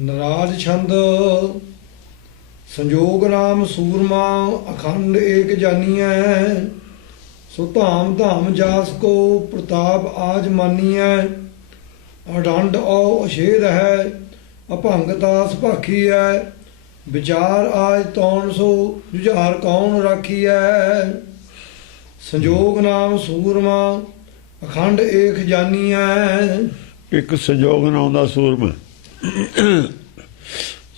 नाराज छंद संजोग नाम सूरमा अखंड एक जानिय सो धाम धाम जास को प्रताप आज मानिय अडंड औ अछेद है अभंगतास भाखी है विचार आज तौन सो जुझार कौन राखी है संजोग नाम सूरमा अखंड एक जानिय एक संजोग नाम दा सूरमा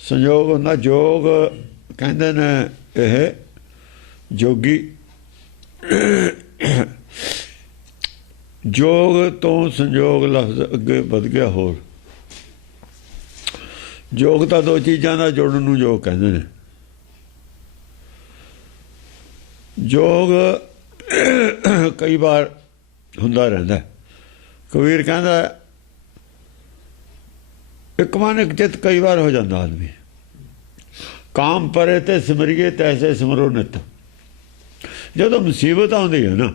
संजोग ਹੁੰਦਾ जोग ਕਹਿੰਦੇ ਨੇ ਇਹ जोगी जोग तो संजोग लफ्ज अगे वध गया होर जोग ਤਾਂ दो चीज़ों का जुड़न ਨੂੰ जोग ਕਹਿੰਦੇ ਨੇ जोग कई बार ਹੁੰਦਾ ਰਹਿੰਦਾ कबीर ਕਹਿੰਦਾ एक मन एक चित कई बार हो जाता आदमी काम परे ते सिमरिए तैसे सिमरो नित जो मुसीबत आती है ना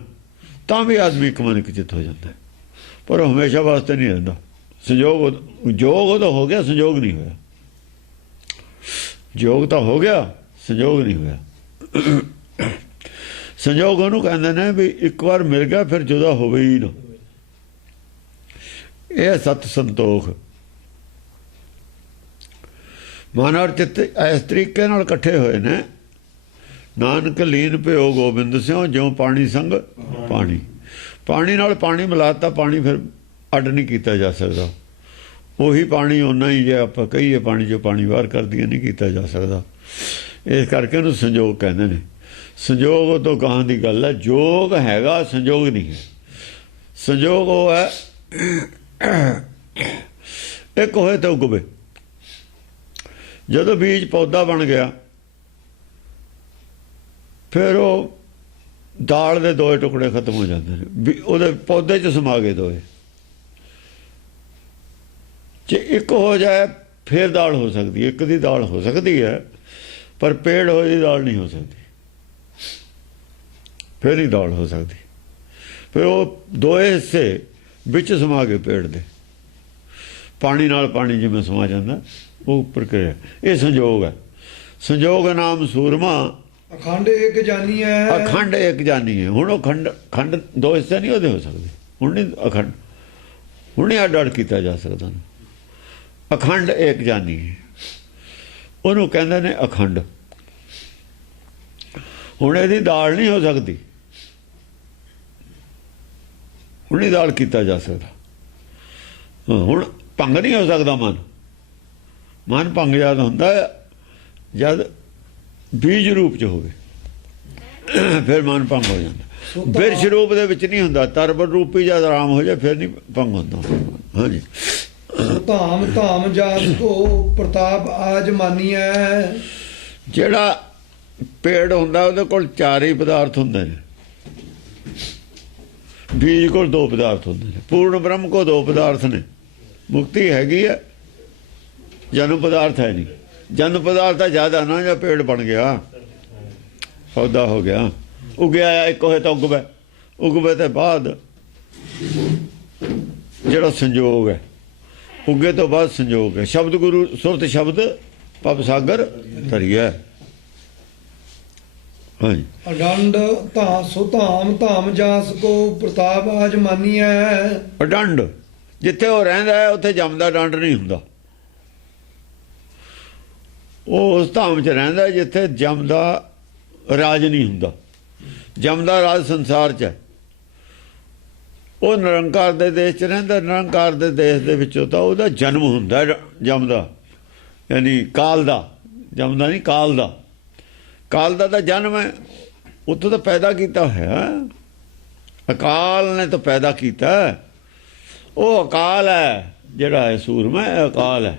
तो भी आदमी एक मन एक चित हो जाता है पर हमेशा वास्ते नहीं रहता संजोग जोग तो हो गया संजोग नहीं होया जोग तो हो गया संजोग नहीं होया संजोग उन्होंने कहते हैं भी एक बार मिल गया फिर जुदा हो ही ना यह सत संतोख मन और चित्त इस तरीके नाल इकट्ठे होए ने नानक लीन पिओ गोबिंद सिंह ज्यों पानी संग पानी पानी नाल पानी मिलाता पानी फिर अड नहीं किया जा सकता उही पानी उन्ना ही जे आप कहीए पानी जो पानी बाहर कर दिया नहीं किया जा सकता इस करके उन्हें संजोग कहते हैं संजोग तो गां की गल है जोग हैगा संजोग नहीं है संजोग वो है एक होए तो उगवे जदों बीज पौधा बन गया फिर वो दाल के दो टुकड़े खत्म हो जाते हैं वो पौधे च समा गए दोए जे एक हो जाए फिर दाल हो सकती है एक दी दाल हो सकती है पर पेड़ हो दी दाल नहीं हो सकती फिर नहीं दाल हो सकती फिर वो दोए हिस्से बिच समा गए पेड़ दे पानी नाल पानी जिवें समा जाता वो प्रक्रिया ये संजोग है संजोग नाम सूरमा अखंड एक जानी है अखंड एक जानी है हुण खंड खंड दो हिस्से नहीं होते हो सकते हुण नहीं अखंड हुण नहीं अड अड किया जा सकता अखंड एक जानी है उन्होंने कहते ने अखंड हुण इहदी दाल नहीं हो सकती हुण नहीं दाल किया जा सकता हुण भंग नहीं हो सकता मन भंग जद होंदा जद बीज रूप च होवे फिर मन भंग हो जाता बिरछ रूप दे विच नहीं हुंदा तरबड़ रूपी जद आराम हो जाए फिर नहीं भंग होंदा हाँ जी धाम धाम जास को प्रताप आज मानिया जेड़ा पेड़ हुंदा उहदे कोल चार ही पदार्थ हुंदे ने बीज कोल दो पदार्थ हुंदे ने पूर्ण ब्रह्म को दो पदार्थ ने मुक्ति हैगी है जन्म पदार्थ है नहीं जन्म पदार्थ है ज़्यादा ना या पेड़ बन गया पौधा हो गया उगया एक होए तो उगवे तो बाद जोड़ा संजोग है उगे तो बाद संजोग है शब्द गुरु सुरत शब्द पब सागर धरिया हाँ जी अडंड सो धाम धाम जास को प्रताप आज मानिया अडंड जिथे वो रहिंदा है उत्थे जमदा डंड नहीं हुंदा वो उस धाम च रहिंदा जिथे जमदा राज नहीं हुंदा जमदा राज संसार च है वो निरंकार दे देश च रहिंदा निरंकार दे देश दे विचों तां उहदा जन्म हुंदा जमदा यानी काल दा जमदा नहीं काल दा तां जन्म है उत्थों तो पैदा किया होया अकाल ने तो पैदा किया वो अकाल है जिहड़ा है सूरमा है अकाल है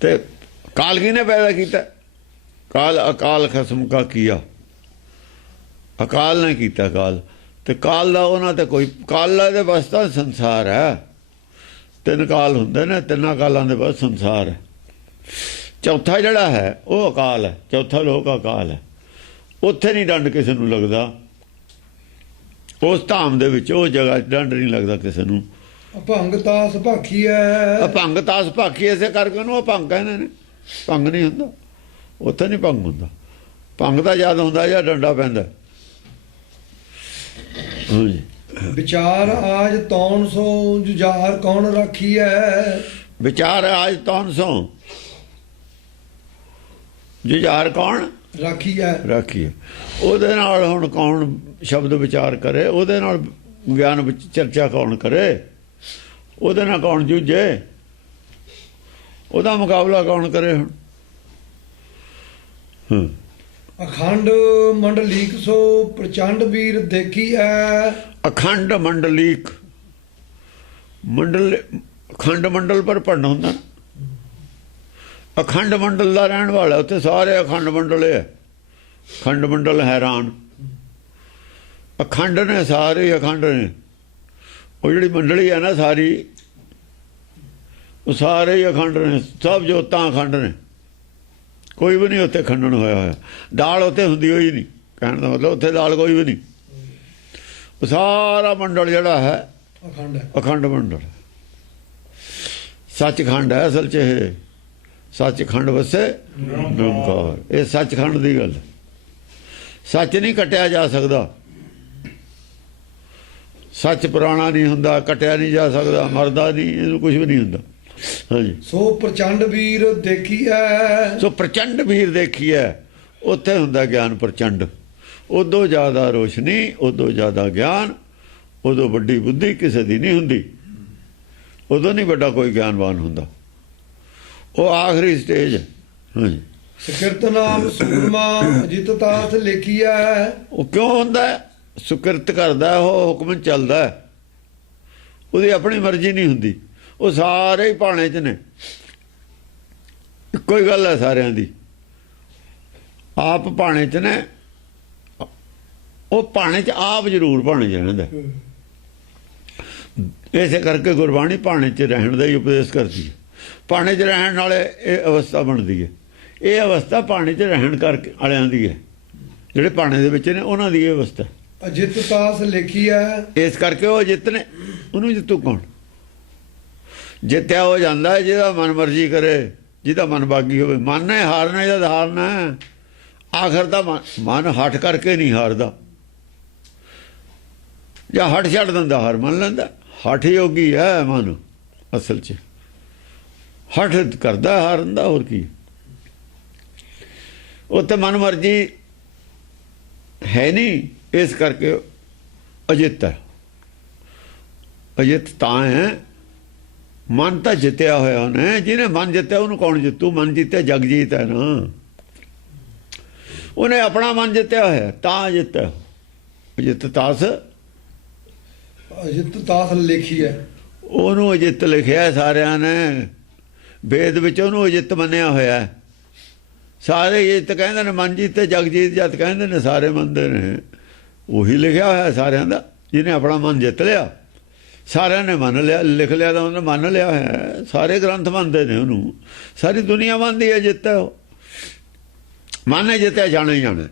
ते काल किने पैदा किया काल अकाल खसम का किया अकाल ने किया काल ते काल दा उन्हां ते कोई काला दे बस तां संसार है तीन काल हुंदे ने तिन्नां कालां दे बस संसार है चौथा जिहड़ा है वो अकाल है चौथा लोक अकाल है उत्थे नहीं डंड किसी नूं लगदा उस धाम दे विच उस जगह डंड नहीं लगदा किसी नूं ਅਭੰਗ ਤਾਸ ਭਾਖੀ ਹੈ। ਅਭੰਗ ਤਾਸ ਭਾਖੀ ਇਸੇ ਕਰਕੇ ਉਹਨੂੰ ਅਭੰਗ ਕਹਿੰਦੇ ਨੇ। ਭੰਗ ਨਹੀਂ ਹੁੰਦਾ ਉੱਥੇ, ਨਹੀਂ ਭੰਗ ਹੁੰਦਾ। ਭੰਗ ਦਾ ਯਾਦ ਹੁੰਦਾ ਜਾਂ ਡੰਡਾ ਪੈਂਦਾ। ਹਾਂਜੀ। ਵਿਚਾਰ ਆਜ ਤੌਣ ਸੋ ਜੁਝਾਰ ਕੌਣ ਰਾਖੀ ਹੈ। ਵਿਚਾਰ ਆਜ ਤੌਣ ਸੋ ਜੁਝਾਰ ਕੌਣ ਰਾਖੀ ਹੈ। ਰਾਖੀ ਹੈ। ਉਹਦੇ ਨਾਲ ਹੁਣ ਕੌਣ ਸ਼ਬਦ ਵਿਚਾਰ ਕਰੇ, ਉਹਦੇ ਨਾਲ ਗਿਆਨ ਵਿੱਚ ਚਰਚਾ ਕੌਣ ਕਰੇ, ਉਹਦੇ ਨਾਲ ਕੌਣ ਜੂਝੇ, ਉਹਦਾ ਮੁਕਾਬਲਾ ਕੌਣ ਕਰੇ ਹੁਣ। ਅਖੰਡ ਮੰਡਲੀਕ ਸੋ ਪ੍ਰਚੰਡ ਵੀਰ ਦੇਖੀ ਹੈ। ਅਖੰਡ ਮੰਡਲੀਕ, ਮੰਡਲ ਅਖੰਡ ਮੰਡਲ ਪਰ ਭੰਡ ਹੁੰਦਾ ਨਾ। ਅਖੰਡ ਮੰਡਲ ਦਾ ਰਹਿਣ ਵਾਲਾ, ਉੱਥੇ ਸਾਰੇ ਅਖੰਡ ਮੰਡਲ ਹੈ। ਅਖੰਡ ਮੰਡਲ ਹੈਰਾਨ, ਅਖੰਡ ਨੇ ਸਾਰੇ, ਅਖੰਡ ਨੇ। ਉਹ ਜਿਹੜੀ ਮੰਡਲੀ ਹੈ ਨਾ ਸਾਰੀ, ਉਹ ਸਾਰੇ ਹੀ ਅਖੰਡ ਨੇ। ਸਭ ਜੋਤਾਂ ਅਖੰਡ ਨੇ, ਕੋਈ ਵੀ ਨਹੀਂ ਉੱਥੇ ਖੰਡਨ ਹੋਇਆ ਹੋਇਆ। ਦਾਲ ਉੱਥੇ ਹੁੰਦੀ ਹੋਈ ਨਹੀਂ, ਕਹਿਣ ਦਾ ਮਤਲਬ ਉੱਥੇ ਦਾਲ ਕੋਈ ਵੀ ਨਹੀਂ। ਉਹ ਸਾਰਾ ਮੰਡਲ ਜਿਹੜਾ ਹੈ ਅਖੰਡ ਹੈ, ਅਖੰਡ ਮੰਡਲ। ਸੱਚਖੰਡ ਹੈ ਅਸਲ 'ਚ ਇਹ। ਸੱਚਖੰਡ ਵਸੇ ਨਿਰੰਕਾਰ, ਇਹ ਸੱਚਖੰਡ ਦੀ ਗੱਲ। ਸੱਚ ਨਹੀਂ ਕੱਟਿਆ ਜਾ ਸਕਦਾ। ਸੱਚ ਪੁਰਾਣਾ ਨਹੀਂ ਹੁੰਦਾ, ਕੱਟਿਆ ਨਹੀਂ ਜਾ ਸਕਦਾ, ਮਰਦਾ ਨਹੀਂ, ਇਹਨੂੰ ਕੁਝ ਵੀ ਨਹੀਂ ਹੁੰਦਾ। ਹਾਂਜੀ। ਸੋ ਪ੍ਰਚੰਡ ਵੀਰ ਦੇਖੀ ਹੈ। ਸੋ ਪ੍ਰਚੰਡ ਵੀਰ ਦੇਖੀ ਹੈ, ਉੱਥੇ ਹੁੰਦਾ ਗਿਆਨ ਪ੍ਰਚੰਡ। ਉਦੋਂ ਜ਼ਿਆਦਾ ਰੋਸ਼ਨੀ, ਉਦੋਂ ਜ਼ਿਆਦਾ ਗਿਆਨ, ਉਦੋਂ ਵੱਡੀ ਬੁੱਧੀ ਕਿਸੇ ਦੀ ਨਹੀਂ ਹੁੰਦੀ। ਉਦੋਂ ਨਹੀਂ ਵੱਡਾ ਕੋਈ ਗਿਆਨਵਾਨ ਹੁੰਦਾ। ਉਹ ਆਖਰੀ ਸਟੇਜ ਹੈ। ਹਾਂਜੀ। ਸਿਕਰਤ ਨਾਮ ਸੂਰਮਾ ਅਜਿਤ ਤਾਸ ਲੇਖੀ ਹੈ। ਉਹ ਕਿਉਂ ਹੁੰਦਾ ਹੈ? ਸੁਕਿਰਤ ਕਰਦਾ, ਉਹ ਹੁਕਮ ਚੱਲਦਾ, ਉਹਦੀ ਆਪਣੀ ਮਰਜ਼ੀ ਨਹੀਂ ਹੁੰਦੀ। ਉਹ ਸਾਰੇ ਹੀ ਭਾਣੇ 'ਚ ਨੇ, ਇੱਕੋ ਹੀ ਗੱਲ ਹੈ ਸਾਰਿਆਂ ਦੀ। ਆਪ ਭਾਣੇ 'ਚ ਨੇ, ਉਹ ਭਾਣੇ 'ਚ ਆਪ ਜ਼ਰੂਰ ਭਾਣੇ 'ਚ ਰਹਿੰਦਾ। ਇਸੇ ਕਰਕੇ ਗੁਰਬਾਣੀ ਭਾਣੇ 'ਚ ਰਹਿਣ ਦਾ ਹੀ ਉਪਦੇਸ਼ ਕਰਦੀ ਹੈ। ਭਾਣੇ 'ਚ ਰਹਿਣ ਨਾਲੇ ਇਹ ਅਵਸਥਾ ਬਣਦੀ ਹੈ। ਇਹ ਅਵਸਥਾ ਭਾਣੇ 'ਚ ਰਹਿਣ ਕਰਕੇ ਵਾਲਿਆਂ ਦੀ ਹੈ। ਜਿਹੜੇ ਭਾਣੇ ਦੇ ਵਿੱਚ ਨੇ ਉਹਨਾਂ ਦੀ ਇਹ ਅਵਸਥਾ। ਅਜਿਤ ਤਾਸ ਲੇਖੀ ਹੈ। ਇਸ ਕਰਕੇ ਉਹ ਜਿੱਤ ਨੇ। ਉਹਨੂੰ ਜਿੱਤੂ ਕੌਣ? ਜਿੱਤਿਆ ਹੋ ਜਾਂਦਾ ਜਿਹਦਾ ਮਨ ਮਰਜ਼ੀ ਕਰੇ, ਜਿਹਦਾ ਮਨ ਬਾਗੀ ਹੋਵੇ। ਮਨ ਨੇ ਹਾਰਨਾ ਜਦ ਹਾਰਨਾ, ਆਖਰ ਦਾ ਮਨ ਹਟ ਕਰਕੇ ਨਹੀਂ ਹਾਰਦਾ। ਜਾਂ ਹਟ ਛੱਡ ਦਿੰਦਾ, ਹਾਰ ਮੰਨ ਲੈਂਦਾ। ਹਠ ਯੋਗੀ ਹੈ ਮਨ ਅਸਲ 'ਚ, ਹਠ ਕਰਦਾ ਹਾਰਨ ਦਾ, ਹੋਰ ਕੀ। ਉੱਥੇ ਮਨ ਮਰਜ਼ੀ ਹੈ ਨਹੀਂ, ਇਸ ਕਰਕੇ ਅਜਿੱਤ ਹੈ। ਅਜਿੱਤ ਤਾਂ ਹੈ, ਮਨ ਤਾਂ ਜਿੱਤਿਆ ਹੋਇਆ ਉਹਨੇ। ਜਿਹਨੇ ਮਨ ਜਿੱਤਿਆ ਉਹਨੂੰ ਕੌਣ ਜਿੱਤੂ? ਮਨ ਜਿੱਤਿਆ ਜਗਜੀਤ ਹੈ ਨਾ। ਉਹਨੇ ਆਪਣਾ ਮਨ ਜਿੱਤਿਆ ਹੋਇਆ ਤਾਂ ਜਿੱਤਿਆ। ਅਜਿੱਤ ਤਾਸ, ਅਜਿਤ ਤਾਸ ਲੇਖੀ ਹੈ। ਉਹਨੂੰ ਅਜਿੱਤ ਲਿਖਿਆ ਸਾਰਿਆਂ ਨੇ। ਵੇਦ ਵਿੱਚ ਉਹਨੂੰ ਅਜਿੱਤ ਮੰਨਿਆ ਹੋਇਆ। ਸਾਰੇ ਅਜਿੱਤ ਕਹਿੰਦੇ ਨੇ, ਮਨ ਜੀਤੇ ਜਗਜੀਤ ਜਤ ਕਹਿੰਦੇ ਨੇ, ਸਾਰੇ ਮੰਨਦੇ ਨੇ। ਉਹੀ ਲਿਖਿਆ ਹੋਇਆ ਸਾਰਿਆਂ ਦਾ। ਜਿਹਨੇ ਆਪਣਾ ਮਨ ਜਿੱਤ ਲਿਆ, ਸਾਰਿਆਂ ਨੇ ਮੰਨ ਲਿਆ। ਲਿਖ ਲਿਆ ਤਾਂ ਉਹਨੇ ਮੰਨ ਲਿਆ ਹੋਇਆ। ਸਾਰੇ ਗ੍ਰੰਥ ਮੰਨਦੇ ਨੇ ਉਹਨੂੰ, ਸਾਰੀ ਦੁਨੀਆ ਮੰਨਦੀ ਹੈ ਜਿੱਤਿਆ। ਉਹ ਮਨ ਨੇ ਜਿੱਤਿਆ, ਜਾਣਾ ਹੀ ਜਾਣਾ।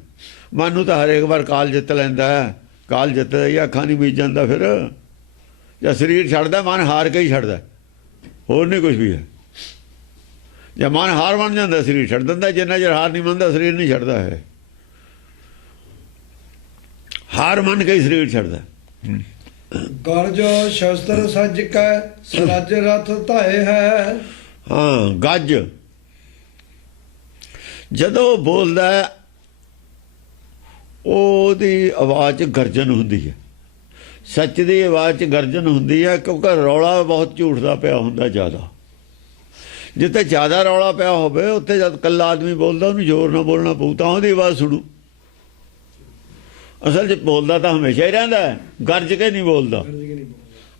ਮਨ ਨੂੰ ਤਾਂ ਹਰੇਕ ਵਾਰ ਕਾਲ ਜਿੱਤ ਲੈਂਦਾ ਹੈ। ਕਾਲ ਜਿੱਤਦਾ ਜਾਂ ਅੱਖਾਂ ਨਹੀਂ ਮੀਚ ਜਾਂਦਾ, ਫਿਰ ਜਾਂ ਸਰੀਰ ਛੱਡਦਾ। ਮਨ ਹਾਰ ਕੇ ਹੀ ਛੱਡਦਾ, ਹੋਰ ਨਹੀਂ ਕੁਝ ਵੀ ਹੈ। ਜੇ ਮਨ ਹਾਰ ਮੰਨ ਜਾਂਦਾ, ਸਰੀਰ ਛੱਡ ਦਿੰਦਾ। ਜਿੰਨਾ ਚਿਰ ਹਾਰ ਨਹੀਂ ਮੰਨਦਾ, ਸਰੀਰ ਨਹੀਂ ਛੱਡਦਾ ਹੈ। ਹਾਰ ਮੰਨ ਕੇ ਹੀ ਸਰੀਰ ਛੱਡਦਾ। ਗਰਜ ਸ਼ਸਤਰ ਸੱਜ ਕੈ ਸਲਜ ਰਥ ਧਾਏ ਹੈ। ਹਾਂ, ਗੱਜ ਜਦੋਂ ਬੋਲਦਾ ਉਹਦੀ ਆਵਾਜ਼ 'ਚ ਗਰਜਨ ਹੁੰਦੀ ਹੈ। ਸੱਚ ਦੀ ਆਵਾਜ਼ 'ਚ ਗਰਜਨ ਹੁੰਦੀ ਹੈ, ਕਿਉਂਕਿ ਰੌਲਾ ਬਹੁਤ ਝੂਠ ਦਾ ਪਿਆ ਹੁੰਦਾ ਜ਼ਿਆਦਾ। ਜਿੱਥੇ ਜ਼ਿਆਦਾ ਰੌਲਾ ਪਿਆ ਹੋਵੇ, ਉੱਥੇ ਜਦ ਇਕੱਲਾ ਆਦਮੀ ਬੋਲਦਾ, ਉਹਨੂੰ ਜ਼ੋਰ ਨਾਲ ਬੋਲਣਾ ਪਊ ਤਾਂ ਉਹਦੀ ਆਵਾਜ਼ ਸੁਣੂ। ਅਸਲ 'ਚ ਬੋਲਦਾ ਤਾਂ ਹਮੇਸ਼ਾ ਹੀ ਰਹਿੰਦਾ, ਗਰਜ ਕੇ ਨਹੀਂ ਬੋਲਦਾ।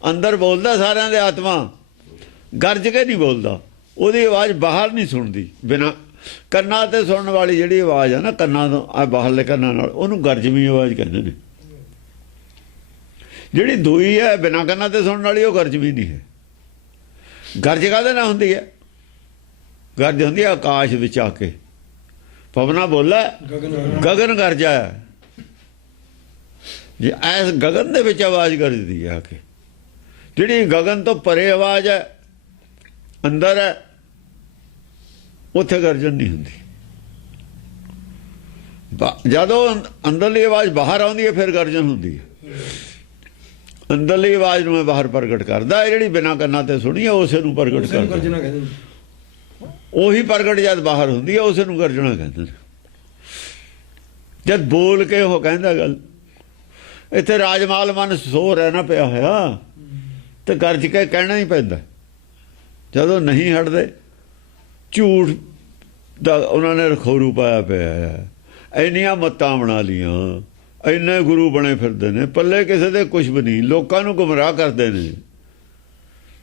ਅੰਦਰ ਬੋਲਦਾ ਸਾਰਿਆਂ ਦੇ ਆਤਮਾ, ਗਰਜ ਕੇ ਨਹੀਂ ਬੋਲਦਾ। ਉਹਦੀ ਆਵਾਜ਼ ਬਾਹਰ ਨਹੀਂ ਸੁਣਦੀ। ਬਿਨਾਂ ਕੰਨਾਂ ਤੇ ਸੁਣਨ ਵਾਲੀ ਜਿਹੜੀ ਆਵਾਜ਼ ਹੈ ਨਾ, ਕੰਨਾਂ ਤੋਂ ਆ ਬਾਹਰਲੇ ਕੰਨਾਂ ਨਾਲ, ਉਹਨੂੰ ਗਰਜਵੀਂ ਆਵਾਜ਼ ਕਹਿੰਦੇ ਨੇ। ਜਿਹੜੀ ਦੂਈ ਹੈ ਬਿਨਾਂ ਕੰਨਾਂ ਤੇ ਸੁਣਨ ਵਾਲੀ, ਉਹ ਗਰਜਵੀਂ ਨਹੀਂ ਹੈ। ਗਰਜ ਕਾਹਦੇ ਨਾਲ ਹੁੰਦੀ ਹੈ? ਗਰਜ ਹੁੰਦੀ ਹੈ ਆਕਾਸ਼ ਵਿੱਚ ਆ ਕੇ। ਪਵਨਾ ਬੋਲਾ, ਗਗਨ ਗਰਜਾ ਹੈ। ਜੇ ਐਸ ਗਗਨ ਦੇ ਵਿੱਚ ਆਵਾਜ਼ ਗਰਜਦੀ ਹੈ ਆ ਕੇ, ਜਿਹੜੀ ਗगन ਤੋਂ ਪਰੇ ਆਵਾਜ਼ ਹੈ ਅੰਦਰ ਹੈ ਉੱਥੇ ਗਰਜਨ ਨਹੀਂ ਹੁੰਦੀ। ਜਦੋਂ ਅੰਦਰਲੀ ਆਵਾਜ਼ ਬਾਹਰ ਆਉਂਦੀ ਹੈ ਫਿਰ ਗਰਜਨ ਹੁੰਦੀ ਹੈ। ਅੰਦਰਲੀ ਆਵਾਜ਼ ਨੂੰ ਮੈਂ ਬਾਹਰ ਪ੍ਰਗਟ ਕਰਦਾ, ਜਿਹੜੀ ਬਿਨਾਂ ਕੰਨਾਂ ਤੇ ਸੁਣੀ ਹੈ ਉਸੇ ਨੂੰ ਪ੍ਰਗਟ ਕਰਦਾ। ਉਹੀ ਪ੍ਰਗਟ ਜਦ ਬਾਹਰ ਹੁੰਦੀ ਹੈ ਉਸੇ ਨੂੰ ਗਰਜਣਾ ਕਹਿੰਦੇ ਨੇ। ਜਦ ਬੋਲ ਕੇ ਉਹ ਕਹਿੰਦਾ ਗੱਲ, ਇੱਥੇ ਰਾਜਮਾਲ ਮਨ ਸੋ ਰਹਿਣਾ ਪਿਆ ਹੋਇਆ ਤੇ ਗਰਜ ਕੇ ਕਹਿਣਾ ਹੀ ਪੈਂਦਾ। ਜਦੋਂ ਨਹੀਂ ਹਟਦੇ ਝੂਠ ਦਾ ਉਹਨਾਂ ਨੇ ਰਖੌਰੂ ਪਾਇਆ ਪਿਆ, ਇੰਨੀਆਂ ਮੱਤਾਂ ਬਣਾ ਲੀਆਂ, ਇੰਨੇ ਗੁਰੂ ਬਣੇ ਫਿਰਦੇ ਨੇ, ਪੱਲੇ ਕਿਸੇ ਦੇ ਕੁਛ ਵੀ ਨਹੀਂ, ਲੋਕਾਂ ਨੂੰ ਗੁੰਮਰਾਹ ਕਰਦੇ ਨੇ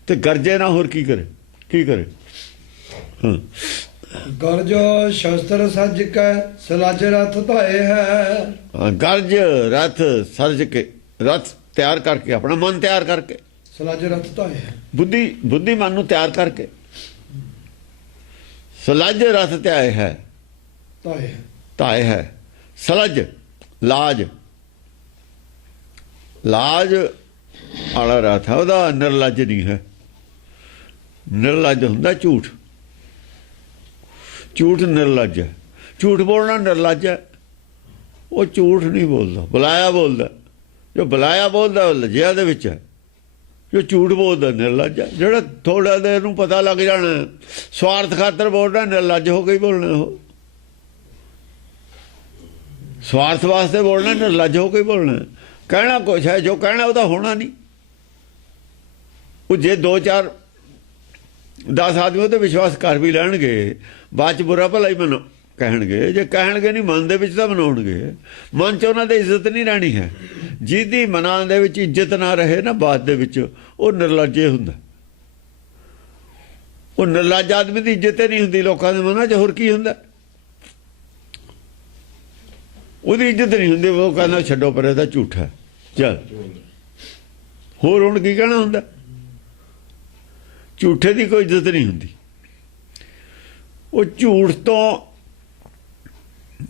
ਤੇ ਗਰਜੇ ਨਾ ਹੋਰ ਕੀ ਕਰੇ, ਕੀ ਕਰੇ। ਹਾਂ, ਗਰਜ ਸ਼ਸਤਰ ਸੱਜ ਕੇ ਸਲਜ ਰਥ ਧਾਏ ਹੈ। ਗਰਜ ਰਥ ਸਰਜ ਕੇ, ਰਥ ਤਿਆਰ ਕਰਕੇ, ਆਪਣਾ ਮਨ ਤਿਆਰ ਕਰਕੇ, ਸਲਜ ਰਥ ਧਾਏ ਹੈ, ਬੁੱਧੀ ਮਨ ਨੂੰ ਤਿਆਰ ਕਰਕੇ ਸਲਜ ਰਥ ਧਾਏ ਹੈ, ਧਾਏ ਹੈ। ਸਲਜ ਲਾਜ ਵਾਲਾ ਰਥ ਹੈ, ਉਹਦਾ ਨਿਰਲਜ ਨਹੀਂ ਹੈ। ਨਿਰਲਜ ਹੁੰਦਾ ਝੂਠ, ਝੂਠ ਨਿਰਲਜ ਹੈ। ਝੂਠ ਬੋਲਣਾ ਨਿਰਲਜ ਹੈ। ਉਹ ਝੂਠ ਨਹੀਂ ਬੋਲਦਾ, ਬੁਲਾਇਆ ਬੋਲਦਾ। ਜੋ ਬੁਲਾਇਆ ਬੋਲਦਾ ਉਹ ਲਜਿਆ ਦੇ ਵਿੱਚ ਹੈ, ਜੋ ਝੂਠ ਬੋਲਦਾ ਨਿਰਲਜ ਹੈ। ਜਿਹੜਾ ਥੋੜਾ ਦੇਰ ਨੂੰ ਪਤਾ ਲੱਗ ਜਾਣਾ ਸਵਾਰਥ ਖਾਤਰ ਬੋਲਣਾ, ਨਿਰਲਜ ਹੋ ਕੇ ਹੀ ਬੋਲਣਾ। ਉਹ ਸਵਾਰਥ ਵਾਸਤੇ ਬੋਲਣਾ, ਨਿਰਲਜ ਹੋ ਕੇ ਹੀ ਬੋਲਣਾ। ਕਹਿਣਾ ਕੁਛ ਹੈ, ਜੋ ਕਹਿਣਾ ਉਹਦਾ ਹੋਣਾ ਨਹੀਂ। ਉਹ ਜੇ 2-4 10 ਆਦਮੀ ਉਹ 'ਤੇ ਵਿਸ਼ਵਾਸ ਕਰ ਵੀ ਲੈਣਗੇ, ਬਾਅਦ 'ਚ ਬੁਰਾ ਭਲਾ ਹੀ ਕਹਿਣਗੇ। ਜੇ ਕਹਿਣਗੇ ਨਹੀਂ, ਮਨ ਦੇ ਵਿੱਚ ਤਾਂ ਮਨਾਉਣਗੇ। ਮਨ 'ਚ ਉਹਨਾਂ ਦੀ ਇੱਜ਼ਤ ਨਹੀਂ ਰਹਿਣੀ ਹੈ। ਜਿਹਦੀ ਮਨਾਂ ਦੇ ਵਿੱਚ ਇੱਜ਼ਤ ਨਾ ਰਹੇ ਨਾ ਬਾਤ ਦੇ ਵਿੱਚ, ਉਹ ਨਿਰਲੱਜੇ ਹੁੰਦਾ। ਉਹ ਨਿਰਲੱਜ ਆਦਮੀ ਦੀ ਇੱਜ਼ਤ ਨਹੀਂ ਹੁੰਦੀ ਲੋਕਾਂ ਦੇ ਮਨਾਂ 'ਚ। ਹੋਰ ਕੀ ਹੁੰਦਾ? ਉਹਦੀ ਇੱਜ਼ਤ ਨਹੀਂ ਹੁੰਦੀ। ਉਹ ਕਹਿੰਦਾ ਛੱਡੋ ਪਰੇ, ਤਾਂ ਝੂਠਾ ਚੱਲ। ਹੋਰ ਹੁਣ ਕੀ ਕਹਿਣਾ ਹੁੰਦਾ? ਝੂਠੇ ਦੀ ਕੋਈ ਇੱਜ਼ਤ ਨਹੀਂ ਹੁੰਦੀ। ਉਹ ਝੂਠ ਤੋਂ,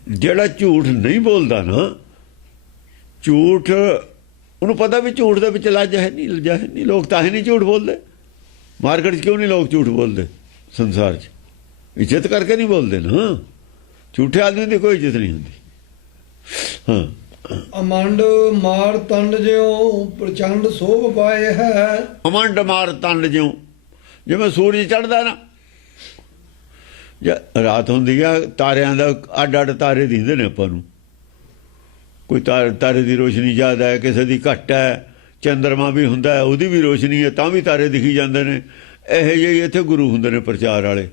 ਜਿਹੜਾ ਝੂਠ ਨਹੀਂ ਬੋਲਦਾ ਨਾ, ਝੂਠ ਉਹਨੂੰ ਪਤਾ ਵੀ ਝੂਠ ਦੇ ਵਿੱਚ ਲੱਜ ਹੈ ਨਹੀਂ, ਲੱਜਾ ਹੈ ਨਹੀਂ। ਲੋਕ ਤਾਂ ਹੀ ਨਹੀਂ ਝੂਠ ਬੋਲਦੇ। ਮਾਰਕੀਟ 'ਚ ਕਿਉਂ ਨਹੀਂ ਲੋਕ ਝੂਠ ਬੋਲਦੇ? ਸੰਸਾਰ 'ਚ ਇੱਜ਼ਤ ਕਰਕੇ ਨਹੀਂ ਬੋਲਦੇ ਨਾ। ਝੂਠੇ ਆਦਮੀ ਦੀ ਕੋਈ ਇੱਜ਼ਤ ਨਹੀਂ ਹੁੰਦੀ। ਹਾਂ, ਅਮੰਡ ਮਾਰ ਤੰਡ ਜਿਉ ਪ੍ਰਚੰਡ ਸੋਭ ਪਾਏ ਹੈ। ਅਮੰਡ ਮਾਰ ਤੰਡ ਜਿਉ, ਜਿਵੇਂ ਸੂਰਜ ਚੜ੍ਹਦਾ ਨਾ, ਰਾਤ ਹੁੰਦੀ ਆ, ਤਾਰਿਆਂ ਦਾ ਅੱਡ ਅੱਡ ਤਾਰੇ ਦਿਖਦੇ ਨੇ ਆਪਾਂ ਨੂੰ। ਕੋਈ ਤਾਰੇ ਦੀ ਰੋਸ਼ਨੀ ਜ਼ਿਆਦਾ ਹੈ, ਕਿਸੇ ਦੀ ਘੱਟ ਹੈ। ਚੰਦਰਮਾ ਵੀ ਹੁੰਦਾ ਹੈ, ਉਹਦੀ ਵੀ ਰੋਸ਼ਨੀ ਹੈ, ਤਾਂ ਵੀ ਤਾਰੇ ਦਿਖੀ ਜਾਂਦੇ ਨੇ। ਇਹੋ ਜਿਹੇ ਇੱਥੇ ਗੁਰੂ ਹੁੰਦੇ ਨੇ ਪ੍ਰਚਾਰ ਵਾਲੇ।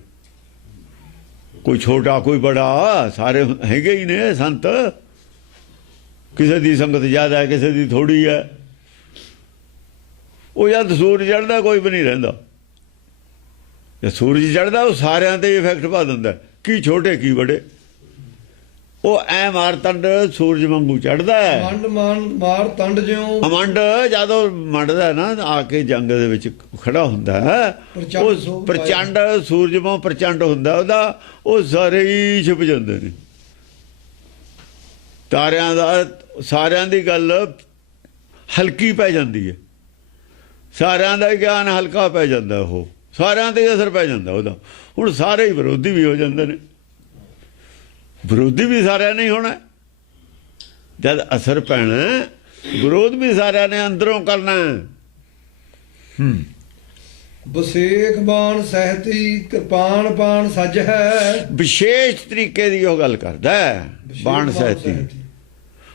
ਕੋਈ ਛੋਟਾ ਕੋਈ ਬੜਾ, ਸਾਰੇ ਹੈਗੇ ਹੀ ਨੇ ਸੰਤ। ਕਿਸੇ ਦੀ ਸੰਗਤ ਜ਼ਿਆਦਾ ਹੈ, ਕਿਸੇ ਦੀ ਥੋੜ੍ਹੀ ਹੈ। ਉਹ ਜਦ ਸੂਰਜ ਚੜ੍ਹਦਾ ਕੋਈ ਵੀ ਨਹੀਂ ਰਹਿੰਦਾ। ਜੇ ਸੂਰਜ ਚੜ੍ਹਦਾ ਉਹ ਸਾਰਿਆਂ 'ਤੇ ਇਫੈਕਟ ਪਾ ਦਿੰਦਾ, ਕੀ ਛੋਟੇ ਕੀ ਬੜੇ। ਉਹ ਐ ਮਾਰ ਤੰਡ ਸੂਰਜ ਵਾਂਗੂ ਚੜ੍ਹਦਾ ਹੈ। ਅਮੰਡ ਮਾਰ ਤੰਡ ਜਿਉ, ਅਮੰਡ ਜਦੋਂ ਮੰਡਦਾ ਨਾ ਆ ਕੇ ਜੰਗ ਦੇ ਵਿੱਚ ਖੜਾ ਹੁੰਦਾ ਹੈ, ਉਹ ਪ੍ਰਚੰਡ ਸੂਰਜ ਵਾਂਗ ਪ੍ਰਚੰਡ ਹੁੰਦਾ ਉਹਦਾ। ਉਹ ਸਾਰੇ ਹੀ ਛਿਪ ਜਾਂਦੇ ਨੇ। ਤਾਰਿਆਂ ਦਾ, ਸਾਰਿਆਂ ਦੀ ਗੱਲ ਹਲਕੀ ਪੈ ਜਾਂਦੀ ਹੈ। ਸਾਰਿਆਂ ਦਾ ਗਿਆਨ ਹਲਕਾ ਪੈ ਜਾਂਦਾ, ਉਹ ਸਾਰਿਆਂ 'ਤੇ ਅਸਰ ਪੈ ਜਾਂਦਾ ਉਹਦਾ। ਹੁਣ ਸਾਰੇ ਹੀ ਵਿਰੋਧੀ ਵੀ ਹੋ ਜਾਂਦੇ ਨੇ। ਵਿਰੋਧੀ ਵੀ ਸਾਰਿਆਂ ਨੇ ਹੋਣਾ। ਜਦ ਅਸਰ ਪੈਣਾ, ਵਿਰੋਧ ਵੀ ਸਾਰਿਆਂ ਨੇ ਅੰਦਰੋਂ ਕਰਨਾ। ਵਿਸ਼ੇਖ ਬਾਣ ਸਹਿਤੀ ਕਿਰਪਾਨ ਬਾਣ ਸੱਜ ਹੈ। ਵਿਸ਼ੇਸ਼ ਤਰੀਕੇ ਦੀ ਉਹ ਗੱਲ ਕਰਦਾ ਬਾਣ ਸਹਿਤੀ।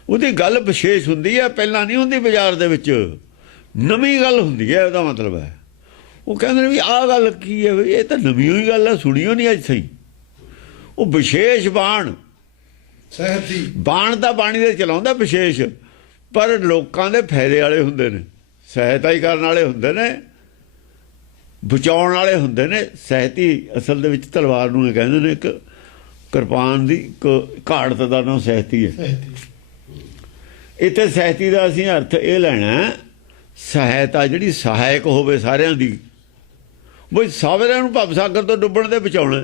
ਉਹਦੀ ਗੱਲ ਵਿਸ਼ੇਸ਼ ਹੁੰਦੀ ਹੈ, ਪਹਿਲਾਂ ਨਹੀਂ ਹੁੰਦੀ ਬਾਜ਼ਾਰ ਦੇ ਵਿੱਚ। ਨਵੀਂ ਗੱਲ ਹੁੰਦੀ ਹੈ, ਉਹਦਾ ਮਤਲਬ ਹੈ। ਉਹ ਕਹਿੰਦੇ ਨੇ ਵੀ ਆਹ ਗੱਲ ਕੀ ਹੈ, ਇਹ ਤਾਂ ਨਵੀਂ ਹੋਈ ਗੱਲ ਹੈ, ਸੁਣੀਓ ਨਹੀਂ ਅੱਜ ਸਹੀ। ਉਹ ਵਿਸ਼ੇਸ਼ ਬਾਣ ਸਹਿਤੀ, ਬਾਣ ਤਾਂ ਬਾਣੀ ਦੇ ਚਲਾਉਂਦਾ ਵਿਸ਼ੇਸ਼, ਪਰ ਲੋਕਾਂ ਦੇ ਫਾਇਦੇ ਵਾਲੇ ਹੁੰਦੇ ਨੇ, ਸਹਾਇਤਾ ਹੀ ਕਰਨ ਵਾਲੇ ਹੁੰਦੇ ਨੇ, ਬਚਾਉਣ ਵਾਲੇ ਹੁੰਦੇ ਨੇ। ਸਹਿਤੀ ਅਸਲ ਦੇ ਵਿੱਚ ਤਲਵਾਰ ਨੂੰ ਇਹ ਕਹਿੰਦੇ ਨੇ। ਇੱਕ ਕਿਰਪਾਨ ਦੀ ਘਾੜਤ ਦਾ ਨਾਮ ਸਹਿਤੀ ਹੈ। ਇੱਥੇ ਸਹਿਤੀ ਦਾ ਅਸੀਂ ਅਰਥ ਇਹ ਲੈਣਾ, ਸਹਾਇਤਾ ਜਿਹੜੀ ਸਹਾਇਕ ਹੋਵੇ ਸਾਰਿਆਂ ਦੀ। ਬਈ ਸਾਰਿਆਂ ਨੂੰ ਭਵ ਸਾਗਰ ਤੋਂ ਡੁੱਬਣ ਦੇ ਬਚਾਉਣਾ,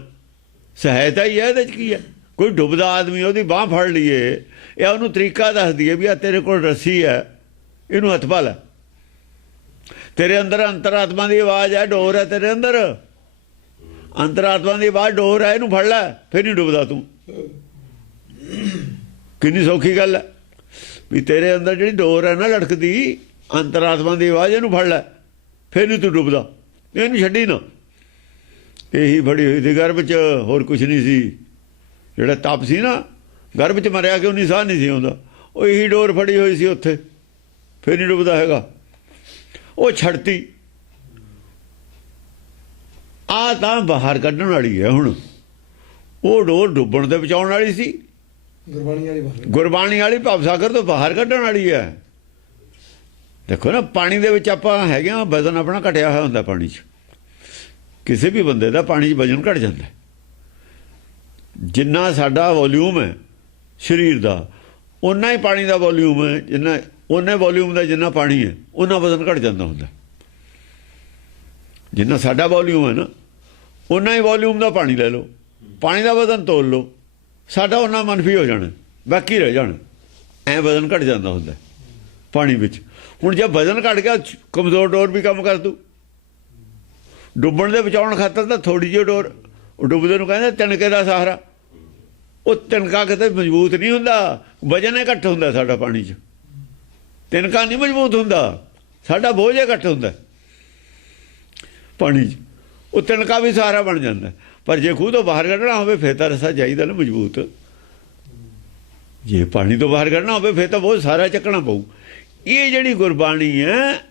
ਸਹਾਇਤਾ ਹੀ ਹੈ। ਇਹਦੇ 'ਚ ਕੀ ਹੈ? ਕੋਈ ਡੁੱਬਦਾ ਆਦਮੀ, ਉਹਦੀ ਬਾਂਹ ਫੜ ਲਈਏ ਜਾਂ ਉਹਨੂੰ ਤਰੀਕਾ ਦੱਸ ਦਈਏ ਵੀ ਆ ਤੇਰੇ ਕੋਲ ਰੱਸੀ ਹੈ, ਇਹਨੂੰ ਹੱਥ ਪਾ ਲੈ, तेरे अंदर अंतरात्मा की आवाज़ है, डोर है तेरे अंदर, अंतरात्मा की आवाज़ डोर है, इनू फड़ लै फिर नहीं डुबदा तू। कितनी सौखी गल है भी तेरे अंदर जी डोर है ना लड़कदी अंतरात्मा की आवाज़, इनू फड़ लै फिर नहीं तू डुबदा, इनू छड्डी ना। यही बड़ी हुई थी गर्भ च, होर कुछ नहीं सी। जिहड़ा तप सी ना गर्भ च मरिया क्यों नहीं, साह नहीं सी आउंदा, ਉਹ ਇਹੀ ਡੋਰ ਫੜੀ ਹੋਈ ਸੀ ਉੱਥੇ, ਫਿਰ ਨਹੀਂ ਡੁੱਬਦਾ ਹੈਗਾ। ਉਹ ਛੱਡਤੀ। ਆ ਤਾਂ ਬਾਹਰ ਕੱਢਣ ਵਾਲੀ ਹੈ ਹੁਣ, ਉਹ ਡੋਰ ਡੁੱਬਣ ਦੇ ਬਚਾਉਣ ਵਾਲੀ ਸੀ। ਗੁਰਬਾਣੀ ਵਾਲੀ ਭਵਸਾਗਰ ਤੋਂ ਬਾਹਰ ਕੱਢਣ ਵਾਲੀ ਹੈ। ਦੇਖੋ ਨਾ ਪਾਣੀ ਦੇ ਵਿੱਚ ਆਪਾਂ ਹੈਗੇ ਆ, ਵਜ਼ਨ ਆਪਣਾ ਘਟਿਆ ਹੋਇਆ ਹੁੰਦਾ ਪਾਣੀ 'ਚ। ਕਿਸੇ ਵੀ ਬੰਦੇ ਦਾ ਪਾਣੀ 'ਚ ਵਜ਼ਨ ਘਟ ਜਾਂਦਾ। ਜਿੰਨਾ ਸਾਡਾ ਵੋਲਿਊਮ ਹੈ ਸਰੀਰ ਦਾ, ਉਨਾ ਹੀ ਪਾਣੀ ਦਾ ਵੋਲਿਊਮ ਹੈ। ਜਿੰਨਾ ਉਹਨੇ ਵੋਲਿਊਮ ਦਾ ਜਿੰਨਾ ਪਾਣੀ ਹੈ ਉਹਨਾਂ ਵਜ਼ਨ ਘਟ ਜਾਂਦਾ ਹੁੰਦਾ। ਜਿੰਨਾ ਸਾਡਾ ਵੋਲਿਊਮ ਹੈ ਨਾ ਉਨਾ ਹੀ ਵੋਲਿਊਮ ਦਾ ਪਾਣੀ ਲੈ ਲਓ, ਪਾਣੀ ਦਾ ਵਜ਼ਨ ਤੋਲ ਲਓ, ਸਾਡਾ ਉਹਨਾਂ ਮਨਫੀ ਹੋ ਜਾਣਾ, ਬਾਕੀ ਰਹਿ ਜਾਣਾ। ਐਂ ਵਜ਼ਨ ਘਟ ਜਾਂਦਾ ਹੁੰਦਾ ਪਾਣੀ ਵਿੱਚ। ਹੁਣ ਜੇ ਵਜ਼ਨ ਘਟ ਗਿਆ ਕਮਜ਼ੋਰ ਡੋਰ ਵੀ ਕੰਮ ਕਰ ਦੂ। ਡੁੱਬਣ ਦੇ ਬਚਾਉਣ ਖਾਤਰ ਤਾਂ ਥੋੜ੍ਹੀ ਜਿਹੀ ਡੋਰ, ਉਹ ਡੁੱਬਦੇ ਨੂੰ ਕਹਿੰਦੇ ਤਿਣਕੇ ਦਾ ਸਹਾਰਾ। ਉਹ ਤਿਣਕਾ ਕਿਤੇ ਮਜ਼ਬੂਤ ਨਹੀਂ ਹੁੰਦਾ, ਵਜਨ ਹੀ ਘੱਟ ਹੁੰਦਾ ਸਾਡਾ ਪਾਣੀ 'ਚ। ਤਿਣਕਾ ਨਹੀਂ ਮਜ਼ਬੂਤ ਹੁੰਦਾ, ਸਾਡਾ ਬੋਝ ਹੀ ਘੱਟ ਹੁੰਦਾ ਪਾਣੀ 'ਚ। ਉਹ ਤਿਣਕਾ ਵੀ ਸਹਾਰਾ ਬਣ ਜਾਂਦਾ। ਪਰ ਜੇ ਖੂਹ ਤੋਂ ਬਾਹਰ ਕੱਢਣਾ ਹੋਵੇ ਫਿਰ ਤਾਂ ਰਸਾ ਚਾਹੀਦਾ ਨਾ ਮਜ਼ਬੂਤ। ਜੇ ਪਾਣੀ ਤੋਂ ਬਾਹਰ ਕੱਢਣਾ ਹੋਵੇ ਫਿਰ ਤਾਂ ਬਹੁਤ ਸਾਰਾ ਚੱਕਣਾ ਪਊ। ਇਹ ਜਿਹੜੀ ਗੁਰਬਾਣੀ ਹੈ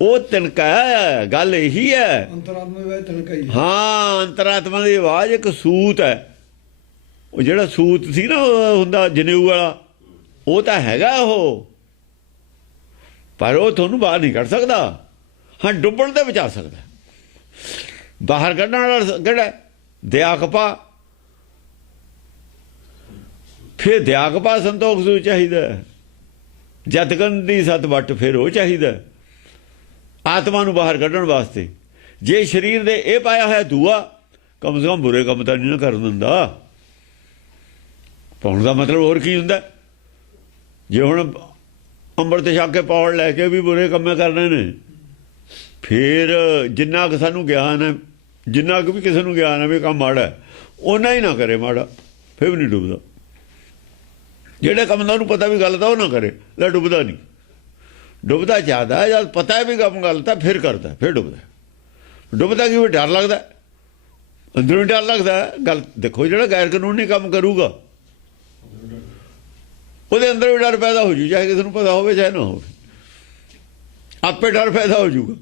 ਉਹ ਤਿਣਕਾ ਹੈ, ਗੱਲ ਇਹੀ ਹੈ। ਅੰਤਰਾਤਮਾ ਦੀ ਆਵਾਜ਼ ਤਿਣਕਾ ਹੀ। ਹਾਂ, ਅੰਤਰਾਤਮਾ ਦੀ ਆਵਾਜ਼ ਇੱਕ ਸੂਤ ਹੈ। ਉਹ ਜਿਹੜਾ ਸੂਤ ਸੀ ਨਾ ਹੁੰਦਾ ਜਨੇਊ ਵਾਲਾ, ਉਹ ਤਾਂ ਹੈਗਾ ਉਹ, ਪਰ ਉਹ ਤੁਹਾਨੂੰ ਬਾਹਰ ਨਹੀਂ ਕੱਢ ਸਕਦਾ। ਹਾਂ, ਡੁੱਬਣ ਤੇ ਬਚਾ ਸਕਦਾ। ਬਾਹਰ ਕੱਢਣ ਵਾਲਾ ਕਿਹੜਾ? ਦਿਆਕਪਾ। ਫਿਰ ਦਿਆਕਪਾ ਸੰਤੋਖ ਸੂ ਚਾਹੀਦਾ, ਜਤਕਨ ਦੀ ਸਤ ਵੱਟ ਫਿਰ ਉਹ ਚਾਹੀਦਾ ਆਤਮਾ ਨੂੰ ਬਾਹਰ ਕੱਢਣ ਵਾਸਤੇ। ਜੇ ਸਰੀਰ ਦੇ ਇਹ ਪਾਇਆ ਹੋਇਆ ਦੂਆ, ਕਮ ਸੇ ਕਮ ਬੁਰੇ ਕੰਮ ਤਾਂ ਨਹੀਂ ਨਾ ਕਰਨ ਦਿੰਦਾ। ਪਾਉਣ ਦਾ ਮਤਲਬ ਹੋਰ ਕੀ ਹੁੰਦਾ? ਜੇ ਹੁਣ ਅੰਮ੍ਰਿਤ ਛਕ ਕੇ ਪੌੜ ਲੈ ਕੇ ਵੀ ਬੁਰੇ ਕੰਮੇ ਕਰਨੇ ਨੇ, ਫਿਰ ਜਿੰਨਾ ਕੁ ਸਾਨੂੰ ਗਿਆਨ ਹੈ, ਜਿੰਨਾ ਕੁ ਵੀ ਕਿਸੇ ਨੂੰ ਗਿਆਨ ਹੈ ਵੀ ਕੰਮ ਮਾੜਾ, ਓਨਾ ਹੀ ਨਾ ਕਰੇ ਮਾੜਾ, ਫਿਰ ਵੀ ਨਹੀਂ ਡੁੱਬਦਾ। ਜਿਹੜੇ ਕੰਮ ਦਾ ਉਹਨੂੰ ਪਤਾ ਵੀ ਗਲਤ ਆ ਉਹ ਨਾ ਕਰੇ, ਲੈ ਡੁੱਬਦਾ ਨਹੀਂ। ਡੁੱਬਦਾ ਜ਼ਿਆਦਾ ਹੈ ਜਦ ਪਤਾ ਹੈ ਵੀ ਕੰਮ ਗਲਤ ਹੈ, ਫਿਰ ਕਰਦਾ, ਫਿਰ ਡੁੱਬਦਾ। ਡੁੱਬਦਾ ਕਿਉਂ? ਡਰ ਲੱਗਦਾ, ਅੰਦਰੋਂ ਡਰ ਲੱਗਦਾ। ਗੱਲ ਦੇਖੋ, ਜਿਹੜਾ ਗੈਰ ਕਾਨੂੰਨੀ ਕੰਮ ਕਰੂਗਾ ਉਹਦੇ ਅੰਦਰ ਵੀ ਡਰ ਪੈਦਾ ਹੋ ਜੂ, ਚਾਹੇ ਕਿਸੇ ਨੂੰ ਪਤਾ ਹੋਵੇ ਚਾਹੇ ਨਾ ਹੋਵੇ, ਆਪੇ ਡਰ ਪੈਦਾ ਹੋ ਜੂਗਾ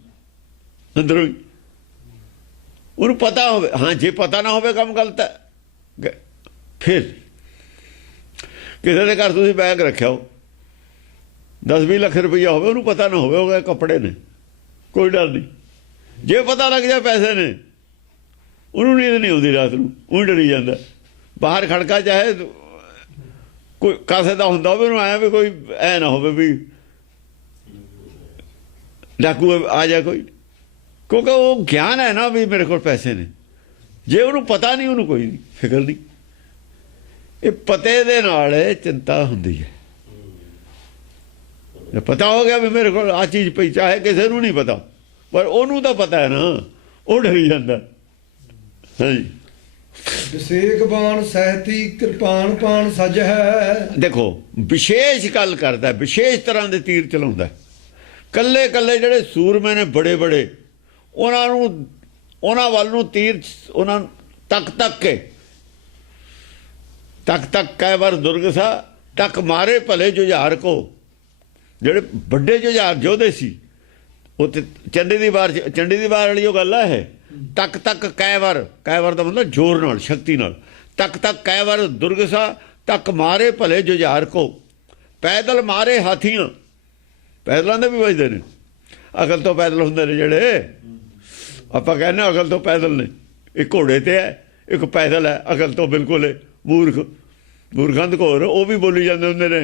ਅੰਦਰੋਂ ਹੀ। ਉਹਨੂੰ ਪਤਾ ਹੋਵੇ। ਹਾਂ, ਜੇ ਪਤਾ ਨਾ ਹੋਵੇ ਕੰਮ ਗਲਤ ਹੈ, ਫਿਰ ਕਿਸੇ ਦੇ ਘਰ ਤੁਸੀਂ ਬੈਗ ਰੱਖਿਆ ਹੋ 10-20 ਲੱਖ ਰੁਪਈਆ ਹੋਵੇ, ਉਹਨੂੰ ਪਤਾ ਨਾ ਹੋਵੇ ਉਹ ਕੱਪੜੇ ਨੇ, ਕੋਈ ਡਰ ਨਹੀਂ। ਜੇ ਪਤਾ ਲੱਗ ਜਾਏ ਪੈਸੇ ਨੇ, ਉਹਨੂੰ ਨੀਂਦ ਨਹੀਂ ਆਉਂਦੀ ਰਾਤ ਨੂੰ, ਉਹ ਡਰੀ ਜਾਂਦਾ। ਬਾਹਰ ਖੜਕਾ ਚਾਹੇ ਕੋਈ ਕਾਸੇ ਦਾ ਹੁੰਦਾ ਹੋਵੇ, ਉਹਨੂੰ ਆਇਆ ਵੀ ਕੋਈ ਐ ਨਾ ਹੋਵੇ ਵੀ ਡਾਕੂ ਆ ਜਾ ਕੋਈ, ਕਿਉਂਕਿ ਉਹ ਗਿਆਨ ਹੈ ਨਾ ਵੀ ਮੇਰੇ ਕੋਲ ਪੈਸੇ ਨੇ। ਜੇ ਉਹਨੂੰ ਪਤਾ ਨਹੀਂ, ਉਹਨੂੰ ਕੋਈ ਨਹੀਂ ਫਿਕਰ ਨਹੀਂ। ਇਹ ਪਤੇ ਦੇ ਨਾਲ ਚਿੰਤਾ ਹੁੰਦੀ ਹੈ। ਜੇ ਪਤਾ ਹੋ ਗਿਆ ਵੀ ਮੇਰੇ ਕੋਲ ਆ ਚੀਜ਼ ਪਈ, ਚਾਹੇ ਕਿਸੇ ਨੂੰ ਨਹੀਂ ਪਤਾ, ਪਰ ਉਹਨੂੰ ਤਾਂ ਪਤਾ ਹੈ ਨਾ, ਉਹ ਡਰੀ ਜਾਂਦਾ। ਹਾਂਜੀ, ਵਿਸ਼ੇਕ ਬਾਣ ਸਹਿਤੀ ਕਿਰਪਾਨ ਪਾਣ ਸੱਜ ਹੈ। ਦੇਖੋ, ਵਿਸ਼ੇਸ਼ ਗੱਲ ਕਰਦਾ, ਵਿਸ਼ੇਸ਼ ਤਰ੍ਹਾਂ ਦੇ ਤੀਰ ਚਲਾਉਂਦਾ। ਕੱਲੇ ਕੱਲੇ ਜਿਹੜੇ ਸੂਰਮੇ ਨੇ ਬੜੇ ਬੜੇ, ਉਹਨਾਂ ਵੱਲ ਨੂੰ ਤੀਰ, ਉਹਨਾਂ ਤੱਕ ਕਈ ਵਾਰ ਦੁਰਗਸਾ ਟੱਕ ਮਾਰੇ ਭਲੇ ਜੁਝਾਰ ਕੋ। ਜਿਹੜੇ ਵੱਡੇ ਜੁਝਾਰ ਯੋਧੇ ਸੀ ਉਹ ਤੇ ਚੰਡੀ ਦੀ ਵਾਰ ਵਾਲੀ ਉਹ ਗੱਲ ਹੈ। ਤੱਕ ਕਈ ਵਾਰ ਦਾ ਮਤਲਬ ਜ਼ੋਰ ਨਾਲ, ਸ਼ਕਤੀ ਨਾਲ। ਤੱਕ ਕਈ ਵਾਰ ਦੁਰਗਸਾ ਟੱਕ ਮਾਰੇ ਭਲੇ ਜੁਝਾਰ ਕੋ। ਪੈਦਲ ਮਾਰੇ ਹਾਥੀਆਂ, ਪੈਦਲਾਂ ਦੇ ਵੀ ਵੱਜਦੇ ਨੇ। ਅਕਲ ਤੋਂ ਪੈਦਲ ਹੁੰਦੇ ਨੇ ਜਿਹੜੇ, ਆਪਾਂ ਕਹਿੰਦੇ ਅਕਲ ਤੋਂ ਪੈਦਲ ਨੇ। ਇੱਕ ਘੋੜੇ ਤੇ ਹੈ, ਇੱਕ ਪੈਦਲ ਹੈ। ਅਕਲ ਤੋਂ ਬਿਲਕੁਲ ਮੂਰਖੰਦ ਘੋਰ, ਉਹ ਵੀ ਬੋਲੀ ਜਾਂਦੇ ਹੁੰਦੇ ਨੇ।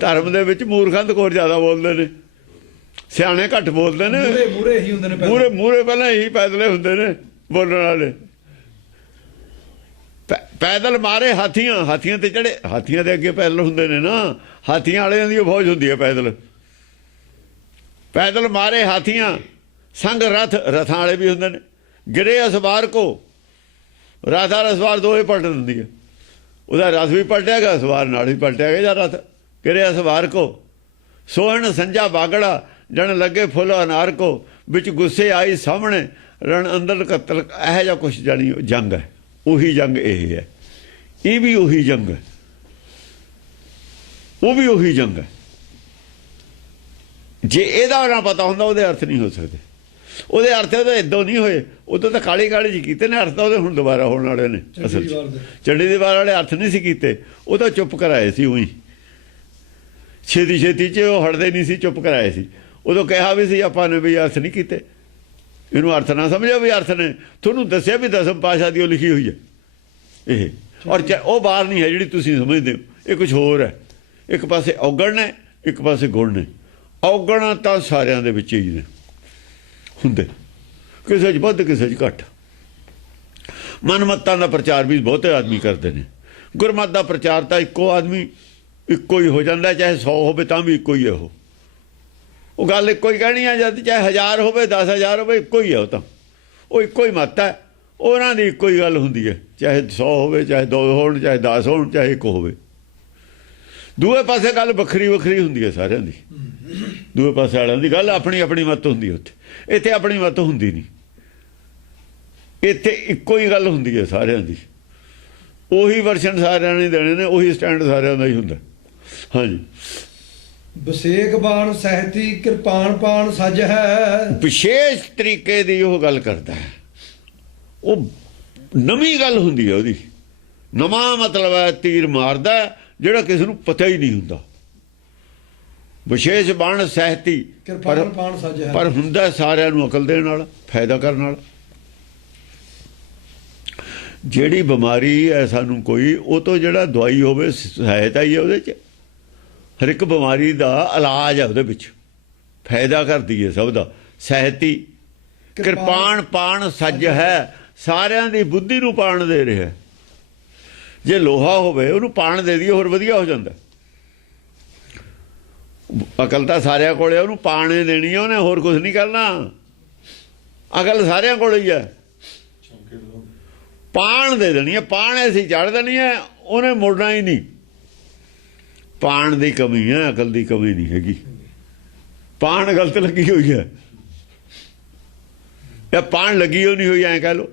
ਧਰਮ ਦੇ ਵਿੱਚ ਮੂਰਖੰਦ ਘੋਰ ਜ਼ਿਆਦਾ ਬੋਲਦੇ ਨੇ, ਸਿਆਣੇ ਘੱਟ ਬੋਲਦੇ ਨੇ। ਮੂਰੇ ਹੀ ਹੁੰਦੇ ਨੇ, ਮੂਰੇ ਪਹਿਲਾਂ ਇਹੀ ਪੈਦਲੇ ਹੁੰਦੇ ਨੇ ਬੋਲਣ ਵਾਲੇ। ਪੈਦਲ ਮਾਰੇ ਹਾਥੀਆਂ ਤੇ ਚੜੇ, ਹਾਥੀਆਂ ਦੇ ਅੱਗੇ ਪੈਦਲ ਹੁੰਦੇ ਨੇ ਨਾ। ਹਾਥੀਆਂ ਵਾਲਿਆਂ ਦੀ ਫੌਜ ਹੁੰਦੀ ਹੈ ਪੈਦਲ। ਪੈਦਲ ਮਾਰੇ ਹਾਥੀਆਂ ਸੰਗ ਰਥ, ਰਥਾਂ ਵਾਲੇ ਵੀ ਹੁੰਦੇ ਨੇ। ਗਿਰੇ ਅਸਵਾਰ ਕੋ, ਰਥ ਵਾਲਾ ਸਵਾਰ ਦੋਵੇਂ ਪਲਟ ਦਿੰਦੀ ਹੈ। ਉਹਦਾ ਰਥ ਵੀ ਪਲਟਿਆ ਗਿਆ, ਸਵਾਰ ਨਾਲ ਵੀ ਪਲਟਿਆ ਗਿਆ ਜਾਂ ਰਥ। ਗਿਰੇ ਅਸਵਾਰ ਕੋ ਸੋਹਣ ਸੰਜਾ ਬਾਗੜਾ, ਜਣ ਲੱਗੇ ਫੁੱਲ ਅਨਾਰ ਕੋ, ਵਿੱਚ ਗੁੱਸੇ ਆਈ ਸਾਹਮਣੇ ਰਣ ਅੰਦਰ ਕਤਲ। ਇਹੋ ਜਿਹਾ ਕੁਛ ਜਾਣੀ ਜੰਗ ਹੈ। ਉਹੀ ਜੰਗ ਇਹ ਹੈ, ਇਹ ਵੀ ਉਹੀ ਜੰਗ ਹੈ, ਉਹ ਵੀ ਉਹੀ ਜੰਗ ਹੈ। ਜੇ ਇਹਦਾ ਨਾ ਪਤਾ ਹੁੰਦਾ ਉਹਦੇ ਅਰਥ ਨਹੀਂ ਹੋ ਸਕਦੇ। ਉਹਦੇ ਅਰਥ ਉਹਦੇ ਇੱਦਾਂ ਨਹੀਂ ਹੋਏ, ਉਦੋਂ ਤਾਂ ਕਾਲੀ ਕਾਲੀ ਜੀ ਕੀਤੇ ਨੇ ਅਰਥ, ਉਹਦੇ ਹੁਣ ਦੁਬਾਰਾ ਹੋਣ ਵਾਲੇ ਨੇ। ਅਸਲ ਚੰਡੀ ਦੀ ਵਾਰ ਵਾਲੇ ਅਰਥ ਨਹੀਂ ਸੀ ਕੀਤੇ, ਉਹ ਤਾਂ ਚੁੱਪ ਕਰਾਏ ਸੀ। ਉਹੀ ਛੇਤੀ ਛੇਤੀ 'ਚ ਉਹ ਹਟਦੇ ਨਹੀਂ ਸੀ, ਚੁੱਪ ਕਰਾਏ ਸੀ। ਉਦੋਂ ਕਿਹਾ ਵੀ ਸੀ ਆਪਾਂ ਨੇ ਵੀ ਅਰਥ ਨਹੀਂ ਕੀਤੇ, ਇਹਨੂੰ ਅਰਥ ਨਾ ਸਮਝੋ ਵੀ ਅਰਥ ਨੇ। ਤੁਹਾਨੂੰ ਦੱਸਿਆ ਵੀ ਦਸਮ ਪਾਤਸ਼ਾਹ ਦੀ ਉਹ ਲਿਖੀ ਹੋਈ ਹੈ ਇਹ, ਔਰ ਉਹ ਬਾਹਰ ਨਹੀਂ ਹੈ ਜਿਹੜੀ ਤੁਸੀਂ ਸਮਝਦੇ ਹੋ। ਇਹ ਕੁਝ ਹੋਰ ਹੈ। ਇੱਕ ਪਾਸੇ ਔਗਣ ਨੇ, ਇੱਕ ਪਾਸੇ ਗੁਣ ਨੇ। ਔਗਣ ਤਾਂ ਸਾਰਿਆਂ ਦੇ ਵਿੱਚ ਹੀ ਨੇ ਹੁੰਦੇ, ਕਿਸੇ 'ਚ ਵੱਧ ਕਿਸੇ 'ਚ ਘੱਟ। ਮਨਮੱਤਾਂ ਦਾ ਪ੍ਰਚਾਰ ਵੀ ਬਹੁਤੇ ਆਦਮੀ ਕਰਦੇ ਨੇ। ਗੁਰਮਤ ਦਾ ਪ੍ਰਚਾਰ ਤਾਂ ਇੱਕੋ ਆਦਮੀ ਇੱਕੋ ਹੀ ਹੋ ਜਾਂਦਾ, ਚਾਹੇ 100 ਹੋਵੇ ਤਾਂ ਵੀ ਇੱਕੋ ਹੀ ਹੈ। ਉਹ ਗੱਲ ਇੱਕੋ ਹੀ ਕਹਿਣੀ ਹੈ। ਜਦ ਚਾਹੇ 1000 ਹੋਵੇ 10,000 ਹੋਵੇ, ਇੱਕੋ ਹੀ ਹੈ। ਉਹ ਤਾਂ ਉਹ ਇੱਕੋ ਹੀ ਮੱਤ ਹੈ, ਉਹਨਾਂ ਦੀ ਇੱਕੋ ਹੀ ਗੱਲ ਹੁੰਦੀ ਹੈ। ਚਾਹੇ 100 ਹੋਵੇ, ਚਾਹੇ 2 ਹੋਣ, ਚਾਹੇ 10 ਹੋਣ, ਚਾਹੇ 1 ਹੋਵੇ। ਦੂਏ ਪਾਸੇ ਗੱਲ ਵੱਖਰੀ ਵੱਖਰੀ ਹੁੰਦੀ ਹੈ ਸਾਰਿਆਂ ਦੀ। ਦੂਏ ਪਾਸੇ ਵਾਲਿਆਂ ਦੀ ਗੱਲ ਆਪਣੀ ਆਪਣੀ ਮੱਤ ਹੁੰਦੀ ਹੈ। ਇੱਥੇ ਆਪਣੀ ਮੱਤ ਹੁੰਦੀ ਨਹੀਂ, ਇੱਥੇ ਇੱਕੋ ਹੀ ਗੱਲ ਹੁੰਦੀ ਹੈ ਸਾਰਿਆਂ ਦੀ। ਉਹੀ ਵਰਸ਼ਨ ਸਾਰਿਆਂ ਨੇ ਦੇਣੇ ਨੇ, ਉਹੀ ਸਟੈਂਡ ਸਾਰਿਆਂ ਦਾ ਹੀ ਹੁੰਦਾ। ਹਾਂਜੀ। ਵਿਸ਼ੇਕ ਬਾਣ ਸਹਿਤੀ ਕਿਰਪਾਨ ਪਾਣ ਸੱਜ ਹੈ। ਵਿਸ਼ੇਸ਼ ਤਰੀਕੇ ਦੀ ਉਹ ਗੱਲ ਕਰਦਾ ਹੈ, ਉਹ ਨਵੀਂ ਗੱਲ ਹੁੰਦੀ ਹੈ ਉਹਦੀ। ਨਵਾਂ ਮਤਲਬ ਹੈ, ਤੀਰ ਮਾਰਦਾ ਜਿਹੜਾ ਕਿਸੇ ਨੂੰ ਪਤਾ ਹੀ ਨਹੀਂ ਹੁੰਦਾ। ਵਿਸ਼ੇਸ਼ ਬਾਣ ਸਹਿਤੀ ਕਿਰਪਾਨ ਪਾਣ ਸੱਜ ਹੈ, ਪਰ ਹੁੰਦਾ ਸਾਰਿਆਂ ਨੂੰ ਅਕਲ ਦੇਣ ਵਾਲਾ, ਫਾਇਦਾ ਕਰਨ ਵਾਲਾ। ਜਿਹੜੀ ਬਿਮਾਰੀ ਹੈ ਸਾਨੂੰ ਕੋਈ, ਉਹ ਤੋਂ ਜਿਹੜਾ ਦਵਾਈ ਹੋਵੇ ਸਹਾਇਤਾ ਹੀ ਹੈ ਉਹਦੇ 'ਚ। ਹਰ ਇੱਕ ਬਿਮਾਰੀ ਦਾ ਇਲਾਜ ਹੈ ਉਹਦੇ ਵਿੱਚ, ਫਾਇਦਾ ਕਰਦੀ ਹੈ ਸਭ ਦਾ। ਸਹਿਤੀ ਕਿਰਪਾਨ ਪਾਣ ਸੱਜ ਹੈ, ਸਾਰਿਆਂ ਦੀ ਬੁੱਧੀ ਨੂੰ ਪਾਣ ਦੇ ਰਿਹਾ। ਜੇ ਲੋਹਾ ਹੋਵੇ ਉਹਨੂੰ ਪਾਣ ਦੇ ਦਈਏ ਹੋਰ ਵਧੀਆ ਹੋ ਜਾਂਦਾ। ਅਕਲ ਤਾਂ ਸਾਰਿਆਂ ਕੋਲ ਹੈ, ਉਹਨੂੰ ਪਾਣੇ ਦੇਣੀ ਹੈ ਉਹਨੇ, ਹੋਰ ਕੁਝ ਨਹੀਂ ਕਰਨਾ। ਅਕਲ ਸਾਰਿਆਂ ਕੋਲ ਹੀ ਹੈ, ਪਾਣ ਦੇ ਦੇਣੀ ਹੈ। ਪਾਣ ਅਸੀਂ ਚੜ੍ਹ ਦੇਣੀ ਹੈ, ਉਹਨੇ ਮੁੜਨਾ ਹੀ ਨਹੀਂ। ਪਾਣ ਦੀ ਕਮੀ ਹੈ, ਅਕਲ ਦੀ ਕਮੀ ਨਹੀਂ ਹੈਗੀ। ਪਾਣ ਗਲਤ ਲੱਗੀ ਹੋਈ ਹੈ, ਜਾਂ ਪਾਣ ਲੱਗੀ ਹੋ ਨਹੀਂ ਹੋਈ, ਐਂ ਕਹਿ ਲਓ।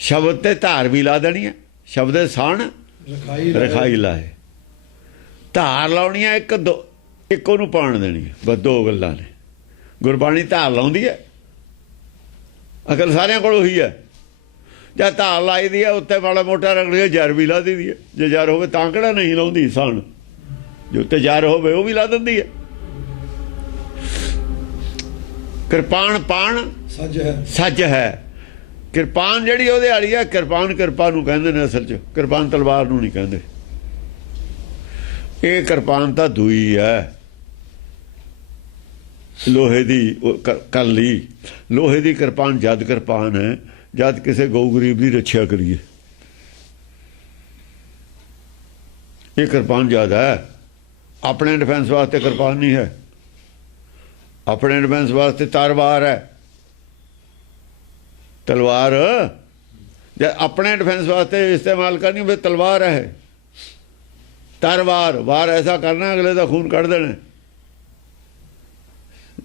ਸ਼ਬਦ ਤੇ ਧਾਰ ਵੀ ਲਾ ਦੇਣੀ ਹੈ। ਸ਼ਬਦ ਦੇ ਸਾਣ ਰਖਾਈ ਲਾਏ, ਧਾਰ ਲਾਉਣੀ ਹੈ। ਇੱਕ ਉਹਨੂੰ ਪਾਣ ਦੇਣੀ ਹੈ। ਬਸ 2 ਗੱਲਾਂ ਨੇ। ਗੁਰਬਾਣੀ ਧਾਰ ਲਾਉਂਦੀ ਹੈ, ਅਕਲ ਸਾਰਿਆਂ ਕੋਲ ਉਹੀ ਹੈ। ਜਦ ਧਾਰ ਲਾਈ ਦੀ ਹੈ, ਉੱਤੇ ਮਾੜਾ ਮੋਟਾ ਰਗੜ ਜਰ ਵੀ ਲਾ ਦਿੰਦੀ ਹੈ। ਜੇ ਜਰ ਹੋਵੇ ਤਾਂ ਕਿਹੜਾ ਨਹੀਂ ਲਾਉਂਦੀ ਸਾਣ, ਜੇ ਉੱਤੇ ਜਰ ਹੋਵੇ ਉਹ ਵੀ ਲਾ ਦਿੰਦੀ ਹੈ। ਕਿਰਪਾਨ ਪਾਣ ਸੱਜ ਹੈ। ਕਿਰਪਾਨ ਜਿਹੜੀ ਉਹਦੇ ਵਾਲੀ ਹੈ, ਕਿਰਪਾਨ ਕਿਰਪਾ ਨੂੰ ਕਹਿੰਦੇ ਨੇ ਅਸਲ 'ਚ। ਕਿਰਪਾਨ ਤਲਵਾਰ ਨੂੰ ਨਹੀਂ ਕਹਿੰਦੇ। ਇਹ ਕਿਰਪਾਨ ਤਾਂ ਦੂਈ ਹੈ, ਲੋਹੇ ਦੀ ਕਰ ਲਈ। ਲੋਹੇ ਦੀ ਕਿਰਪਾਨ ਜਦ ਕਿਰਪਾਨ ਹੈ ਜਦ ਕਿਸੇ ਗਊ ਗਰੀਬ ਦੀ ਰੱਖਿਆ ਕਰੀਏ। ਇਹ ਕਿਰਪਾਨ ਜ਼ਿਆਦਾ ਹੈ। ਆਪਣੇ ਡਿਫੈਂਸ ਵਾਸਤੇ ਕਿਰਪਾਨ ਨਹੀਂ ਹੈ। ਆਪਣੇ ਡਿਫੈਂਸ ਵਾਸਤੇ ਤਲਵਾਰ ਹੈ। ਤਲਵਾਰ ਜੇ ਆਪਣੇ ਡਿਫੈਂਸ ਵਾਸਤੇ ਇਸਤੇਮਾਲ ਕਰਨੀ ਹੋਵੇ ਤਲਵਾਰ ਹੈ। ਤਲਵਾਰ ਵਾਰ ਐਸਾ ਕਰਨਾ ਅਗਲੇ ਦਾ ਖੂਨ ਕੱਢ ਦੇਣਾ।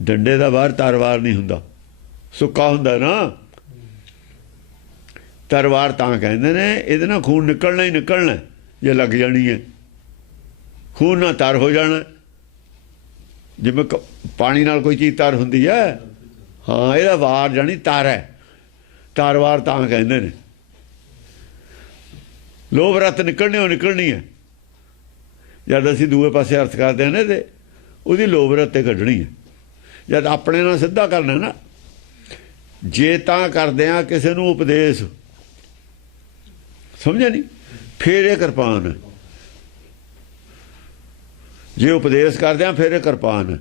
ਡੰਡੇ ਦਾ ਵਾਰ ਤਲਵਾਰ ਨਹੀਂ ਹੁੰਦਾ, ਸੁੱਕਾ ਹੁੰਦਾ ਨਾ। ਤਲਵਾਰ ਤਾਂ ਕਹਿੰਦੇ ਨੇ ਇਹਦੇ ਨਾਲ ਖੂਨ ਨਿਕਲਣਾ ਹੀ ਨਿਕਲਣਾ। ਜੇ ਲੱਗ ਜਾਣੀ ਹੈ ਖੂਨ ਨਾਲ ਤਰ ਹੋ ਜਾਣਾ। ਜਿਵੇਂ ਪਾਣੀ ਨਾਲ ਕੋਈ ਚੀਜ਼ ਤਰ ਹੁੰਦੀ ਹੈ, ਹਾਂ, ਇਹਦਾ ਵਾਰ ਜਾਣੀ ਤਰ ਹੈ। ਤਾਰਵਾਰ ਤਾਂ ਕਹਿੰਦੇ ਨੇ। ਲੋਭ ਰੱਤ ਨਿਕਲਣੀ ਹੈ। ਜਦ ਅਸੀਂ ਦੂਏ ਪਾਸੇ ਅਰਥ ਕਰਦੇ ਹਾਂ ਨਾ ਤੇ ਉਹਦੀ ਲੋਭ ਰੱਤ ਤੇ ਕੱਢਣੀ ਹੈ। ਜਦ ਆਪਣੇ ਨਾਲ ਸਿੱਧਾ ਕਰਨਾ ਨਾ, ਜੇ ਤਾਂ ਕਰਦੇ ਆ ਕਿਸੇ ਨੂੰ ਉਪਦੇਸ਼, ਸਮਝਿਆ ਨਹੀਂ, ਫਿਰ ਇਹ ਕਿਰਪਾਨ ਹੈ। ਜੇ ਉਪਦੇਸ਼ ਕਰਦੇ ਆ ਫਿਰ ਇਹ ਕਿਰਪਾਨ ਹੈ।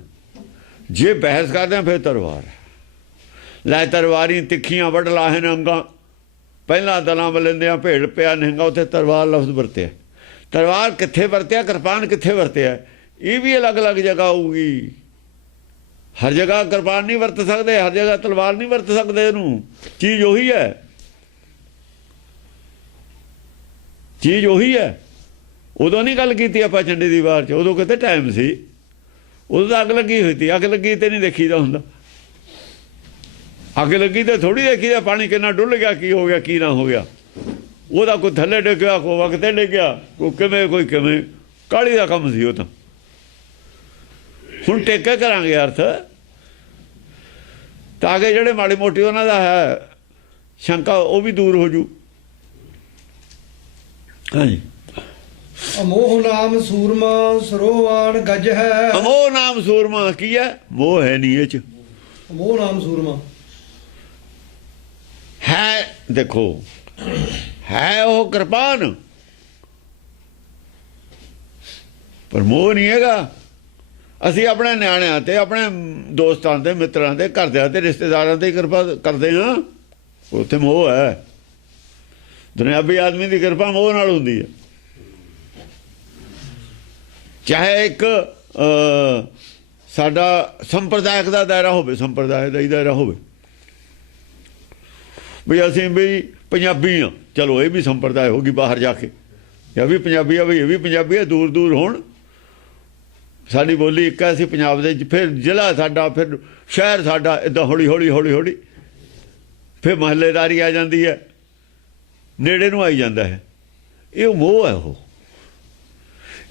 ਜੇ ਬਹਿਸ ਕਰਦੇ ਆ ਫਿਰ ਤਲਵਾਰ ਹੈ। ਲੈ ਤਲਵਾਰੀ ਤਿੱਖੀਆਂ ਵੱਢ ਲਾਹੇ ਨੇ ਅੰਗਾਂ, ਪਹਿਲਾਂ ਦਲਾਂ ਬਲਿੰਦਿਆਂ ਭੇੜ ਪਿਆ ਨਿਹੰਗਾ। ਉੱਥੇ ਤਲਵਾਰ ਲਫ਼ਜ਼ ਵਰਤਿਆ। ਤਲਵਾਰ ਕਿੱਥੇ ਵਰਤਿਆ, ਕਿਰਪਾਨ ਕਿੱਥੇ ਵਰਤਿਆ, ਇਹ ਵੀ ਅਲੱਗ ਅਲੱਗ ਜਗ੍ਹਾ ਹੋਊਗੀ। ਹਰ ਜਗ੍ਹਾ ਕਿਰਪਾਨ ਨਹੀਂ ਵਰਤ ਸਕਦੇ, ਹਰ ਜਗ੍ਹਾ ਤਲਵਾਰ ਨਹੀਂ ਵਰਤ ਸਕਦੇ। ਇਹਨੂੰ ਚੀਜ਼ ਉਹੀ ਹੈ, ਚੀਜ਼ ਉਹੀ ਹੈ। ਉਦੋਂ ਨਹੀਂ ਗੱਲ ਕੀਤੀ ਆਪਾਂ ਚੰਡੀ ਦੀ ਵਾਰ 'ਚ, ਉਦੋਂ ਕਿਤੇ ਟਾਈਮ ਸੀ, ਉਦੋਂ ਤਾਂ ਅੱਗ ਲੱਗੀ ਹੋਈ ਸੀ। ਅੱਗ ਲੱਗੀ ਤੇ ਨਹੀਂ ਦੇਖੀਦਾ ਹੁੰਦਾ, ਅੱਗ ਲੱਗੀ ਤੇ ਥੋੜ੍ਹੀ ਦੇਖੀਦਾ ਪਾਣੀ ਕਿੰਨਾ ਡੁੱਲ ਗਿਆ, ਕੀ ਹੋ ਗਿਆ ਕੀ ਨਾ ਹੋ ਗਿਆ। ਉਹਦਾ ਕੋਈ ਥੱਲੇ ਡਿੱਗਿਆ, ਕੋਈ ਵਕਤੇ ਡਿੱਗਿਆ, ਕੋਈ ਕਿਵੇਂ ਕੋਈ ਕਿਵੇਂ, ਕਾਹਲੀ ਦਾ ਕੰਮ ਸੀ ਉਹ ਤਾਂ। ਹੁਣ ਟੇਕੇ ਕਰਾਂਗੇ ਅਰਥ, ਤਾਂ ਕਿ ਜਿਹੜੇ ਮਾੜੀ ਮੋਟੀ ਉਹਨਾਂ ਦਾ ਹੈ ਸ਼ੰਕਾ ਉਹ ਵੀ ਦੂਰ ਹੋ ਜੂ। ਹਾਂਜੀ। ਅਮੋਹ ਨਾਮ ਸੂਰਮਾ ਸਰੋਵਾਨ ਗਜ ਹੈ। ਅਮੋਹ ਨਾਮ ਸੂਰਮਾ ਕੀ ਹੈ? ਮੋਹ ਹੈ ਨਹੀਂ ਇਹ 'ਚ। ਅਮੋਹ ਨਾਮ ਸੂਰਮਾ ਹੈ, ਦੇਖੋ ਹੈ ਉਹ ਕਿਰਪਾਨ, ਪਰ ਮੋਹ ਨਹੀਂ ਹੈਗਾ। ਅਸੀਂ ਆਪਣੇ ਨਿਆਣਿਆਂ ਤੇ, ਆਪਣੇ ਦੋਸਤਾਂ ਤੇ, ਮਿੱਤਰਾਂ ਤੇ, ਘਰਦਿਆਂ ਤੇ, ਰਿਸ਼ਤੇਦਾਰਾਂ ਤੇ ਕਿਰਪਾ ਕਰਦੇ ਹਾਂ, ਉੱਥੇ ਮੋਹ ਹੈ। ਦੁਨਿਆਵੀ ਆਦਮੀ ਦੀ ਕਿਰਪਾ ਮੋਹ ਨਾਲ ਹੁੰਦੀ ਹੈ। ਚਾਹੇ ਇੱਕ ਸਾਡਾ ਸੰਪਰਦਾਇਕ ਦਾ ਦਾਇਰਾ ਹੋਵੇ, ਸੰਪਰਦਾਇ ਦਾ ਹੀ ਦਾਇਰਾ ਹੋਵੇ ਵੀ ਅਸੀਂ ਵੀ ਪੰਜਾਬੀ ਹਾਂ, ਚਲੋ ਇਹ ਵੀ ਸੰਪਰਦਾਇ ਹੋ ਗਈ ਬਾਹਰ ਜਾ ਕੇ, ਇਹ ਵੀ ਪੰਜਾਬੀ ਆ, ਵੀ ਇਹ ਵੀ ਪੰਜਾਬੀ ਆ, ਦੂਰ ਦੂਰ ਹੋਣ, ਸਾਡੀ ਬੋਲੀ ਇੱਕ ਹੈ, ਅਸੀਂ ਪੰਜਾਬ ਦੇ, ਫਿਰ ਜ਼ਿਲ੍ਹਾ ਸਾਡਾ, ਫਿਰ ਸ਼ਹਿਰ ਸਾਡਾ, ਇੱਦਾਂ ਹੌਲੀ ਹੌਲੀ ਹੌਲੀ ਹੌਲੀ ਫਿਰ ਮਹੱਲੇਦਾਰੀ ਆ ਜਾਂਦੀ ਹੈ, ਨੇੜੇ ਨੂੰ ਆਈ ਜਾਂਦਾ ਹੈ। ਇਹ ਮੋਹ ਹੈ, ਉਹ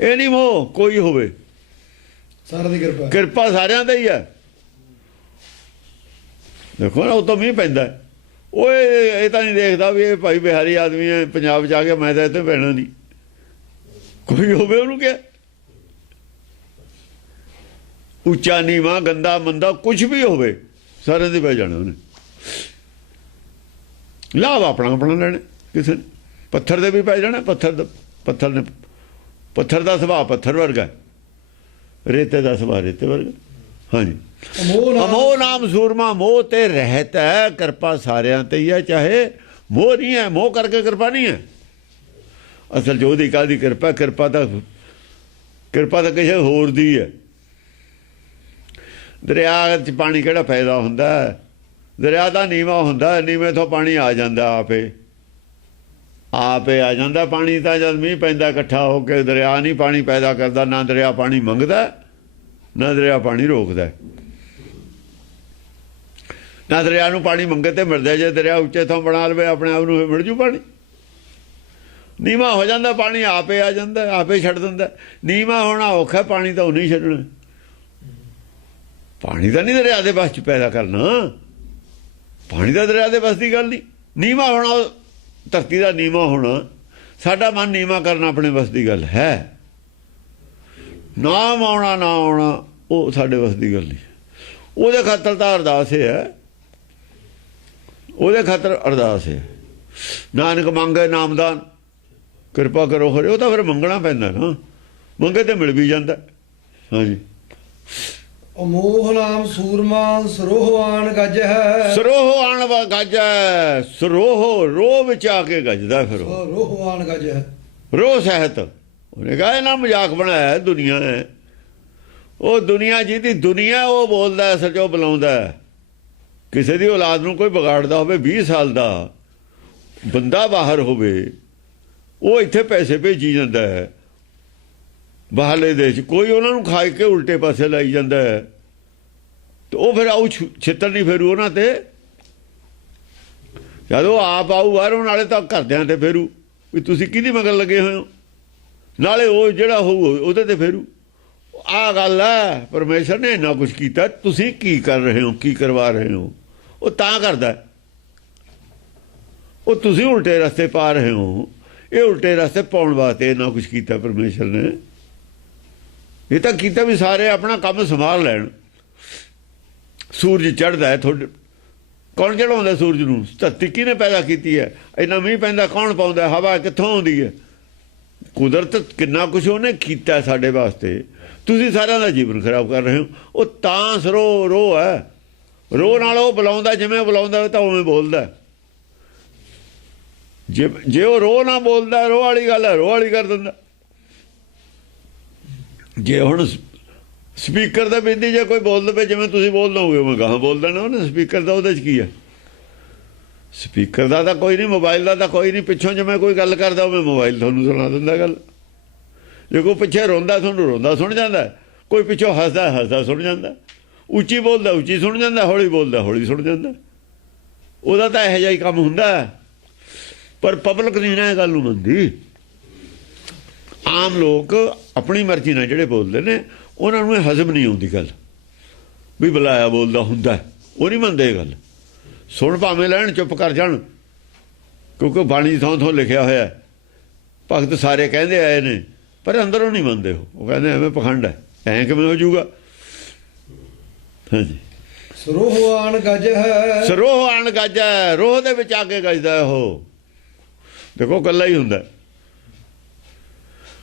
ਇਹ ਨਹੀਂ ਮੋਹ ਕੋਈ ਹੋਵੇ, ਸਾਰਿਆਂ ਦੀ ਕਿਰਪਾ, ਕਿਰਪਾ ਸਾਰਿਆਂ ਦਾ ਹੀ ਹੈ। ਦੇਖੋ ਨਾ, ਉਹ ਤਾਂ ਮੀਂਹ ਪੈਂਦਾ, ਉਹ ਇਹ ਤਾਂ ਨਹੀਂ ਦੇਖਦਾ ਵੀ ਇਹ ਭਾਈ ਬਿਹਾਰੀ ਆਦਮੀ ਹੈ, ਪੰਜਾਬ ਜਾ ਕੇ ਮੈਂ ਤਾਂ ਇੱਥੇ ਪੈਣਾ ਨਹੀਂ, ਕੋਈ ਹੋਵੇ ਉਹਨੂੰ ਕਿਹਾ ਉੱਚਾ ਨੀਵਾਂ, ਗੰਦਾ ਮੰਦਾ ਕੁਝ ਵੀ ਹੋਵੇ, ਸਾਰਿਆਂ ਦੇ ਪੈ ਜਾਣਾ ਉਹਨੇ। ਲਾਭ ਆਪਣਾ ਆਪਣਾ ਲੈਣਾ, ਕਿਸੇ ਨੇ ਪੱਥਰ ਦੇ ਵੀ ਪੈ ਜਾਣਾ। ਪੱਥਰ ਦਾ ਸੁਭਾਅ ਪੱਥਰ ਵਰਗਾ, ਰੇਤੇ ਦਾ ਸੁਭਾਅ ਰੇਤੇ ਵਰਗਾ। ਹਾਂਜੀ। ਅਮੋਹ ਨਾਮ ਸੂਰਮਾ, ਮੋਹ ਤੇ ਰਹਿਤ ਹੈ, ਕਿਰਪਾ ਸਾਰਿਆਂ ਤੇ ਹੀ ਹੈ। ਚਾਹੇ ਮੋਹ ਨਹੀਂ ਹੈ, ਮੋਹ ਕਰਕੇ ਕਿਰਪਾ ਨਹੀਂ ਹੈ। ਅਸਲ ਜੋ ਦੀ ਕਾਹਦੀ ਕਿਰਪਾ, ਕਿਰਪਾ ਤਾਂ ਕਿਸੇ ਹੋਰ ਦੀ ਹੈ। ਦਰਿਆ 'ਚ ਪਾਣੀ ਕਿਹੜਾ ਪੈਦਾ ਹੁੰਦਾ? ਦਰਿਆ ਦਾ ਨੀਵਾਂ ਹੁੰਦਾ, ਨੀਵੇਂ ਤੋਂ ਪਾਣੀ ਆ ਜਾਂਦਾ, ਆਪੇ ਆ ਜਾਂਦਾ ਪਾਣੀ। ਤਾਂ ਜਦ ਮੀਂਹ ਪੈਂਦਾ ਇਕੱਠਾ ਹੋ ਕੇ, ਦਰਿਆ ਨਹੀਂ ਪਾਣੀ ਪੈਦਾ ਕਰਦਾ, ਨਾ ਦਰਿਆ ਪਾਣੀ ਮੰਗਦਾ, ਨਾ ਦਰਿਆ ਪਾਣੀ ਰੋਕਦਾ, ਨਾ ਦਰਿਆ ਨੂੰ ਪਾਣੀ ਮੰਗੇ ਤੇ ਮਿਲਦਾ। ਜੇ ਦਰਿਆ ਉੱਚੇ ਤੋਂ ਬਣਾ ਲਵੇ ਆਪਣੇ ਆਪ ਨੂੰ, ਮਿਲ ਜੂ ਪਾਣੀ। ਨੀਵਾਂ ਹੋ ਜਾਂਦਾ ਪਾਣੀ, ਆਪੇ ਆ ਜਾਂਦਾ, ਆਪੇ ਛੱਡ ਦਿੰਦਾ। ਨੀਵਾਂ ਹੋਣਾ ਔਖਾ, ਪਾਣੀ ਤਾਂ ਉਹਨੇ ਛੱਡਣਾ। ਪਾਣੀ ਤਾਂ ਨਹੀਂ ਦਰਿਆ ਦੇ ਬਸ 'ਚ ਪੈਦਾ ਕਰਨਾ, ਪਾਣੀ ਦਾ ਦਰਿਆ ਦੇ ਬਸ ਦੀ ਗੱਲ ਨਹੀਂ। ਨੀਵਾਂ ਹੋਣਾ, ਧਰਤੀ ਦਾ ਨੀਵਾਂ ਹੋਣਾ, ਸਾਡਾ ਮਨ ਨੀਵਾਂ ਕਰਨਾ ਆਪਣੇ ਬਸ ਦੀ ਗੱਲ ਹੈ। ਨਾਮ ਆਉਣਾ ਨਾ ਆਉਣਾ ਉਹ ਸਾਡੇ ਬਸ ਦੀ ਗੱਲ ਨਹੀਂ। ਉਹਦੇ ਖਾਤਰ ਤਾਂ ਅਰਦਾਸ ਹੈ, ਉਹਦੇ ਖਾਤਰ ਅਰਦਾਸ ਹੈ। ਨਾਨਕ ਮੰਗੇ ਨਾਮਦਾਨ, ਕਿਰਪਾ ਕਰੋ ਹਰੇ। ਉਹ ਤਾਂ ਫਿਰ ਮੰਗਣਾ ਪੈਂਦਾ ਨਾ, ਮੰਗੇ ਤੇ ਮਿਲ ਵੀ ਜਾਂਦਾ। ਹਾਂਜੀ। ਅਮੋਹ ਨਾਮ ਸੂਰਮਾ ਸਰੋਹਵਾਨ ਗੱਜ ਹੈ। ਸਰੋਹਵਾਨ ਗੱਜ ਹੈ, ਸਰੋਹ ਰੋਹ ਵਿੱਚ ਆ ਕੇ ਗੱਜਦਾ। ਫਿਰ ਸਰੋਹਵਾਨ ਗੱਜ ਹੈ, ਰੋਹ ਸਹਿਤ। ਉਹਨੇ ਕਹਾ ਇਹਨਾਂ ਮਜ਼ਾਕ ਬਣਾਇਆ ਦੁਨੀਆ ਹੈ। ਉਹ ਦੁਨੀਆ ਜਿਹਦੀ ਦੁਨੀਆ ਉਹ ਬੋਲਦਾ, ਅਸਲ 'ਚ ਉਹ ਬੁਲਾਉਂਦਾ। ਕਿਸੇ ਦੀ ਔਲਾਦ ਨੂੰ ਕੋਈ ਵਿਗਾੜਦਾ ਹੋਵੇ, 20 ਸਾਲ ਦਾ ਬੰਦਾ ਬਾਹਰ ਹੋਵੇ, ਉਹ ਇੱਥੇ ਪੈਸੇ ਭੇਜੀ ਜਾਂਦਾ ਹੈ ਬਾਹਰਲੇ ਦੇਸ਼। ਕੋਈ ਉਹਨਾਂ ਨੂੰ ਖਾ ਕੇ ਉਲਟੇ ਪਾਸੇ ਲਾਈ ਜਾਂਦਾ ਹੈ, ਤੇ ਉਹ ਫਿਰ ਆਊ ਛਿੱਤਰ ਨਹੀਂ ਫੇਰੂ ਉਹਨਾਂ ਤੇ। ਜਦੋਂ ਆਪ ਆਊ ਬਾਹਰੋਂ, ਨਾਲੇ ਤਾਂ ਘਰਦਿਆਂ ਤੇ ਫੇਰੂ ਵੀ ਤੁਸੀਂ ਕਿਹਦੀ ਮਗਰ ਲੱਗੇ ਹੋਏ ਹੋ, ਨਾਲੇ ਉਹ ਜਿਹੜਾ ਹੋਊ ਉਹਦੇ ਤੇ ਫੇਰੂ। ਆਹ ਗੱਲ ਹੈ, ਪਰਮੇਸ਼ਰ ਨੇ ਇੰਨਾ ਕੁਛ ਕੀਤਾ, ਤੁਸੀਂ ਕੀ ਕਰ ਰਹੇ ਹੋ, ਕੀ ਕਰਵਾ ਰਹੇ ਹੋ। ਉਹ ਤਾਂ ਕਰਦਾ, ਉਹ ਤੁਸੀਂ ਉਲਟੇ ਰਸਤੇ ਪਾ ਰਹੇ ਹੋ। ਇਹ ਉਲਟੇ ਰਸਤੇ ਪਾਉਣ ਵਾਸਤੇ ਇੰਨਾ ਕੁਛ ਕੀਤਾ ਪਰਮੇਸ਼ਰ ਨੇ। ਇਹ ਤਾਂ ਕੀਤਾ ਵੀ ਸਾਰੇ ਆਪਣਾ ਕੰਮ ਸੰਭਾਲ ਲੈਣ। ਸੂਰਜ ਚੜ੍ਹਦਾ ਹੈ ਤੁਹਾਡੇ, ਕੌਣ ਚੜ੍ਹਾਉਂਦਾ ਸੂਰਜ ਨੂੰ? ਧਰਤੀ ਕਿਹਨੇ ਪੈਦਾ ਕੀਤੀ ਹੈ? ਇੰਨਾ ਮੀਂਹ ਪੈਂਦਾ ਕੌਣ ਪਾਉਂਦਾ? ਹਵਾ ਕਿੱਥੋਂ ਆਉਂਦੀ ਹੈ? ਕੁਦਰਤ ਕਿੰਨਾ ਕੁਛ ਉਹਨੇ ਕੀਤਾ ਸਾਡੇ ਵਾਸਤੇ। ਤੁਸੀਂ ਸਾਰਿਆਂ ਦਾ ਜੀਵਨ ਖਰਾਬ ਕਰ ਰਹੇ ਹੋ। ਉਹ ਤਾਂ ਰੋਹ ਹੈ, ਰੋਹ ਨਾਲ ਉਹ ਬੁਲਾਉਂਦਾ, ਜਿਵੇਂ ਬੁਲਾਉਂਦਾ ਤਾਂ ਉਵੇਂ ਬੋਲਦਾ। ਜੇ ਉਹ ਰੋਹ ਨਾ ਬੋਲਦਾ, ਰੋਹ ਵਾਲੀ ਗੱਲ ਹੈ, ਰੋਹ ਵਾਲੀ ਕਰ ਦਿੰਦਾ। ਜੇ ਹੁਣ ਸਪੀਕਰ ਦਾ ਬਿੰਦੀ ਜੇ ਕੋਈ ਬੋਲ ਦਵੇ ਜਿਵੇਂ ਤੁਸੀਂ ਬੋਲ ਲਓਗੇ ਮੈਂ ਗਾਹਾਂ ਬੋਲ ਦੇਣਾ ਉਹਨੇ। ਸਪੀਕਰ ਦਾ ਉਹਦੇ 'ਚ ਕੀ ਹੈ? ਸਪੀਕਰ ਦਾ ਤਾਂ ਕੋਈ ਨਹੀਂ, ਮੋਬਾਈਲ ਦਾ ਤਾਂ ਕੋਈ ਨਹੀਂ। ਪਿੱਛੋਂ ਜਿਵੇਂ ਕੋਈ ਗੱਲ ਕਰਦਾ ਹੋਵੇ ਮੋਬਾਈਲ ਤੁਹਾਨੂੰ ਸੁਣਾ ਦਿੰਦਾ ਗੱਲ। ਜੇ ਕੋਈ ਪਿੱਛੇ ਰੋਂਦਾ ਤੁਹਾਨੂੰ ਰੋਂਦਾ ਸੁਣ ਜਾਂਦਾ, ਕੋਈ ਪਿੱਛੋਂ ਹੱਸਦਾ ਹੱਸਦਾ ਸੁਣ ਜਾਂਦਾ, ਉੱਚੀ ਬੋਲਦਾ ਉੱਚੀ ਸੁਣ ਜਾਂਦਾ, ਹੌਲੀ ਬੋਲਦਾ ਹੌਲੀ ਸੁਣ ਜਾਂਦਾ। ਉਹਦਾ ਤਾਂ ਇਹੋ ਜਿਹਾ ਹੀ ਕੰਮ ਹੁੰਦਾ। ਪਰ ਪਬਲਿਕ ਨਹੀਂ ਨਾ ਇਹ ਗੱਲ ਨੂੰ ਮੰਨਦੀ। ਆਮ ਲੋਕ ਆਪਣੀ ਮਰਜ਼ੀ ਨਾਲ ਜਿਹੜੇ ਬੋਲਦੇ ਨੇ ਉਹਨਾਂ ਨੂੰ ਇਹ ਹਜ਼ਮ ਨਹੀਂ ਆਉਂਦੀ ਗੱਲ ਵੀ ਬੁਲਾਇਆ ਬੋਲਦਾ ਹੁੰਦਾ। ਉਹ ਨਹੀਂ ਮੰਨਦੇ ਇਹ ਗੱਲ। ਸੁਣ ਭਾਵੇਂ ਲੈਣ, ਚੁੱਪ ਕਰ ਜਾਣ, ਕਿਉਂਕਿ ਬਾਣੀ ਥਾਂ ਥਾਂ ਲਿਖਿਆ ਹੋਇਆ ਭਗਤ ਸਾਰੇ ਕਹਿੰਦੇ ਆਏ ਨੇ, ਪਰ ਅੰਦਰੋਂ ਨਹੀਂ ਮੰਨਦੇ। ਉਹ ਕਹਿੰਦੇ ਐਵੇਂ ਪਖੰਡ ਹੈ, ਐਂ ਕਿਵੇਂ ਹੋ ਜਾਊਗਾ। ਹਾਂਜੀ, ਸਰੋਹ ਆਣ ਗੱਜ ਹੈ। ਸਰੋਹ ਆਣ ਗੱਜ ਹੈ, ਰੋਹ ਦੇ ਵਿੱਚ ਆ ਕੇ ਗੱਜਦਾ ਉਹ। ਦੇਖੋ ਕੱਲਾ ਹੀ ਹੁੰਦਾ,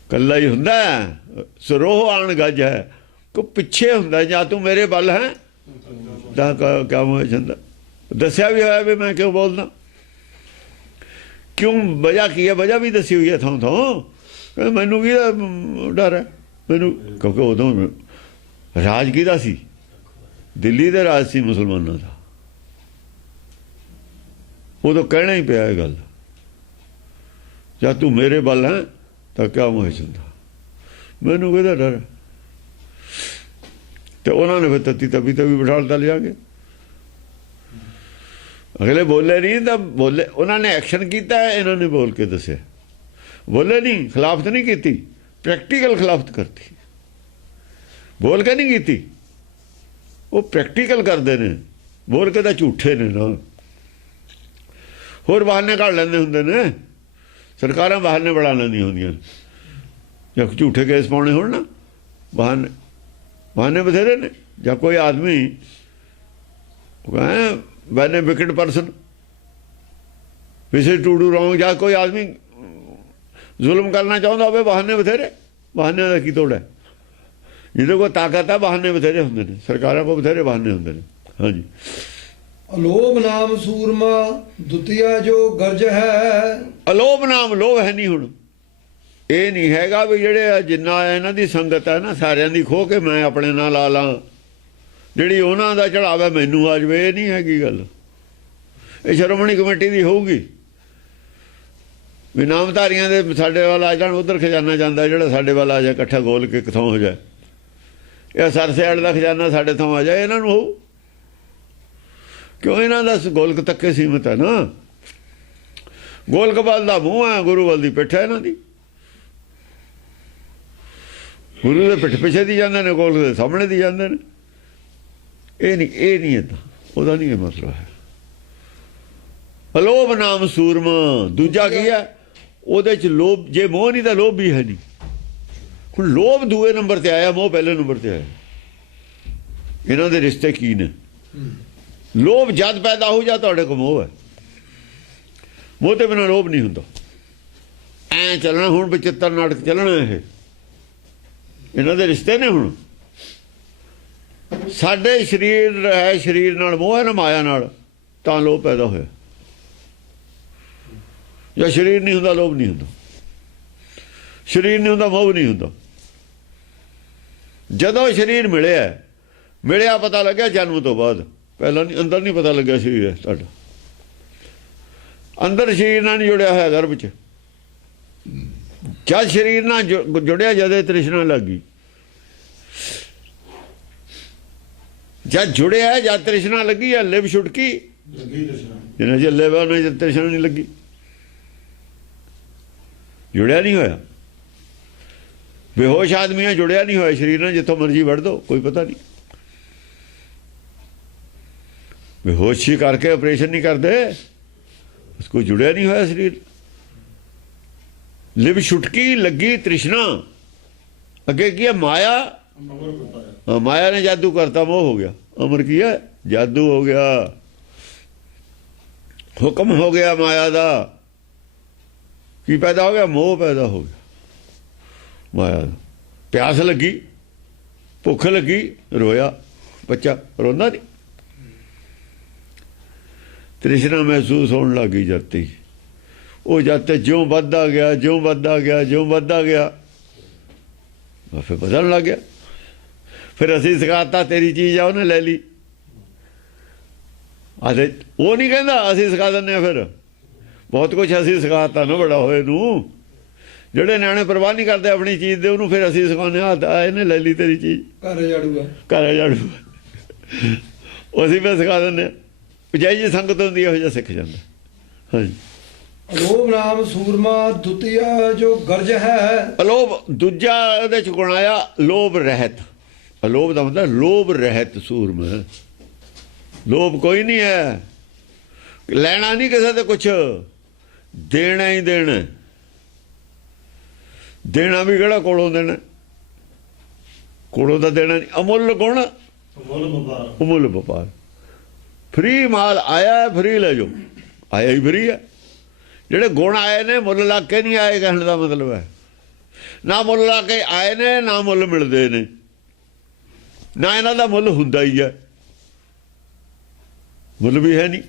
ਕੱਲਾ ਹੀ ਹੁੰਦਾ। ਸਰੋਹ ਆਣ ਗੱਜ ਹੈ, ਕੋ ਪਿੱਛੇ ਹੁੰਦਾ ਜਾਂ ਤੂੰ ਮੇਰੇ ਵੱਲ ਹੈ ਦਾ ਕੰਮ ਹੋ ਜਾਂਦਾ। ਦੱਸਿਆ ਵੀ ਹੋਇਆ ਵੀ ਮੈਂ ਕਿਉਂ ਬੋਲਦਾ, ਕਿਉਂ, ਵਜ੍ਹਾ ਕੀ ਹੈ, ਵਜ੍ਹਾ ਵੀ ਦੱਸੀ ਹੋਈ ਹੈ ਥਾਂ ਥਾਂ। ਮੈਨੂੰ ਕੀ ਡਰ ਹੈ ਮੈਨੂੰ, ਕਿਉਂਕਿ ਉਦੋਂ ਰਾਜ ਕਿਹਦਾ ਸੀ? ਦਿੱਲੀ ਦੇ ਰਾਜ ਸੀ ਮੁਸਲਮਾਨਾਂ ਦਾ। ਉਦੋਂ ਕਹਿਣਾ ਹੀ ਪਿਆ ਇਹ ਗੱਲ, ਜਾਂ ਤੂੰ ਮੇਰੇ ਵੱਲ ਹੈ ਤਾਂ ਕਿਆ ਹੋ ਜਾਂਦਾ। ਮੈਨੂੰ ਕਿਹਦਾ ਡਰ? ਤੇ ਉਹਨਾਂ ਨੇ ਫਿਰ ਤੱਤੀ ਤਵੀ ਤੇ ਵੀ ਬਿਠਾਲਤਾ ਲਿਆ ਕੇ। ਅਗਲੇ ਬੋਲੇ ਨਹੀਂ ਤਾਂ ਬੋਲੇ, ਉਹਨਾਂ ਨੇ ਐਕਸ਼ਨ ਕੀਤਾ, ਇਹਨਾਂ ਨੇ ਬੋਲ ਕੇ ਦੱਸਿਆ। ਬੋਲੇ ਨਹੀਂ, ਖਿਲਾਫਤ ਨਹੀਂ ਕੀਤੀ, ਪ੍ਰੈਕਟੀਕਲ ਖਿਲਾਫਤ ਕਰਤੀ, ਬੋਲ ਕੇ ਨਹੀਂ ਕੀਤੀ। ਉਹ ਪ੍ਰੈਕਟੀਕਲ ਕਰਦੇ ਨੇ, ਬੋਲ ਕੇ ਤਾਂ ਝੂਠੇ ਨੇ ਨਾ। ਹੋਰ ਬਹਾਨੇ ਕੱਢ ਲੈਂਦੇ ਹੁੰਦੇ ਨੇ, ਸਰਕਾਰਾਂ ਬਹਾਨੇ ਬਣਾ ਲੈਂਦੀਆਂ ਹੁੰਦੀਆਂ। ਜਾਂ ਝੂਠੇ ਕੇਸ ਪਾਉਣੇ ਹੋਣ ਨਾ, ਬਹਾਨੇ ਬਥੇਰੇ ਨੇ। ਜਾਂ ਕੋਈ ਆਦਮੀ when a wicked person wish to do wrong, ਜਾਂ ਕੋਈ ਆਦਮੀ ਜ਼ੁਲਮ ਕਰਨਾ ਚਾਹੁੰਦਾ ਹੋਵੇ, ਬਹਾਨੇ ਬਥੇਰੇ। ਬਹਾਨਿਆਂ ਦਾ ਕੀ ਤੋੜ ਹੈ? ਜਿਹਦੇ ਕੋਲ ਤਾਕਤ ਹੈ ਬਹਾਨੇ ਬਥੇਰੇ ਹੁੰਦੇ ਨੇ, ਸਰਕਾਰਾਂ ਕੋਲ ਬਥੇਰੇ ਬਹਾਨੇ ਹੁੰਦੇ ਨੇ। ਹਾਂਜੀ, ਅਲੋਭ ਨਾਮ ਸੂਰਮਾ ਦੁਤੀਆ ਜੋ ਗਰਜ ਹੈ। ਅਲੋਭ ਨਾਮ, ਲੋਭ ਹੈ ਨਹੀਂ। ਹੁਣ ਇਹ ਨਹੀਂ ਹੈਗਾ ਵੀ ਜਿਹੜੇ ਜਿੰਨਾ ਇਹਨਾਂ ਦੀ ਸੰਗਤ ਹੈ ਨਾ ਸਾਰਿਆਂ ਦੀ ਖੋਹ ਕੇ ਮੈਂ ਆਪਣੇ ਨਾਲ ਲਾ ਲਾਂ, ਜਿਹੜੀ ਉਹਨਾਂ ਦਾ ਚੜਾਵਾ ਮੈਨੂੰ ਆ ਜਾਵੇ, ਇਹ ਨਹੀਂ ਹੈਗੀ ਗੱਲ। ਇਹ ਸ਼੍ਰੋਮਣੀ ਕਮੇਟੀ ਦੀ ਹੋਊਗੀ ਵੀ ਨਾਮਧਾਰੀਆਂ ਦੇ ਸਾਡੇ ਵੱਲ ਆ ਜਾਣ, ਉਧਰ ਖਜ਼ਾਨਾ ਜਾਂਦਾ, ਜਿਹੜਾ ਸਾਡੇ ਵੱਲ ਆ ਜਾਏ ਇਕੱਠਾ ਗੋਲ ਕੇ ਕਿੱਥੋਂ ਹੋ ਜਾਏ। ਇਹ ਸਰਸੇੜ ਦਾ ਖਜ਼ਾਨਾ ਸਾਡੇ ਤੋਂ ਆ ਜਾਏ, ਇਹਨਾਂ ਨੂੰ ਹੋਊ। ਕਿਉਂ? ਇਹਨਾਂ ਦਾ ਗੋਲਕ ਤੱਕੇ ਸੀਮਤ ਹੈ ਨਾ। ਗੋਲਕ ਵੱਲ ਦਾ ਮੂੰਹ ਹੈ, ਗੁਰੂ ਵੱਲ ਦੀ ਪਿੱਠ ਹੈ ਇਹਨਾਂ ਦੀ। ਗੁਰੂ ਦੇ ਪਿੱਠ ਪਿੱਛੇ ਦੀ ਜਾਂਦੇ ਨੇ, ਗੋਲਕ ਦੇ ਸਾਹਮਣੇ ਦੀ ਜਾਂਦੇ ਨੇ। ਇਹ ਨਹੀਂ ਏਦਾਂ, ਉਹਦਾ ਨਹੀਂ ਇਹ ਮਸਲਾ ਹੈ। ਅਲੋਭ ਨਾਮ ਸੂਰਮਾ। ਦੂਜਾ ਕੀ ਹੈ? ਉਹਦੇ ਚ ਲੋਭ, ਜੇ ਮੋਹ ਨਹੀਂ ਤਾਂ ਲੋਭ ਵੀ ਹੈ ਨਹੀਂ। ਹੁਣ ਲੋਭ ਦੂਏ ਨੰਬਰ ਤੇ ਆਇਆ, ਮੋਹ ਪਹਿਲੇ ਨੰਬਰ ਤੇ ਆਇਆ। ਇਹਨਾਂ ਦੇ ਰਿਸ਼ਤੇ ਕੀ ਨੇ? ਲੋਭ ਜਦ ਪੈਦਾ ਹੋ ਜਾ ਤੁਹਾਡੇ ਕੋਲ ਮੋਹ ਹੈ। ਮੋਹ ਤੇ ਬਿਨਾਂ ਲੋਭ ਨਹੀਂ ਹੁੰਦਾ। ਐਂ ਚੱਲਣਾ ਹੁਣ ਬਚਿੱਤਰ ਨਾਟਕ ਚੱਲਣਾ। ਇਹ ਇਹਨਾਂ ਦੇ ਰਿਸ਼ਤੇ ਨੇ। ਹੁਣ ਸਾਡੇ ਸਰੀਰ ਹੈ, ਸਰੀਰ ਨਾਲ ਮੋਹ ਹੈ ਨਾ, ਮਾਇਆ ਨਾਲ, ਤਾਂ ਲੋਭ ਪੈਦਾ ਹੋਇਆ। ਜਾਂ ਸਰੀਰ ਨਹੀਂ ਹੁੰਦਾ ਲੋਭ ਨਹੀਂ ਹੁੰਦਾ, ਸਰੀਰ ਨਹੀਂ ਹੁੰਦਾ ਮੋਹ ਨਹੀਂ ਹੁੰਦਾ। ਜਦੋਂ ਸਰੀਰ ਮਿਲਿਆ ਪਤਾ ਲੱਗਿਆ ਜਨਮ ਤੋਂ ਬਾਅਦ। ਪਹਿਲਾਂ ਨਹੀਂ, ਅੰਦਰ ਨਹੀਂ ਪਤਾ ਲੱਗਿਆ ਸਰੀਰ ਹੈ ਤੁਹਾਡਾ। ਅੰਦਰ ਸਰੀਰ ਨਾਲ ਨਹੀਂ ਜੁੜਿਆ ਹੋਇਆ ਗਰਭ 'ਚ। ਜਦ ਸਰੀਰ ਨਾਲ ਜੁੜਿਆ, ਜਦ ਤ੍ਰਿਸ਼ਨਾ ਲੱਗ ਗਈ। ਜਦ ਜੁੜਿਆ, ਜਦ ਤ੍ਰਿਸ਼ਨਾ ਲੱਗੀ, ਜਾਂ ਲਿਵ ਛੁਟਕੀ ਜਿਹਨਾਂ ਜੇ ਲਿਵ ਉਹਨਾਂ ਜਦ ਤ੍ਰਿਸ਼ਨਾ ਨਹੀਂ ਲੱਗੀ। ਜੁੜਿਆ ਨਹੀਂ ਹੋਇਆ। ਬੇਹੋਸ਼ ਆਦਮੀਆਂ ਜੁੜਿਆ ਨਹੀਂ ਹੋਇਆ ਸਰੀਰ ਨਾਲ, ਜਿੱਥੋਂ ਮਰਜ਼ੀ ਵੜ ਦੋ, ਕੋਈ ਪਤਾ ਨਹੀਂ। ਬੇਹੋਸ਼ੀ ਕਰਕੇ ਆਪਰੇਸ਼ਨ ਨਹੀਂ ਕਰਦੇ, ਉਸਕੋ ਜੁੜਿਆ ਨਹੀਂ ਹੋਇਆ ਸਰੀਰ। ਲਿਵ ਛੁਟਕੀ ਲੱਗੀ ਤ੍ਰਿਸ਼ਨਾ, ਅੱਗੇ ਕੀ ਹੈ? ਮਾਇਆ। ਮਾਇਆ ਨੇ ਜਾਦੂ ਕਰਤਾ, ਮੋਹ ਹੋ ਗਿਆ। ਅਮਰ ਕੀ ਹੈ? ਜਾਦੂ ਹੋ ਗਿਆ, ਹੁਕਮ ਹੋ ਗਿਆ ਮਾਇਆ ਦਾ। ਕੀ ਪੈਦਾ ਹੋ ਗਿਆ? ਮੋਹ ਪੈਦਾ ਹੋ ਗਿਆ ਮਾਇਆ ਦਾ। ਪਿਆਸ ਲੱਗੀ, ਭੁੱਖ ਲੱਗੀ, ਰੋਇਆ ਬੱਚਾ, ਰੋਂਦਾ ਨਹੀਂ। ਤ੍ਰਿਸ਼ਨਾ ਮਹਿਸੂਸ ਹੋਣ ਲੱਗੀ ਜਾਤੀ। ਉਹ ਜਾਤੇ ਜਿਉਂ ਵੱਧਦਾ ਗਿਆ, ਫਿਰ ਬਦਲਣ ਲੱਗ ਗਿਆ। ਫਿਰ ਅਸੀਂ ਸਿਖਾਤਾ ਤੇਰੀ ਚੀਜ਼ ਆ ਉਹਨੇ ਲੈ ਲਈ। ਆਦੇ ਉਹ ਨਹੀਂ ਕਹਿੰਦਾ ਅਸੀਂ ਸਿਖਾ ਦਿੰਦੇ ਹਾਂ। ਫਿਰ ਬਹੁਤ ਕੁਝ ਅਸੀਂ ਸਿਖਾਤਾ ਨਾ ਬੜਾ ਹੋਏ ਨੂੰ। ਜਿਹੜੇ ਨਿਆਣੇ ਪਰਵਾਹ ਨਹੀਂ ਕਰਦੇ ਆਪਣੀ ਚੀਜ਼ ਦੇ ਉਹਨੂੰ ਫਿਰ ਅਸੀਂ ਸਿਖਾਉਂਦੇ ਹਾਂ ਇਹਨੇ ਲੈ ਲਈ ਤੇਰੀ ਚੀਜ਼, ਘਰ ਜਾੜੂਗਾ ਘਰ ਜਾੜੂ। ਉਹ ਅਸੀਂ ਫਿਰ ਸਿਖਾ ਦਿੰਦੇ ਹਾਂ। ਪਜਾਈ ਜੀ ਸੰਗਤ ਹੁੰਦੀ ਇਹੋ ਜਿਹਾ ਸਿੱਖ ਜਾਂਦਾ। ਹਾਂਜੀ। ਅਲੋਭ ਨਾਮ ਸੂਰਮਾ ਦੁਤੀਆ ਜੋ ਗਰਜ ਹੈ। ਅਲੋਭ ਦੂਜਾ ਇਹਦੇ ਚ ਗੁਣ ਆਇਆ ਲੋਭ ਰਹਿਤ। ਅਲੋਭ ਦਾ ਮਤਲਬ ਲੋਭ ਰਹਿਤ ਸੂਰਮਾ। ਲੋਭ ਕੋਈ ਨਹੀਂ ਹੈ, ਲੈਣਾ ਨਹੀਂ ਕਿਸੇ ਤੇ ਕੁਛ, ਦੇਣਾ ਹੀ ਦੇਣਾ। ਦੇਣਾ ਵੀ ਕਿਹੜਾ ਕੋਲੋਂ ਦੇਣਾ, ਕੋਲੋਂ ਦਾ ਦੇਣਾ ਨਹੀਂ। ਅਮੁੱਲ ਗੁਣ ਅਮੁੱਲ ਵਪਾਰ। ਫਰੀ ਮਾਲ ਆਇਆ ਫਰੀ ਲੈ ਜਾਓ, ਆਇਆ ਹੀ ਫਰੀ ਹੈ। ਜਿਹੜੇ ਗੁਣ ਆਏ ਨੇ ਮੁੱਲ ਲਾ ਕੇ ਨਹੀਂ ਆਏ, ਕਹਿਣ ਦਾ ਮਤਲਬ ਹੈ ਨਾ ਮੁੱਲ ਲਾ ਕੇ ਆਏ ਨੇ ਨਾ ਮੁੱਲ ਮਿਲਦੇ ਨੇ, ਨਾ ਇਹਨਾਂ ਦਾ ਮੁੱਲ ਹੁੰਦਾ ਹੀ ਹੈ। ਮੁੱਲ ਵੀ ਹੈ ਨਹੀਂ।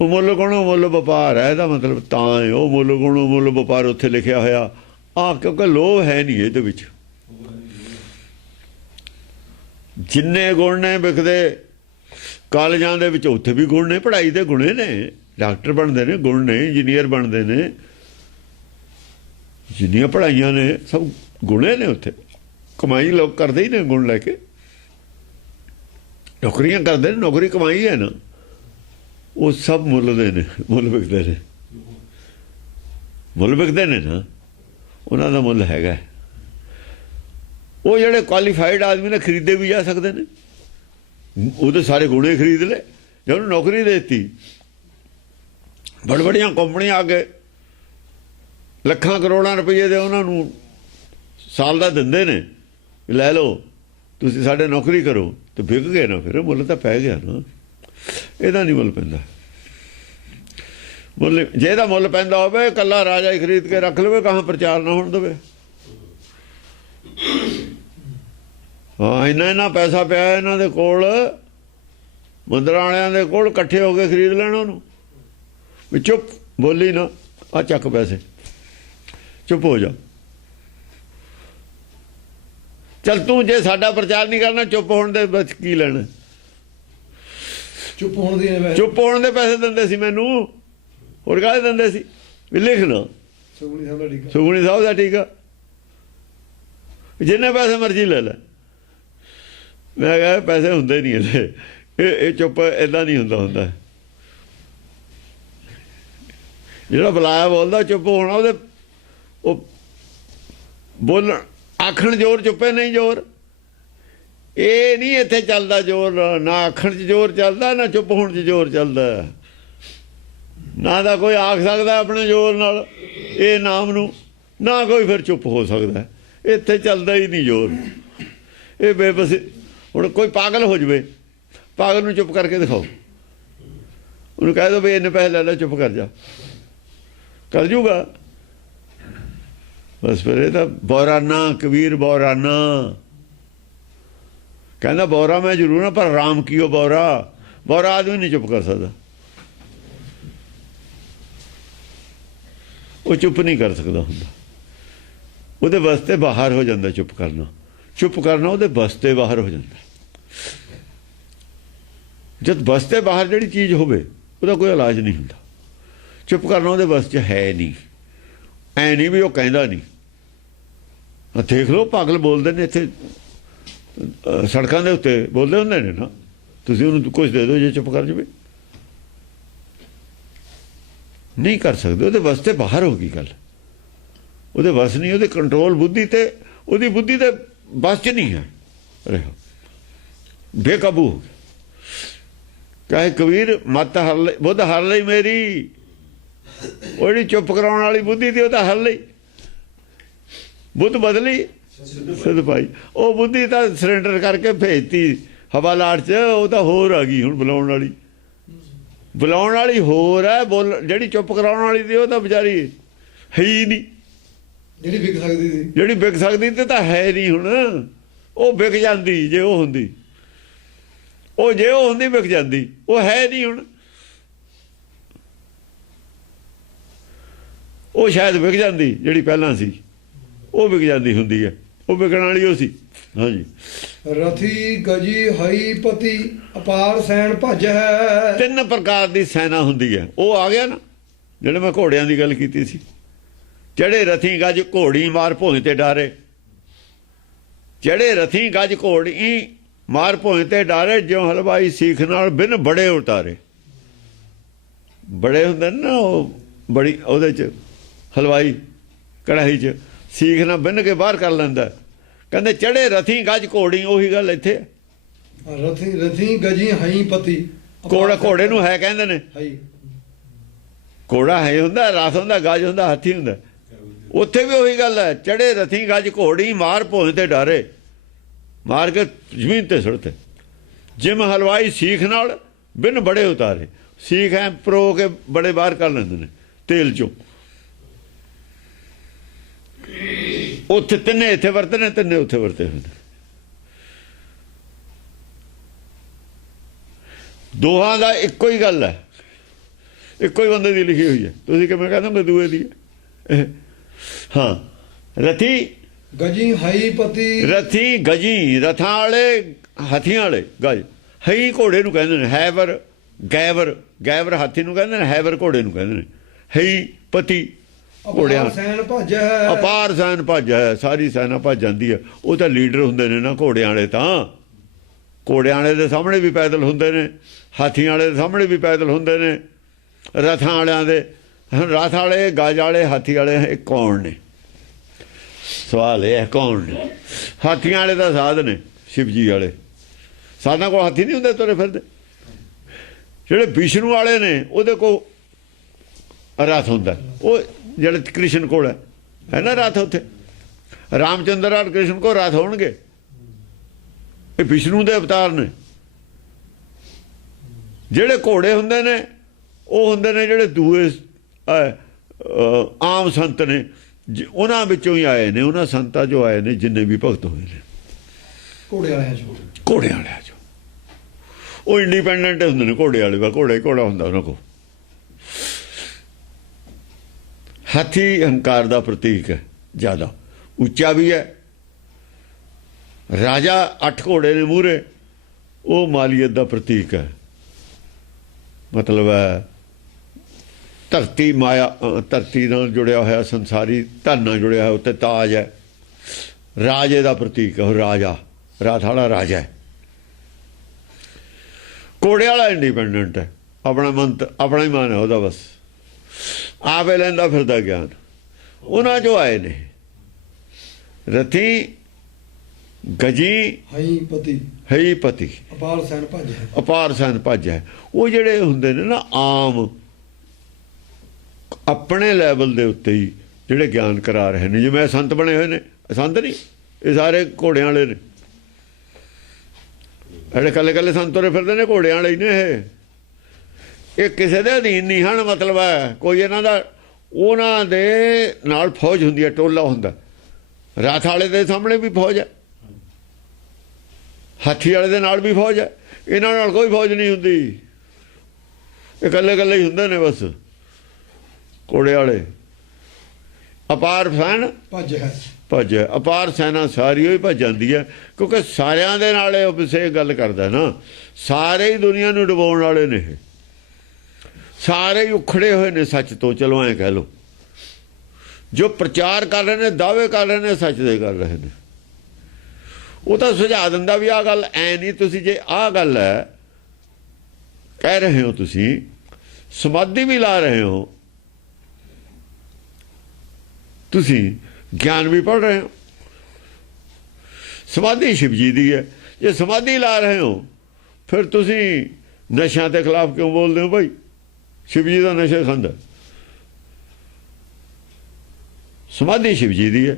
ਉਹ ਮੁੱਲ ਗੁਣ ਮੁੱਲ ਵਪਾਰ ਹੈ, ਇਹਦਾ ਮਤਲਬ ਤਾਂ ਹੈ ਉਹ ਮੁੱਲ ਗੁਣ ਮੁੱਲ ਵਪਾਰ ਉੱਥੇ ਲਿਖਿਆ ਹੋਇਆ ਆ, ਕਿਉਂਕਿ ਲੋਭ ਹੈ ਨਹੀਂ ਇਹਦੇ ਵਿੱਚ। ਜਿੰਨੇ ਗੁਣ ਨੇ ਵਿਕਦੇ ਕਾਲਜਾਂ ਦੇ ਵਿੱਚ ਉੱਥੇ ਵੀ ਗੁਣ ਨੇ, ਪੜ੍ਹਾਈ ਦੇ ਗੁਣੇ ਨੇ। ਡਾਕਟਰ ਬਣਦੇ ਨੇ ਗੁਣ ਨੇ, ਇੰਜੀਨੀਅਰ ਬਣਦੇ ਨੇ, ਜਿੰਨੀਆਂ ਪੜ੍ਹਾਈਆਂ ਨੇ ਸਭ ਗੁਣੇ ਨੇ। ਉੱਥੇ ਕਮਾਈ ਲੋਕ ਕਰਦੇ ਹੀ ਨੇ ਗੁਣ ਲੈ ਕੇ। ਨੌਕਰੀਆਂ ਕਰਦੇ ਨੇ, ਨੌਕਰੀ ਕਮਾਈ ਹੈ ਨਾ, ਉਹ ਸਭ ਮੁੱਲ ਦੇ ਨੇ, ਮੁੱਲ ਵਿਕਦੇ ਨੇ। ਮੁੱਲ ਵਿਕਦੇ ਨੇ ਨਾ, ਉਹਨਾਂ ਦਾ ਮੁੱਲ ਹੈਗਾ। ਉਹ ਜਿਹੜੇ ਕੁਆਲੀਫਾਈਡ ਆਦਮੀ ਨੇ ਖਰੀਦੇ ਵੀ ਜਾ ਸਕਦੇ ਨੇ, ਉਹਦੇ ਸਾਰੇ ਗੁਣੇ ਖਰੀਦ ਲੈ। ਜੇ ਉਹਨੂੰ ਨੌਕਰੀ ਦੇ ਦਿੱਤੀ, ਬੜ ਬੜੀਆਂ ਕੰਪਨੀਆਂ ਆ ਕੇ ਲੱਖਾਂ ਕਰੋੜਾਂ ਰੁਪਏ ਦੇ ਉਹਨਾਂ ਨੂੰ ਸਾਲ ਦਾ ਦਿੰਦੇ ਨੇ, ਲੈ ਲਓ ਤੁਸੀਂ ਸਾਡੇ ਨੌਕਰੀ ਕਰੋ, ਤੇ ਵਿਕ ਗਏ ਨਾ, ਫਿਰ ਮੁੱਲ ਤਾਂ ਪੈ ਗਿਆ ਨਾ। ਇਹਦਾ ਨਹੀਂ ਮੁੱਲ ਪੈਂਦਾ। ਮੁੱਲ ਜੇ ਇਹਦਾ ਮੁੱਲ ਪੈਂਦਾ ਹੋਵੇ, ਇਕੱਲਾ ਰਾਜਾ ਹੀ ਖਰੀਦ ਕੇ ਰੱਖ ਲਵੇ, ਕਹਾਂ ਪ੍ਰਚਾਰ ਨਾ ਹੋਣ ਦੇਵੇ। ਹਾਂ, ਇੰਨਾ ਪੈਸਾ ਪਿਆ ਇਹਨਾਂ ਦੇ ਕੋਲ, ਮੰਦਰਾਂ ਵਾਲਿਆਂ ਦੇ ਕੋਲ, ਇਕੱਠੇ ਹੋ ਕੇ ਖਰੀਦ ਲੈਣ ਉਹਨੂੰ। ਵੀ ਚੁੱਪ, ਬੋਲੀ ਨਾ, ਆ ਚੱਕ ਪੈਸੇ, ਚੁੱਪ ਹੋ ਜਾ। ਚੱਲ ਤੂੰ ਜੇ ਸਾਡਾ ਪ੍ਰਚਾਰ ਨਹੀਂ ਕਰਨਾ, ਚੁੱਪ ਹੋਣ ਦੇ ਵਿੱਚ ਕੀ ਲੈਣਾ? ਚੁੱਪ ਹੋਣ ਦੇ ਚੁੱਪ ਹੋਣ ਦੇ ਪੈਸੇ ਦਿੰਦੇ ਸੀ ਮੈਨੂੰ, ਹੋਰ ਕਾਹਦੇ ਦਿੰਦੇ ਸੀ? ਵੀ ਲਿਖ ਲਓ ਸੁਖਮਨੀ ਸਾਹਿਬ ਦਾ ਟੀਕਾ, ਸੁਖਮਨੀ ਸਾਹਿਬ ਦਾ ਟੀਕਾ, ਜਿੰਨੇ ਪੈਸੇ ਮਰਜ਼ੀ ਲੈ ਲੈ। ਮੈਂ ਕਿਹਾ ਪੈਸੇ ਹੁੰਦੇ ਨਹੀਂ ਇਹਦੇ, ਇਹ ਚੁੱਪ ਏਦਾਂ ਨਹੀਂ ਹੁੰਦਾ। ਜਿਹੜਾ ਬੁਲਾਇਆ ਬੋਲਦਾ ਚੁੱਪ ਹੋਣਾ, ਉਹਦੇ ਉਹ ਬੋਲਣ ਆਖਣ ਜ਼ੋਰ, ਚੁੱਪੇ ਨਹੀਂ ਜ਼ੋਰ। ਇਹ ਨਹੀਂ ਇੱਥੇ ਚੱਲਦਾ ਜ਼ੋਰ, ਨਾ ਆਖਣ 'ਚ ਜ਼ੋਰ ਚੱਲਦਾ, ਨਾ ਚੁੱਪ ਹੋਣ 'ਚ ਜ਼ੋਰ ਚੱਲਦਾ। ਨਾ ਤਾਂ ਕੋਈ ਆਖ ਸਕਦਾ ਆਪਣੇ ਜ਼ੋਰ ਨਾਲ ਇਹ ਨਾਮ ਨੂੰ, ਨਾ ਕੋਈ ਫਿਰ ਚੁੱਪ ਹੋ ਸਕਦਾ। ਇੱਥੇ ਚੱਲਦਾ ਹੀ ਨਹੀਂ ਜ਼ੋਰ। ਇਹ ਬੇਬਸ। ਹੁਣ ਕੋਈ ਪਾਗਲ ਹੋ ਜਾਵੇ, ਪਾਗਲ ਨੂੰ ਚੁੱਪ ਕਰਕੇ ਦਿਖਾਓ, ਉਹਨੂੰ ਕਹਿ ਦਿਓ ਵੀ ਇੰਨੇ ਪੈਸੇ ਲੈ ਲੈ, ਚੁੱਪ ਕਰ ਜਾ, ਕਰ ਜੂਗਾ ਬਸ। ਫਿਰ ਇਹ ਤਾਂ ਬੌਰਾਨਾ, ਕਬੀਰ ਬੌਰਾਨਾ ਕਹਿੰਦਾ, ਬੌਰਾ ਮੈਂ ਜ਼ਰੂਰ ਹਾਂ, ਪਰ ਰਾਮ ਕੀਓ ਬੌਰਾ। ਬੌਰਾ ਆਦਮੀ ਨਹੀਂ ਚੁੱਪ ਕਰ ਸਕਦਾ, ਉਹ ਚੁੱਪ ਨਹੀਂ ਕਰ ਸਕਦਾ ਹੁੰਦਾ। ਉਹਦੇ ਵਾਸਤੇ ਬਾਹਰ ਹੋ ਜਾਂਦਾ ਚੁੱਪ ਕਰਨਾ। ਚੁੱਪ ਕਰਨਾ ਉਹਦੇ ਵਾਸਤੇ ਬਾਹਰ ਹੋ ਜਾਂਦਾ। ਜਦ ਵਾਸਤੇ ਬਾਹਰ ਜਿਹੜੀ ਚੀਜ਼ ਹੋਵੇ, ਉਹਦਾ ਕੋਈ ਇਲਾਜ ਨਹੀਂ ਹੁੰਦਾ। ਚੁੱਪ ਕਰਨਾ ਉਹਦੇ ਵਾਸਤੇ 'ਚ ਹੈ ਨਹੀਂ। ਐ ਨਹੀਂ ਵੀ ਉਹ ਕਹਿੰਦਾ ਨਹੀਂ। ਦੇਖ ਲਓ, ਪਾਗਲ ਬੋਲਦੇ ਨੇ ਇੱਥੇ ਸੜਕਾਂ ਦੇ ਉੱਤੇ, ਬੋਲਦੇ ਹੁੰਦੇ ਨੇ ਨਾ, ਤੁਸੀਂ ਉਹਨੂੰ ਕੁਛ ਦੇ ਦਿਓ ਜੇ ਚੁੱਪ ਕਰ ਜਾਵੇ। ਨਹੀਂ ਕਰ ਸਕਦੇ, ਉਹਦੇ ਵਾਸਤੇ ਬਾਹਰ ਹੋ ਗਈ ਗੱਲ। ਉਹਦੇ ਵਸ ਨਹੀਂ, ਉਹਦੇ ਕੰਟਰੋਲ ਬੁੱਧੀ ਤੇ, ਉਹਦੀ ਬੁੱਧੀ ਤੇ ਬਸ 'ਚ ਨਹੀਂ ਹੈ ਰਿਹਾ, ਬੇਕਾਬੂ ਹੋ ਗਿਆ। ਕਹੇ ਕਬੀਰ ਮੱਤ ਹਰ ਲਈ, ਬੁੱਧ ਹਰ ਲਈ ਮੇਰੀ। ਉਹ ਜਿਹੜੀ ਚੁੱਪ ਕਰਾਉਣ ਵਾਲੀ ਬੁੱਧੀ ਸੀ, ਉਹ ਤਾਂ ਹਰ ਲਈ। ਬੁੱਧ ਬਦਲੀ ਸਿੱਧ ਪਾਈ। ਉਹ ਬੁੱਧੀ ਤਾਂ ਸਰੈਂਡਰ ਕਰਕੇ ਭੇਜਤੀ ਹਵਾਲਾਟ 'ਚ, ਉਹ ਤਾਂ ਹੋਰ ਆ ਗਈ ਹੁਣ ਬੁਲਾਉਣ ਵਾਲੀ। ਬੁਲਾਉਣ ਵਾਲੀ ਹੋਰ ਹੈ, ਜਿਹੜੀ ਚੁੱਪ ਕਰਾਉਣ ਵਾਲੀ ਸੀ ਉਹ ਤਾਂ ਵਿਚਾਰੀ ਹੈ ਹੀ ਨਹੀਂ। ਜਿਹੜੀ ਵਿਕ ਸਕਦੀ ਸੀ, ਜਿਹੜੀ ਵਿਕ ਸਕਦੀ ਤੇ ਤਾਂ ਹੈ ਨਹੀਂ ਹੁਣ। ਉਹ ਵਿਕ ਜਾਂਦੀ ਜੇ ਉਹ ਹੁੰਦੀ, ਉਹ ਜੇ ਉਹ ਹੁੰਦੀ ਵਿਕ ਜਾਂਦੀ, ਉਹ ਹੈ ਨਹੀਂ ਹੁਣ। ਉਹ ਸ਼ਾਇਦ ਵਿਕ ਜਾਂਦੀ, ਜਿਹੜੀ ਪਹਿਲਾਂ ਸੀ ਉਹ ਵਿਕ ਜਾਂਦੀ ਹੁੰਦੀ ਹੈ, ਉਹ ਵਿਕਣ ਵਾਲੀ ਉਹ ਸੀ। ਹਾਂਜੀ, ਰਥੀ ਗਜੀ ਹਈ ਪਤੀ ਅਪਾਰ ਸੈਨ ਭਜ ਹੈ। 3 ਪ੍ਰਕਾਰ ਦੀ ਸੈਨਾ ਹੁੰਦੀ ਹੈ। ਉਹ ਆ ਗਿਆ ਨਾ ਜਿਹੜੇ ਮੈਂ ਘੋੜਿਆਂ ਦੀ ਗੱਲ ਕੀਤੀ ਸੀ। ਜਿਹੜੇ ਰਥੀ ਗੱਜ ਘੋੜੀ ਮਾਰ ਭੋਏ ਤੇ ਡਾਰੇ, ਜਿਹੜੇ ਰਥੀ ਗੱਜ ਘੋੜੀ ਮਾਰ ਭੋਏ ਤੇ ਡਾਰੇ, ਜਿਉ ਹਲਵਾਈ ਸੀਖ ਨਾਲ ਬਿਨ ਬੜੇ ਉਤਾਰੇ। ਬੜੇ ਹੁੰਦੇ ਨੇ ਨਾ ਉਹ ਬੜੀ, ਉਹਦੇ 'ਚ ਹਲਵਾਈ ਕੜਾਹੀ 'ਚ ਸੀਖ ਨਾਲ ਬਿੰਨ ਕੇ ਬਾਹਰ ਕਰ ਲੈਂਦਾ। ਕਹਿੰਦੇ ਚੜੇ ਰਥੀ ਗੱਜ ਘੋੜੀ, ਉਹੀ ਗੱਲ ਇੱਥੇ ਰਥੀ ਗਜੀ ਹਈ ਪਤੀ। ਘੋੜੇ ਨੂੰ ਹੈ ਕਹਿੰਦੇ ਨੇ। ਘੋੜਾ ਹੈ ਹੁੰਦਾ, ਰਥ ਹੁੰਦਾ, ਗੱਜ ਹੁੰਦਾ, ਹਾਥੀ ਹੁੰਦਾ। ਉੱਥੇ ਵੀ ਉਹੀ ਗੱਲ ਹੈ, ਚੜੇ ਰਥੀ ਗੱਜ ਘੋੜੀ ਮਾਰ ਭੋਏ ਤੇ ਡਾਰੇ, ਮਾਰ ਕੇ ਜ਼ਮੀਨ ਤੇ ਸੁੱਟਤੇ। ਜਿਮ ਹਲਵਾਈ ਸੀਖ ਨਾਲ ਬਿਨ ਬੜੇ ਉਤਾਰੇ। ਸੀਖ ਐ ਪਰੋ ਕੇ ਬੜੇ ਬਾਹਰ ਕਰ ਲੈਂਦੇ ਨੇ ਤੇਲ ਚੋਂ। ਉੱਥੇ ਤਿੰਨੇ ਇੱਥੇ ਵਰਤੇ ਨੇ, ਤਿੰਨੇ ਉੱਥੇ ਵਰਤੇ ਹੋਏ ਨੇ। ਦੋਹਾਂ ਦਾ ਇੱਕੋ ਹੀ ਗੱਲ ਹੈ, ਇੱਕੋ ਹੀ ਬੰਦੇ ਦੀ ਲਿਖੀ ਹੋਈ ਹੈ। ਤੁਸੀਂ ਕਿਵੇਂ ਕਹਿੰਦੇ ਮੈਂ ਦੂਏ ਦੀ ਹੈ। ਹਾਂ, ਰਥੀ ਗਜੀ ਹਈ ਪਤੀ। ਰਥੀ ਗਜੀ ਰਥਾਂ ਵਾਲੇ, ਹਾਥੀਆਂ ਵਾਲੇ ਗਜ। ਹਈ ਘੋੜੇ ਨੂੰ ਕਹਿੰਦੇ ਨੇ, ਹੈਵਰ ਗੈਵਰ, ਗੈਵਰ ਹਾਥੀ ਨੂੰ ਕਹਿੰਦੇ ਨੇ, ਹੈਵਰ ਘੋੜੇ ਨੂੰ ਕਹਿੰਦੇ ਨੇ। ਹਈ ਪਤੀ ਘੋੜਿਆਂ। ਸੈਨ ਭਜ ਹੈ। ਅਪਾਰ ਸੈਨ ਭੱਜ ਹੈ, ਸਾਰੀ ਸੈਨਾ ਭੱਜ ਜਾਂਦੀ ਹੈ। ਉਹ ਤਾਂ ਲੀਡਰ ਹੁੰਦੇ ਨੇ ਨਾ ਘੋੜਿਆਂ ਵਾਲੇ। ਤਾਂ ਘੋੜਿਆਂ ਵਾਲੇ ਦੇ ਸਾਹਮਣੇ ਵੀ ਪੈਦਲ ਹੁੰਦੇ ਨੇ, ਹਾਥੀਆਂ ਵਾਲੇ ਦੇ ਸਾਹਮਣੇ ਵੀ ਪੈਦਲ ਹੁੰਦੇ ਨੇ, ਰਥਾਂ ਵਾਲਿਆਂ ਦੇ। ਰਥ ਵਾਲੇ, ਗਜ ਵਾਲੇ, ਹਾਥੀ ਵਾਲੇ ਇਹ ਕੌਣ ਨੇ? ਸਵਾਲ ਇਹ ਹੈ, ਕੌਣ ਨੇ? ਹਾਥੀਆਂ ਵਾਲੇ ਦਾ ਸਾਧ ਨੇ ਸ਼ਿਵਜੀ ਵਾਲੇ। ਸਾਧਾਂ ਕੋਲ ਹਾਥੀ ਨਹੀਂ ਹੁੰਦੇ ਤੁਰੇ ਫਿਰਦੇ। ਜਿਹੜੇ ਵਿਸ਼ਨੂੰ ਵਾਲੇ ਨੇ ਉਹਦੇ ਕੋਲ ਰਥ ਹੁੰਦਾ। ਉਹ ਜਿਹੜੇ ਕ੍ਰਿਸ਼ਨ ਕੋਲ ਹੈ ਨਾ ਰਥ, ਉੱਥੇ ਰਾਮਚੰਦਰ ਔਰ ਕ੍ਰਿਸ਼ਨ ਕੋਲ ਰਥ ਹੋਣਗੇ। ਇਹ ਵਿਸ਼ਨੂੰ ਦੇ ਅਵਤਾਰ ਨੇ। ਜਿਹੜੇ ਘੋੜੇ ਹੁੰਦੇ ਨੇ ਉਹ ਹੁੰਦੇ ਨੇ ਜਿਹੜੇ ਦੂਏ ਆਮ ਸੰਤ ਨੇ, ਉਹਨਾਂ ਵਿੱਚੋਂ ਹੀ ਆਏ ਨੇ। ਉਹਨਾਂ ਸੰਤਾਂ ਚੋਂ ਆਏ ਨੇ ਜਿੰਨੇ ਵੀ ਭਗਤ ਹੋਏ ਨੇ ਘੋੜਿਆਂ ਵਾਲਿਆਂ ਚੋਂ। ਉਹ ਇੰਡੀਪੈਂਡੈਂਟ ਹੁੰਦੇ ਨੇ ਘੋੜੇ ਵਾਲੇ। ਘੋੜਾ ਹੁੰਦਾ ਉਹਨਾਂ ਕੋਲ। ਹਾਥੀ ਹੰਕਾਰ ਦਾ ਪ੍ਰਤੀਕ ਹੈ, ਜ਼ਿਆਦਾ ਉੱਚਾ ਵੀ ਹੈ। ਰਾਜਾ 8 ਘੋੜੇ ਨੇ ਮੂਹਰੇ, ਉਹ ਮਾਲੀਅਤ ਦਾ ਪ੍ਰਤੀਕ ਹੈ। ਮਤਲਬ ਹੈ ਧਰਤੀ ਮਾਇਆ, ਧਰਤੀ ਨਾਲ ਜੁੜਿਆ ਹੋਇਆ, ਸੰਸਾਰੀ ਧਨ ਨਾਲ ਜੁੜਿਆ ਹੋਇਆ। ਉੱਤੇ ਤਾਜ ਹੈ, ਰਾਜੇ ਦਾ ਪ੍ਰਤੀਕ ਹੈ। ਉਹ ਰਾਜਾ, ਰਾਤ ਵਾਲਾ ਰਾਜਾ ਹੈ। ਘੋੜੇ ਵਾਲਾ ਇੰਡੀਪੈਂਡੈਂਟ ਹੈ, ਆਪਣਾ ਮਨ, ਆਪਣਾ ਹੀ ਮਨ ਹੈ ਉਹਦਾ, ਬਸ ਆਪੇ ਲੈਂਦਾ ਫਿਰਦਾ ਗਿਆਨ। ਉਹਨਾਂ ਚੋਂ ਆਏ ਨੇ ਰਥੀ ਗਜੀ ਹਈ ਪਤੀ ਅਪਾਰ ਸੈਨ ਭਜ ਹੈ। ਉਹ ਜਿਹੜੇ ਹੁੰਦੇ ਨੇ ਨਾ ਆਮ ਆਪਣੇ ਲੈਵਲ ਦੇ ਉੱਤੇ ਹੀ ਜਿਹੜੇ ਗਿਆਨ ਕਰਾ ਰਹੇ ਨੇ, ਜਿਵੇਂ ਸੰਤ ਬਣੇ ਹੋਏ ਨੇ। ਸੰਤ ਨਹੀਂ, ਇਹ ਸਾਰੇ ਘੋੜਿਆਂ ਵਾਲੇ ਨੇ। ਜਿਹੜੇ ਕੱਲੇ ਕੱਲੇ ਸੰਤ ਤੁਰੇ ਫਿਰਦੇ ਨੇ, ਘੋੜਿਆਂ ਵਾਲੇ ਹੀ ਨੇ। ਇਹ ਕਿਸੇ ਦੇ ਅਧੀਨ ਨਹੀਂ ਹਨ। ਮਤਲਬ ਹੈ ਕੋਈ ਇਹਨਾਂ ਦਾ, ਉਹਨਾਂ ਦੇ ਨਾਲ ਫੌਜ ਹੁੰਦੀ ਹੈ, ਟੋਲਾ ਹੁੰਦਾ। ਰਥ ਵਾਲੇ ਦੇ ਸਾਹਮਣੇ ਵੀ ਫੌਜ ਹੈ, ਹਾਥੀ ਵਾਲੇ ਦੇ ਨਾਲ ਵੀ ਫੌਜ ਹੈ। ਇਹਨਾਂ ਨਾਲ ਕੋਈ ਫੌਜ ਨਹੀਂ ਹੁੰਦੀ। ਇਹ ਇਕੱਲੇ ਇਕੱਲੇ ਹੀ ਹੁੰਦੇ ਨੇ ਬਸ ਘੋੜੇ ਵਾਲੇ। ਅਪਾਰ ਸੈਨ ਭੱਜ ਹੈ। ਅਪਾਰ ਸੈਨਾ ਸਾਰੀ ਹੀ ਭੱਜ ਜਾਂਦੀ ਹੈ, ਕਿਉਂਕਿ ਸਾਰਿਆਂ ਦੇ ਨਾਲ ਇਹ ਵਿਸ਼ੇ ਗੱਲ ਕਰਦਾ ਨਾ। ਸਾਰੇ ਹੀ ਦੁਨੀਆ ਨੂੰ ਡੁਬਾਉਣ ਵਾਲੇ ਨੇ। ਸਾਰੇ ਹੀ ਉਖੜੇ ਹੋਏ ਨੇ ਸੱਚ ਤੋਂ। ਚਲੋ ਐਂ ਕਹਿ ਲਓ, ਜੋ ਪ੍ਰਚਾਰ ਕਰ ਰਹੇ ਨੇ, ਦਾਅਵੇ ਕਰ ਰਹੇ ਨੇ, ਸੱਚ ਦੇ ਕਰ ਰਹੇ ਨੇ। ਉਹ ਤਾਂ ਸੁਝਾ ਦਿੰਦਾ ਵੀ ਆਹ ਗੱਲ ਐ ਨਹੀਂ। ਤੁਸੀਂ ਜੇ ਆਹ ਗੱਲ ਹੈ ਕਹਿ ਰਹੇ ਹੋ, ਤੁਸੀਂ ਸਮਾਧੀ ਵੀ ਲਾ ਰਹੇ ਹੋ, ਤੁਸੀਂ ਗਿਆਨ ਵੀ ਪੜ੍ਹ ਰਹੇ ਹੋ। ਸਮਾਧੀ ਸ਼ਿਵ ਜੀ ਦੀ ਹੈ। ਜੇ ਸਮਾਧੀ ਲਾ ਰਹੇ ਹੋ ਫਿਰ ਤੁਸੀਂ ਨਸ਼ਿਆਂ ਦੇ ਖਿਲਾਫ ਕਿਉਂ ਬੋਲਦੇ ਹੋ ਭਾਈ? ਸ਼ਿਵ ਜੀ ਦਾ ਨਸ਼ਾ ਖਾਂਦਾ। ਸਮਾਧੀ ਸ਼ਿਵ ਜੀ ਦੀ ਹੈ।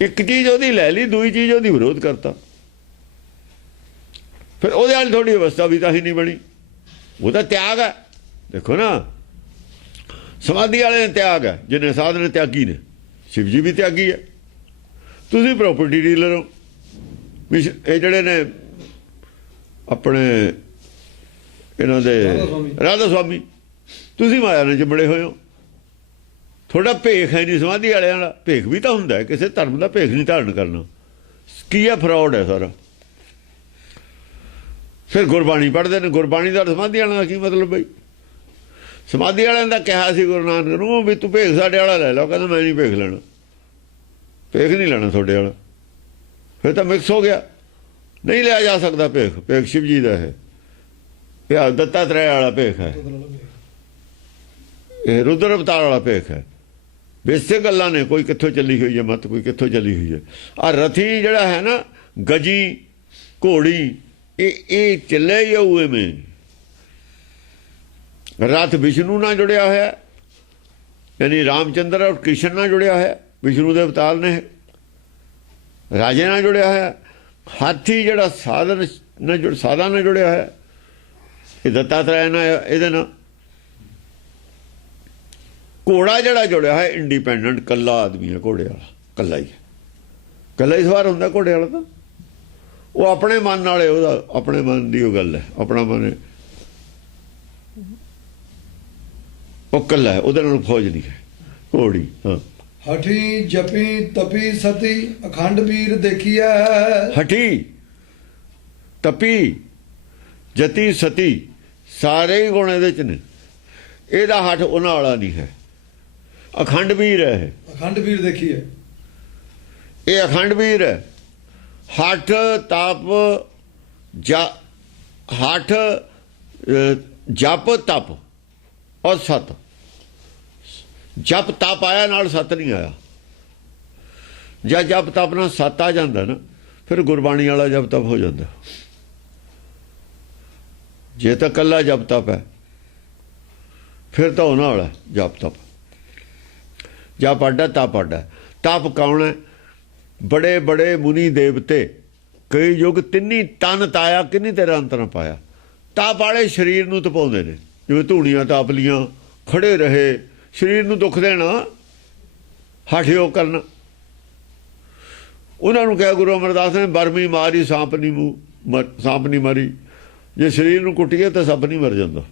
ਇੱਕ ਚੀਜ਼ ਉਹਦੀ ਲੈ ਲਈ, ਦੂਜੀ ਚੀਜ਼ ਉਹਦੀ ਵਿਰੋਧ ਕਰਤਾ। ਫਿਰ ਉਹਦੇ ਨਾਲ ਥੋੜੀ ਅਵਸਥਾ ਵੀ ਤਾਂ ਹੀ ਨਹੀਂ ਬਣੀ। ਉਹਦਾ ਤਿਆਗ ਹੈ। ਦੇਖੋ ਨਾ, ਸਮਾਧੀ ਵਾਲੇ ਨੇ ਤਿਆਗ ਹੈ, ਜਿਹਨੇ ਸਾਧ ਨੇ ਤਿਆਗੀ ਨੇ। ਸ਼ਿਵ ਜੀ ਵੀ ਤਿਆਗੀ ਹੈ। ਤੁਸੀਂ ਪ੍ਰੋਪਰਟੀ ਡੀਲਰ ਹੋ। ਇਹ ਜਿਹੜੇ ਨੇ ਆਪਣੇ ਇਹਨਾਂ ਦੇ ਰਾਧਾ ਸੁਆਮੀ, ਤੁਸੀਂ ਮਾਇਆ ਨਾਲ ਚਿੰਬੜੇ ਹੋਏ ਹੋ। ਥੋੜਾ ਭੇਖ ਹੈ ਨਹੀਂ ਸਮਾਧੀ ਵਾਲਿਆਂ ਦਾ। ਭੇਖ ਵੀ ਤਾਂ ਹੁੰਦਾ, ਕਿਸੇ ਧਰਮ ਦਾ ਭੇਖ ਨਹੀਂ ਧਾਰਨ ਕਰਨਾ। ਕੀ ਹੈ? ਫਰਾਡ ਹੈ ਸਾਰਾ। ਫਿਰ ਗੁਰਬਾਣੀ ਪੜ੍ਹਦੇ ਨੇ, ਗੁਰਬਾਣੀ ਦਾ ਸਮਾਧੀ ਵਾਲਿਆਂ ਦਾ ਕੀ ਮਤਲਬ ਬਈ? ਸਮਾਧੀ ਵਾਲਿਆਂ ਦਾ ਕਿਹਾ ਸੀ ਗੁਰੂ ਨਾਨਕ ਨੂੰ ਵੀ ਤੂੰ ਭੇਖ ਸਾਡੇ ਵਾਲਾ ਲੈ ਲਓ, ਕਹਿੰਦਾ ਮੈਂ ਨਹੀਂ ਭੇਖ ਲੈਣਾ, ਭੇਖ ਨਹੀਂ ਲੈਣਾ ਤੁਹਾਡੇ ਵਾਲਾ। ਫਿਰ ਤਾਂ ਮਿਕਸ ਹੋ ਗਿਆ, ਨਹੀਂ ਲਿਆ ਜਾ ਸਕਦਾ ਭੇਖ। ਭੇਖ ਸ਼ਿਵ ਜੀ ਦਾ ਹੈ, ਇਹ ਦੱਤਾਤਰੇय ਵਾਲਾ ਭੇਖ ਹੈ, ਇਹ ਰੁਦਰ ਅਵਤਾਰ ਵਾਲਾ ਭੇਖ ਹੈ। ਬੇਸਿਕ ਗੱਲਾਂ ਨੇ, ਕੋਈ ਕਿੱਥੋਂ ਚੱਲੀ ਹੋਈ ਹੈ ਮਤ, ਕੋਈ ਕਿੱਥੋਂ ਚੱਲੀ ਹੋਈ ਹੈ। ਆ ਰਥੀ ਜਿਹੜਾ ਹੈ ਨਾ, ਗਜੀ ਘੋੜੀ, ਇਹ ਚੱਲੇ ਹੀ ਹੋਏ में। रथ विष्णु ਨਾਲ जुड़िया होया, यानी रामचंद्र और कृष्ण ਨਾਲ जुड़िया होया, विष्णु ਦੇ अवतार ने। राजे ਨਾਲ जुड़िया होया, हाथी ਜਿਹੜਾ ਸਾਧਨ ਨਾਲ जुड़िया होया, ਇਹ ਦੱਤਾਤਰੇय ਨਾਲ, ਇਹਦੇ ਨਾਲ। ਘੋੜਾ ਜਿਹੜਾ जुड़िया है इंडिपेंडेंट, ਕੱਲਾ आदमी है घोड़े वाला, ਕੱਲਾ ही है, ਕੱਲਾ ही सवार ਹੁੰਦਾ ਘੋੜੇ ਵਾਲਾ। ਤਾਂ ਉਹ ਆਪਣੇ ਮਨ ਨਾਲ, ਉਹਦਾ ਆਪਣੇ ਮਨ ਦੀ ਉਹ ਗੱਲ ਹੈ, ਆਪਣਾ ਮਨ ਉਹ ਕੱਲਾ ਹੈ, ਉਹਦੇ ਨਾਲ ਫੌਜ ਨਹੀਂ ਹੈ ਘੋੜੀ। ਹਾਂ, ਹਠੀ ਜਪੀ ਤਪੀ ਸਤੀ ਅਖੰਡ ਵੀਰ ਦੇਖੀਐ। ਹਠੀ ਤਪੀ ਜਤੀ ਸਤੀ ਸਾਰੇ ਹੀ ਗੁਣ ਇਹਦੇ ਚ ਨੇ। ਇਹਦਾ ਹੱਠ ਉਹਨਾਂ ਵਾਲਾ ਨਹੀਂ ਹੈ, ਅਖੰਡ ਵੀਰ ਹੈ। ਅਖੰਡ ਵੀਰ ਦੇਖੀਐ, ਇਹ ਅਖੰਡ ਵੀਰ ਹੈ। ਹੱਠ ਤਪ ਹੱਠ ਜਪ ਤਪ ਔਰ ਸਤ। ਜਪ ਤਪ ਆਇਆ ਨਾਲ ਸਤ ਨਹੀਂ ਆਇਆ। ਜਦ ਜਪ ਤਪ ਨਾਲ ਸਤ ਆ ਜਾਂਦਾ ਨਾ, ਫਿਰ ਗੁਰਬਾਣੀ ਵਾਲਾ ਜਪ ਤਪ ਹੋ ਜਾਂਦਾ। ਜੇ ਤਾਂ ਕੱਲਾ ਜਪ ਤਪ ਹੈ, ਫਿਰ ਤਾਂ ਉਹਨਾਂ ਵਾਲਾ ਜਪ ਤਪ। ਜਪ ਆਡਾ ਤਪ ਆਡਾ। ਤਪ ਕੌਣ ਹੈ? ਬੜੇ ਬੜੇ ਮੁਨੀ ਦੇਵਤੇ, ਕਈ ਯੁੱਗ ਤਿੰਨੀ ਤਨ ਤਾਇਆ, ਕਿੰਨੀ ਤੇਰਾ ਅੰਤਰ ਨਾ ਪਾਇਆ। ਤਪ ਵਾਲੇ ਸਰੀਰ ਨੂੰ ਤਪਾਉਂਦੇ ਨੇ, ਜਿਵੇਂ ਧੂਣੀਆਂ ਤਾਪ ਲੀਆਂ, ਖੜੇ ਰਹੇ, ਸਰੀਰ ਨੂੰ ਦੁੱਖ ਦੇਣਾ, ਹਾਠਿਓ ਕਰਨਾ। ਉਹਨਾਂ ਨੂੰ ਕਿਹਾ ਗੁਰੂ ਅਮਰਦਾਸ ਨੇ, ਬਰਮੀ ਮਾਰੀ ਸਾਂਪ ਨਹੀਂ ਮਾਰੀ। ਜੇ ਸਰੀਰ ਨੂੰ ਕੁੱਟੀਏ ਤਾਂ ਸੱਪ ਨਹੀਂ ਮਰ ਜਾਂਦਾ।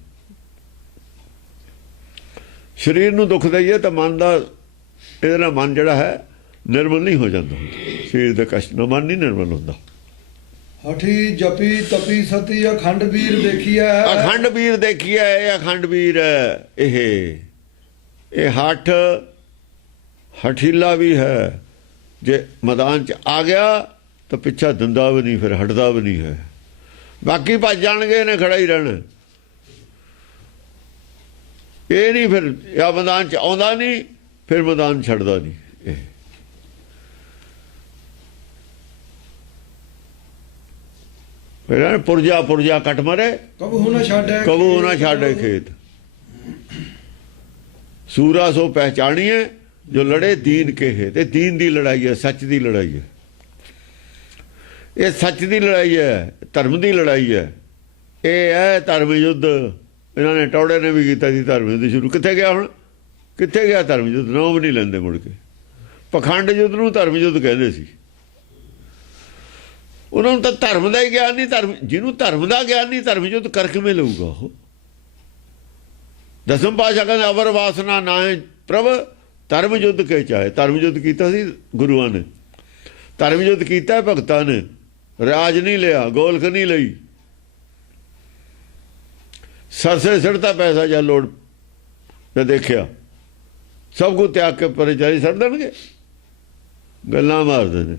ਸਰੀਰ ਨੂੰ ਦੁੱਖ ਦਈਏ ਤਾਂ ਮਨ ਦਾ, ਇਹਦੇ ਨਾਲ ਮਨ ਜਿਹੜਾ ਹੈ ਨਿਰਮਲ ਨਹੀਂ ਹੋ ਜਾਂਦਾ। ਸਰੀਰ ਦੇ ਕਸ਼ਟ ਨਾਲ ਮਨ ਨਹੀਂ ਨਿਰਮਲ ਹੁੰਦਾ। ਹਠੀ ਜਪੀ ਤਪੀ ਸਤੀ ਅਖੰਡ ਵੀਰ ਦੇਖੀਐ। ਅਖੰਡ ਵੀਰ ਦੇਖੀਐ, ਇਹ ਅਖੰਡ ਵੀਰ ਹੈ। ਇਹ ਹੱਠ ਹਠੀਲਾ ਵੀ ਹੈ। ਜੇ ਮੈਦਾਨ 'ਚ ਆ ਗਿਆ ਤਾਂ ਪਿੱਛਾ ਦਿੰਦਾ ਵੀ ਨਹੀਂ, ਫਿਰ ਹਟਦਾ ਵੀ ਨਹੀਂ ਹੈ। ਬਾਕੀ ਭੱਜ ਜਾਣਗੇ, ਇਹਨੇ ਖੜਾ ਹੀ ਰਹਿਣਾ। ਇਹ ਨਹੀਂ ਫਿਰ ਜਾਂ ਮੈਦਾਨ 'ਚ ਆਉਂਦਾ ਨਹੀਂ, ਫਿਰ ਮੈਦਾਨ ਛੱਡਦਾ ਨਹੀਂ। ਇਹ ਫਿਰ ਪੁਰਜਾ ਕੱਟ ਮਰੇ, ਕਬੂ ਨਾ ਛੱਡੇ ਖੇਤ। ਸੂਰਾ ਸੋ ਪਹਿਚਾਣੀਏ ਜੋ ਲੜੇ ਦੀਨ ਕਹੇ। ਤੇ ਦੀਨ ਦੀ ਲੜਾਈ ਹੈ, ਸੱਚ ਦੀ ਲੜਾਈ ਹੈ। ਇਹ ਸੱਚ ਦੀ ਲੜਾਈ ਹੈ, ਧਰਮ ਦੀ ਲੜਾਈ ਹੈ। ਇਹ ਹੈ ਧਰਮ ਯੁੱਧ। ਇਹਨਾਂ ਨੇ ਟੌੜੇ ਨੇ ਵੀ ਕੀਤਾ ਸੀ ਧਰਮ ਯੁੱਧ ਸ਼ੁਰੂ। ਕਿੱਥੇ ਗਿਆ ਹੁਣ? ਕਿੱਥੇ ਗਿਆ ਧਰਮ ਯੁੱਧ? ਨਾਮ ਨਹੀਂ ਲੈਂਦੇ ਮੁੜ ਕੇ। ਪਖੰਡ ਯੁੱਧ ਨੂੰ ਧਰਮ ਯੁੱਧ ਕਹਿੰਦੇ ਸੀ। ਉਹਨਾਂ ਨੂੰ ਤਾਂ ਧਰਮ ਦਾ ਹੀ ਗਿਆਨ ਨਹੀਂ। ਧਰਮ ਜਿਹਨੂੰ ਧਰਮ ਦਾ ਗਿਆਨ ਨਹੀਂ, ਧਰਮ ਯੁੱਧ ਕਰ ਕਿਵੇਂ ਲਊਗਾ ਉਹ? ਦਸਮ ਪਾਤਸ਼ਾਹ ਕਹਿੰਦੇ, ਅਵਰ ਵਾਸਨਾ ਨਾਏ ਪ੍ਰਭ ਧਰਮ ਯੁੱਧ ਕੇ ਚਾਹੇ। ਧਰਮ ਯੁੱਧ ਕੀਤਾ ਸੀ ਗੁਰੂਆਂ ਨੇ, ਧਰਮ ਯੁੱਧ ਕੀਤਾ ਭਗਤਾਂ ਨੇ। ਰਾਜ ਨਹੀਂ ਲਿਆ, ਗੋਲਕ ਨਹੀਂ ਲਈ। ਸਰਸੇ ਸਿੜਤਾ ਪੈਸਾ ਜਾਂ ਲੋੜ ਤੇ ਦੇਖਿਆ, ਸਭ ਕੁਝ ਤਿਆਗ ਕੇ ਪਰੇ ਚਾਰੀ ਛੱਡ ਦੇਣਗੇ। ਗੱਲਾਂ ਮਾਰਦੇ ਨੇ।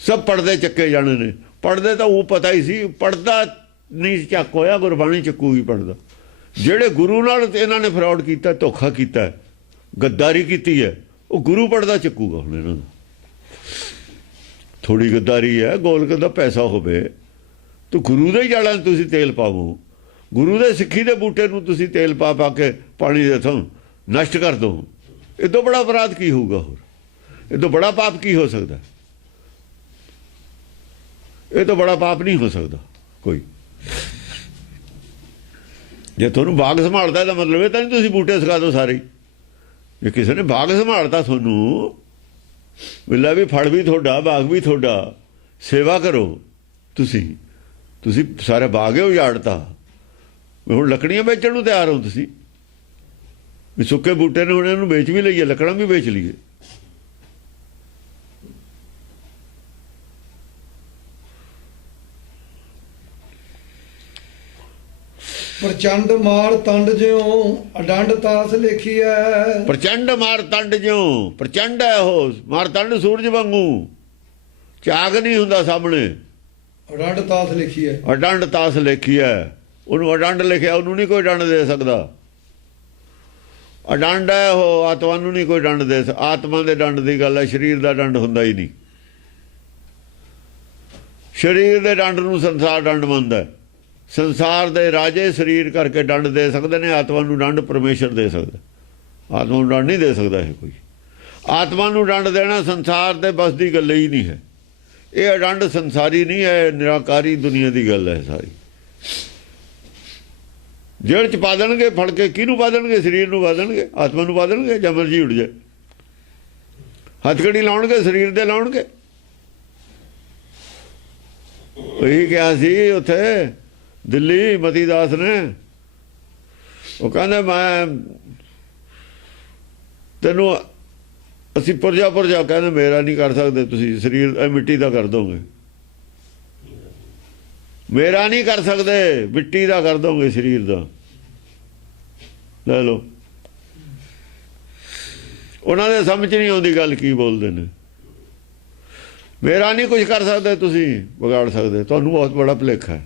ਸਭ ਪੜਦੇ ਚੱਕੇ ਜਾਣੇ ਨੇ। ਪੜਦੇ ਤਾਂ ਉਹ ਪਤਾ ਹੀ ਸੀ, ਪੜਦਾ ਨਹੀਂ ਚੱਕ ਹੋਇਆ। ਗੁਰਬਾਣੀ ਚੱਕੂਗੀ ਪੜਦਾ। ਜਿਹੜੇ ਗੁਰੂ ਨਾਲ ਇਹਨਾਂ ਨੇ ਫਰਾਡ ਕੀਤਾ, ਧੋਖਾ ਕੀਤਾ, ਗੱਦਾਰੀ ਕੀਤੀ ਹੈ, ਉਹ ਗੁਰੂ ਪੜਦਾ ਚੱਕੂਗਾ ਹੁਣ ਇਹਨਾਂ ਦਾ। ਥੋੜੀ ਗੱਦਾਰੀ ਹੈ, ਗੋਲਕ ਦਾ ਪੈਸਾ ਹੋਵੇ ਤਾਂ ਗੁਰੂ ਦੇ ਜਾਲਾਂ ਤੁਸੀਂ ਤੇਲ ਪਾਵੋ। ਗੁਰੂ ਦੇ ਸਿੱਖੀ ਦੇ ਬੂਟੇ ਨੂੰ ਤੁਸੀਂ ਤੇਲ ਪਾ ਪਾ ਕੇ ਪਾਣੀ ਦੇ ਥੋਂ ਨਸ਼ਟ ਕਰ ਦੋ। ਇਹ ਤੋਂ ਬੜਾ ਅਪਰਾਧ ਕੀ ਹੋਊਗਾ? ਹੋਰ ਇਹ ਤੋਂ ਬੜਾ ਪਾਪ ਕੀ ਹੋ ਸਕਦਾ? ਇਹ ਤੋਂ ਬੜਾ ਪਾਪ ਨਹੀਂ ਹੋ ਸਕਦਾ ਕੋਈ। ਜੇ ਤੁਹਾਨੂੰ ਬਾਗ ਸੰਭਾਲਦਾ ਤਾਂ ਮਤਲਬ ਇਹ ਤਾਂ ਨਹੀਂ ਤੁਸੀਂ ਬੂਟੇ ਸਿਖਾ ਦਿਓ ਸਾਰੇ। ਜੇ ਕਿਸੇ ਨੇ ਬਾਗ ਸੰਭਾਲਤਾ ਤੁਹਾਨੂੰ, ਬਿੱਲਾ ਵੀ ਫੜ ਵੀ ਤੁਹਾਡਾ, ਬਾਗ ਵੀ ਤੁਹਾਡਾ, ਸੇਵਾ ਕਰੋ। ਤੁਸੀਂ ਸਾਰੇ ਬਾਗ ਹੀ ਉਜਾੜਤਾ। ਹੁਣ ਲੱਕੜੀਆਂ ਵੇਚਣ ਨੂੰ ਤਿਆਰ ਹੋ ਤੁਸੀਂ। ਵੀ ਸੁੱਕੇ ਬੂਟੇ ਨੇ ਹੁਣ ਇਹਨੂੰ ਵੇਚ ਵੀ ਲਈਏ, ਲੱਕੜਾਂ ਵੀ ਵੇਚ ਲਈਏ। ਪ੍ਰਚੰਡ ਮਾਰ ਤੰਡ ਜਿਉ ਅਡੰਡ ਤਾਸ ਲੇਖੀਐ। ਪ੍ਰਚੰਡ ਮਾਰ ਤੰਡ ਜਿਉ, ਪ੍ਰਚੰਡ ਹੈ ਉਹ ਮਾਰ ਤੰਡ ਸੂਰਜ ਵਾਂਗੂ, ਝਾਗ ਨਹੀਂ ਹੁੰਦਾ ਸਾਹਮਣੇ। ਅਡੰਡ ਤਾਸ ਲੇਖੀਐ। ਅਡੰਡ ਤਾਸ ਲੇਖੀਐ, ਉਹਨੂੰ ਅਡੰਡ ਲਿਖਿਆ, ਉਹਨੂੰ ਨਹੀਂ ਕੋਈ ਡੰਡ ਦੇ ਸਕਦਾ। ਅਡੰਡ ਹੈ ਉਹ, ਆਤਮਾ ਨੂੰ ਨਹੀਂ ਕੋਈ ਡੰਡ ਦੇ ਸਕਦਾ। ਆਤਮਾ ਦੇ ਡੰਡ ਦੀ ਗੱਲ ਹੈ, ਸਰੀਰ ਦਾ ਡੰਡ ਹੁੰਦਾ ਹੀ ਨਹੀਂ। ਸਰੀਰ ਦੇ ਡੰਡ ਨੂੰ ਸੰਸਾਰ ਡੰਡ ਮੰਨਦਾ। ਸੰਸਾਰ ਦੇ ਰਾਜੇ ਸਰੀਰ ਕਰਕੇ ਡੰਡ ਦੇ ਸਕਦੇ ਨੇ, ਆਤਮਾ ਨੂੰ ਡੰਡ ਪਰਮੇਸ਼ਰ ਦੇ ਸਕਦਾ। ਆਤਮਾ ਨੂੰ ਡੰਡ ਨਹੀਂ ਦੇ ਸਕਦਾ ਇਹ ਕੋਈ। ਆਤਮਾ ਨੂੰ ਡੰਡ ਦੇਣਾ ਸੰਸਾਰ ਦੇ ਬਸ ਦੀ ਗੱਲ ਹੀ ਨਹੀਂ ਹੈ। ਇਹ ਡੰਡ ਸੰਸਾਰੀ ਨਹੀਂ ਹੈ, ਨਿਰਾਕਾਰੀ ਦੁਨੀਆ ਦੀ ਗੱਲ ਹੈ ਸਾਰੀ। ਜੇਲ੍ਹ ਚ ਪਾ ਦੇਣਗੇ ਫੜ ਕੇ, ਕਿਹਨੂੰ ਪਾ ਦੇਣਗੇ? ਸਰੀਰ ਨੂੰ ਪਾ ਦੇਣਗੇ, ਆਤਮਾ ਨੂੰ ਪਾ ਦੇਣਗੇ, ਜਾਂ ਮਰਜੀ ਉੱਡ ਜਾਏ। ਹੱਥਕੜੀ ਲਾਉਣਗੇ, ਸਰੀਰ ਦੇ ਲਾਉਣਗੇ। ਉਹੀ ਕਿਹਾ ਸੀ ਉੱਥੇ ਦਿੱਲੀ ਮਤੀ ਦਾਸ ਨੇ, ਉਹ ਕਹਿੰਦਾ ਮੈਂ ਤੈਨੂੰ ਅਸੀਂ ਪੁਰਜਾ ਕਹਿੰਦੇ ਮੇਰਾ ਨਹੀਂ ਕਰ ਸਕਦੇ ਤੁਸੀਂ, ਸਰੀਰ ਮਿੱਟੀ ਦਾ ਕਰ ਦੋਗੇ। ਮੇਰਾ ਨਹੀਂ ਕਰ ਸਕਦੇ, ਮਿੱਟੀ ਦਾ ਕਰ ਦੋਗੇ ਸਰੀਰ ਦਾ। ਲੈ ਲਓ। ਉਹਨਾਂ ਦੇ ਸਮਝ ਨਹੀਂ ਆਉਂਦੀ ਗੱਲ ਕੀ ਬੋਲਦੇ ਨੇ। ਮੇਰਾ ਨਹੀਂ ਕੁਝ ਕਰ ਸਕਦੇ ਤੁਸੀਂ, ਵਿਗਾੜ ਸਕਦੇ। ਤੁਹਾਨੂੰ ਬਹੁਤ ਬੜਾ ਭੁਲੇਖਾ ਹੈ।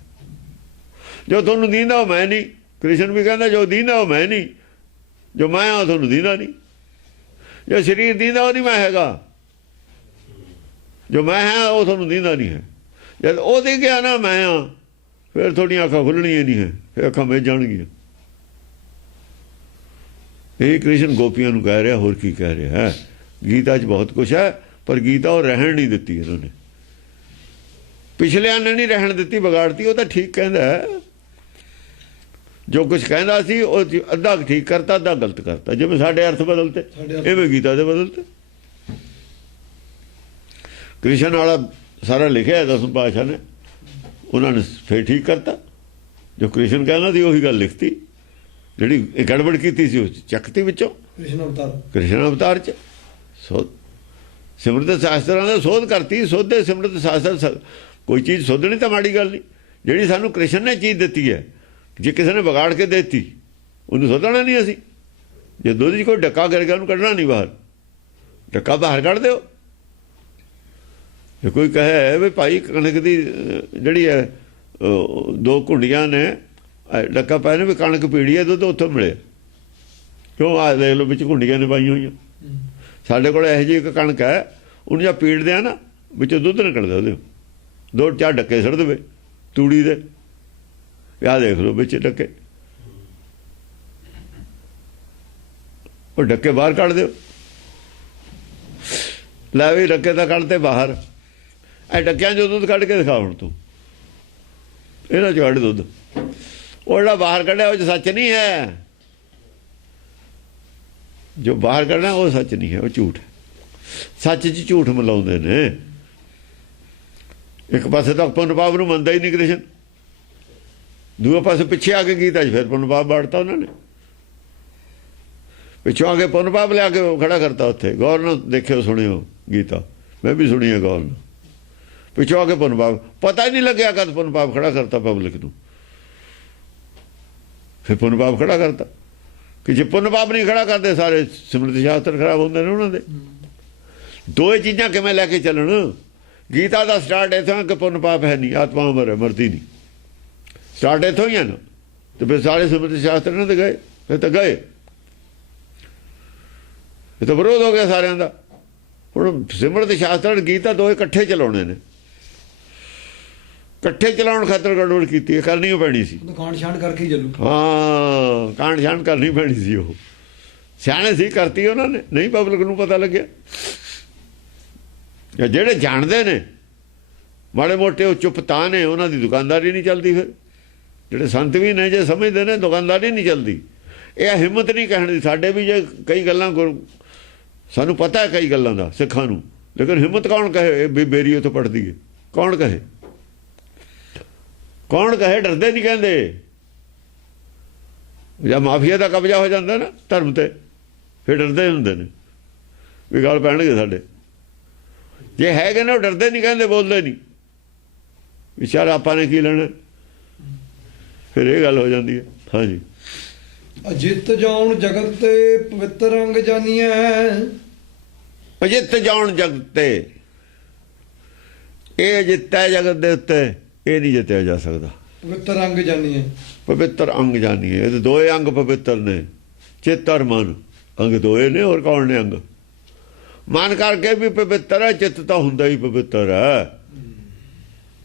ਜੋ ਤੁਹਾਨੂੰ ਦੀਂਦਾ ਉਹ ਮੈਂ ਨਹੀਂ। ਕ੍ਰਿਸ਼ਨ ਵੀ ਕਹਿੰਦਾ ਜੋ ਦੀਂਦਾ ਉਹ ਮੈਂ ਨਹੀਂ, ਜੋ ਮੈਂ ਹਾਂ ਤੁਹਾਨੂੰ ਦੀਂਦਾ ਨਹੀਂ। ਜੋ ਸਰੀਰ ਦੀਂਦਾ ਉਹ ਨਹੀਂ ਮੈਂ ਹੈਗਾ, ਜੋ ਮੈਂ ਹੈ ਉਹ ਤੁਹਾਨੂੰ ਦੀਂਦਾ ਨਹੀਂ ਹੈ। ਜਦ ਉਹ ਦੇ ਗਿਆ ਨਾ ਮੈਂ ਹਾਂ, ਫਿਰ ਤੁਹਾਡੀਆਂ ਅੱਖਾਂ ਖੁੱਲਣੀਆਂ ਨਹੀਂ ਹੈ, ਫਿਰ ਅੱਖਾਂ ਮਿਚ ਜਾਣਗੀਆਂ। ਇਹ ਕ੍ਰਿਸ਼ਨ ਗੋਪੀਆਂ ਨੂੰ ਕਹਿ ਰਿਹਾ, ਹੋਰ ਕੀ ਕਹਿ ਰਿਹਾ ਹੈ। ਗੀਤਾ 'ਚ ਬਹੁਤ ਕੁਛ ਹੈ, ਪਰ ਗੀਤਾ ਉਹ ਰਹਿਣ ਨਹੀਂ ਦਿੱਤੀ ਇਹਨਾਂ ਨੇ। ਪਿਛਲਿਆਂ ਨੇ ਨਹੀਂ ਰਹਿਣ ਦਿੱਤੀ, ਵਿਗਾੜਤੀ। ਉਹ ਤਾਂ ਠੀਕ ਕਹਿੰਦਾ, ਜੋ ਕੁਛ ਕਹਿੰਦਾ ਸੀ ਉਹ ਅੱਧਾ ਠੀਕ ਕਰਤਾ, ਅੱਧਾ ਗਲਤ ਕਰਤਾ। ਜਿਵੇਂ ਸਾਡੇ ਅਰਥ ਬਦਲਤੇ, ਇਵੇਂ ਗੀਤਾ ਦੇ ਬਦਲਤੇ। ਕ੍ਰਿਸ਼ਨ ਵਾਲਾ ਸਾਰਾ ਲਿਖਿਆ ਦਸਮ ਪਾਤਸ਼ਾਹ ਨੇ, ਉਹਨਾਂ ਨੇ ਫਿਰ ਠੀਕ ਕਰਤਾ। ਜੋ ਕ੍ਰਿਸ਼ਨ ਕਹਿੰਦਾ ਸੀ ਉਹੀ ਗੱਲ ਲਿਖਤੀ, ਜਿਹੜੀ ਇਹ ਗੜਬੜ ਕੀਤੀ ਸੀ ਉਹ ਚੱਕਤੀ ਵਿੱਚੋਂ। ਕ੍ਰਿਸ਼ਨ ਅਵਤਾਰ 'ਚ ਸਿਮਰਤ ਸ਼ਾਸਤਰਾਂ ਦਾ ਸੋਧ ਕਰਤੀ। ਸੋਧੇ ਸਿਮਰਤ ਸ਼ਾਸਤਰ, ਕੋਈ ਚੀਜ਼ ਸੋਧਣੀ ਤਾਂ ਮਾੜੀ ਗੱਲ ਨਹੀਂ। ਜਿਹੜੀ ਸਾਨੂੰ ਕ੍ਰਿਸ਼ਨ ਨੇ ਚੀਜ਼ ਦਿੱਤੀ ਹੈ, ਜੇ ਕਿਸੇ ਨੇ ਵਿਗਾੜ ਕੇ ਦੇ ਦਿੱਤੀ ਉਹਨੂੰ ਸੋਧਣਾ ਨਹੀਂ ਅਸੀਂ। ਜੇ ਦੁੱਧ 'ਚ ਕੋਈ ਡੱਕਾ ਗਿਰ ਗਿਆ ਉਹਨੂੰ ਕੱਢਣਾ ਨਹੀਂ ਬਾਹਰ, ਡੱਕਾ ਬਾਹਰ ਕੱਢ ਦਿਓ। ਜੇ ਕੋਈ ਕਹੇ ਵੀ ਭਾਈ ਕਣਕ ਦੀ ਜਿਹੜੀ ਹੈ ਦੋ ਘੁੰਡੀਆਂ ਨੇ ਡੱਕਾ ਪਾਇਆ ਨੇ ਵੀ ਕਣਕ ਪੀੜੀ ਹੈ, ਦੁੱਧ ਉੱਥੋਂ ਮਿਲਿਆ ਕਿਉਂ? ਆ ਦੇਖ ਲਓ ਵਿੱਚ ਘੁੰਡੀਆਂ ਨੇ ਪਾਈਆਂ ਹੋਈਆਂ। ਸਾਡੇ ਕੋਲ ਇਹੋ ਜਿਹੀ ਇੱਕ ਕਣਕ ਹੈ, ਉਹਨੂੰ ਜਾਂ ਪੀੜਦੇ ਆ ਨਾ, ਵਿੱਚੋਂ ਦੁੱਧ ਨਿਕਲਦਾ ਉਹਦੇ, 2-4 ਡੱਕੇ ਸੁੱਟ ਦੇਵੇ ਤੂੜੀ ਦੇ। ਆਹ ਦੇਖ ਲਓ ਵਿੱਚ ਡੱਕੇ, ਉਹ ਡੱਕੇ ਬਾਹਰ ਕੱਢ ਦਿਓ। ਲੈ ਵੀ ਡੱਕੇ ਤਾਂ ਕੱਢਤੇ ਬਾਹਰ, ਇਹ ਡੱਕਿਆਂ 'ਚੋਂ ਦੁੱਧ ਕੱਢ ਕੇ ਦਿਖਾ ਹੁਣ ਤੂੰ, ਇਹਨਾਂ 'ਚ ਕੱਢ ਦੁੱਧ। ਉਹ ਜਿਹੜਾ ਬਾਹਰ ਕੱਢਿਆ ਉਹ 'ਚ ਸੱਚ ਨਹੀਂ ਹੈ। ਜੋ ਬਾਹਰ ਕੱਢਣਾ ਉਹ ਸੱਚ ਨਹੀਂ ਹੈ, ਉਹ ਝੂਠ ਹੈ। ਸੱਚ 'ਚ ਝੂਠ ਮਿਲਾਉਂਦੇ ਨੇ। ਇੱਕ ਪਾਸੇ ਤਾਂ ਪੁੰਨ ਪਾਪ ਨੂੰ ਮੰਨਦਾ ਹੀ ਨਹੀਂ ਕ੍ਰਿਸ਼ਨ, ਦੂਏ ਪਾਸੇ ਪਿੱਛੇ ਆ ਕੇ ਗੀਤਾ 'ਚ ਫਿਰ ਪੁੰਨ ਪਾਪ ਬਾੜਤਾ ਉਹਨਾਂ ਨੇ। ਪਿੱਛੋਂ ਆ ਕੇ ਪੁੰਨ ਪਾਪ ਲਿਆ ਕੇ ਖੜਾ ਕਰਤਾ ਉੱਥੇ। ਗੌਰ ਨਾਲ ਦੇਖਿਓ, ਸੁਣਿਓ ਗੀਤਾ, ਮੈਂ ਵੀ ਸੁਣੀ ਹੈ ਗੌਰ ਨਾਲ। ਪਿੱਛੋਂ ਆ ਕੇ ਪੁੰਨ ਪਾਪ, ਪਤਾ ਹੀ ਨਹੀਂ ਲੱਗਿਆ ਕਦ ਪੁੰਨ ਪਾਪ ਖੜਾ ਕਰਤਾ ਪਬਲਿਕ ਨੂੰ। ਫਿਰ ਪੁੰਨ ਪਾਪ ਖੜਾ ਕਰਤਾ ਕਿ ਜੇ ਪੁੰਨ ਪਾਪ ਨਹੀਂ ਖੜਾ ਕਰਦੇ ਸਾਰੇ ਸਿਮਰਤ ਸ਼ਾਸਤਰ ਖਰਾਬ ਹੁੰਦੇ ਨੇ ਉਹਨਾਂ ਦੇ। ਦੋਏ ਚੀਜ਼ਾਂ ਕਿਵੇਂ ਲੈ ਕੇ ਚੱਲਣ? ਗੀਤਾ ਦਾ ਸਟਾਰਟ ਇੱਥੋਂ ਕਿ ਪੁੰਨ ਪਾਪ ਹੈ ਨਹੀਂ, ਆਤਮਾ ਅਮਰ ਹੈ, ਮਰਦੀ ਨਹੀਂ। ਸਟਾਰਟ ਇੱਥੋਂ ਹੀ ਹੈ ਨਾ। ਤੇ ਫਿਰ ਸਾਰੇ ਸਿਮਰਤ ਸ਼ਾਸਤਰ ਇਹਨਾਂ ਦੇ ਗਏ, ਫਿਰ ਤਾਂ ਗਏ। ਇਹ ਤਾਂ ਵਿਰੋਧ ਹੋ ਗਿਆ ਸਾਰਿਆਂ ਦਾ। ਹੁਣ ਸਿਮਰਤ ਸ਼ਾਸਤਰ ਗੀਤਾ ਦੋਏ ਇਕੱਠੇ ਚਲਾਉਣੇ ਨੇ। ਇਕੱਠੇ ਚਲਾਉਣ ਖਾਤਰ ਗੜਬੜ ਕੀਤੀ, ਕਰਨੀ ਉਹ ਪੈਣੀ ਸੀ। ਕਾਂਡ ਛਾਂਡ ਕਰਕੇ ਚੱਲੂ। ਹਾਂ, ਕਾਂਡ ਛਾਂਡ ਕਰਨੀ ਪੈਣੀ ਸੀ। ਉਹ ਸਿਆਣੇ ਸੀ, ਕਰਤੀ ਉਹਨਾਂ ਨੇ। ਨਹੀਂ ਪਬਲਿਕ ਨੂੰ ਪਤਾ ਲੱਗਿਆ। ਜਿਹੜੇ ਜਾਣਦੇ ਨੇ ਮਾੜੇ ਮੋਟੇ, ਉਹ ਚੁੱਪ ਤਾਂ ਨੇ, ਉਹਨਾਂ ਦੀ ਦੁਕਾਨਦਾਰੀ ਨਹੀਂ ਚੱਲਦੀ। ਫਿਰ ਜਿਹੜੇ ਸੰਤ ਵੀ ਨੇ, ਜੇ ਸਮਝਦੇ ਨੇ, ਦੁਕਾਨਦਾਰੀ ਨਹੀਂ ਚੱਲਦੀ। ਇਹ ਹਿੰਮਤ ਨਹੀਂ ਕਹਿਣ ਦੀ। ਸਾਡੇ ਵੀ ਜੇ ਕਈ ਗੱਲਾਂ ਸਾਨੂੰ ਪਤਾ ਹੈ ਕਈ ਗੱਲਾਂ ਦਾ ਸਿੱਖਾਂ ਨੂੰ, ਲੇਕਿਨ ਹਿੰਮਤ ਕੌਣ ਕਹੇ ਵੀ ਬੇਰੀ ਉੱਥੋਂ ਪੜਦੀ ਹੈ? ਕੌਣ ਕਹੇ? ਕੌਣ ਕਹੇ? ਡਰਦੇ ਨਹੀਂ ਕਹਿੰਦੇ। ਜਾਂ ਮਾਫੀਆ ਦਾ ਕਬਜ਼ਾ ਹੋ ਜਾਂਦਾ ਨਾ ਧਰਮ ਤੇ, ਫਿਰ ਡਰਦੇ ਹੁੰਦੇ ਨੇ ਵੀ ਗੱਲ ਪੈਣਗੇ ਸਾਡੇ। ਜੇ ਹੈਗੇ ਨੇ ਉਹ ਡਰਦੇ ਨਹੀਂ, ਕਹਿੰਦੇ ਬੋਲਦੇ ਨਹੀਂ ਵੀ ਚੱਲ ਆਪਾਂ ਨੇ ਕੀ ਲੈਣਾ, ਫਿਰ ਇਹ ਗੱਲ ਹੋ ਜਾਂਦੀ ਹੈ। ਹਾਂਜੀ। ਅਜਿੱਤ ਜਾਉਣ ਜਗਤ ਤੇ ਪਵਿੱਤਰ ਅੰਗ ਜਾਨੀਐ। ਅਜਿੱਤ ਜਾਉਣ ਜਗਤ ਤੇ, ਇਹ ਅਜਿੱਤ ਹੈ ਜਗਤ ਦੇ ਉੱਤੇ, ਇਹ ਨਹੀਂ ਜਿੱਤਿਆ ਜਾ ਸਕਦਾ। ਪਵਿੱਤਰ ਅੰਗ ਜਾਨੀਐ, ਪਵਿੱਤਰ ਅੰਗ ਜਾਨੀਏ। ਇਹਦੇ ਦੋਏ ਅੰਗ ਪਵਿੱਤਰ ਨੇ, ਚਿੱਤ ਔਰ ਮਨ। ਅੰਗ ਦੋਏ ਨੇ, ਹੋਰ ਕੌਣ ਨੇ ਅੰਗ? ਮਨ ਕਰਕੇ ਵੀ ਪਵਿੱਤਰ ਹੈ, ਚਿੱਤ ਤਾਂ ਹੁੰਦਾ ਹੀ ਪਵਿੱਤਰ ਹੈ,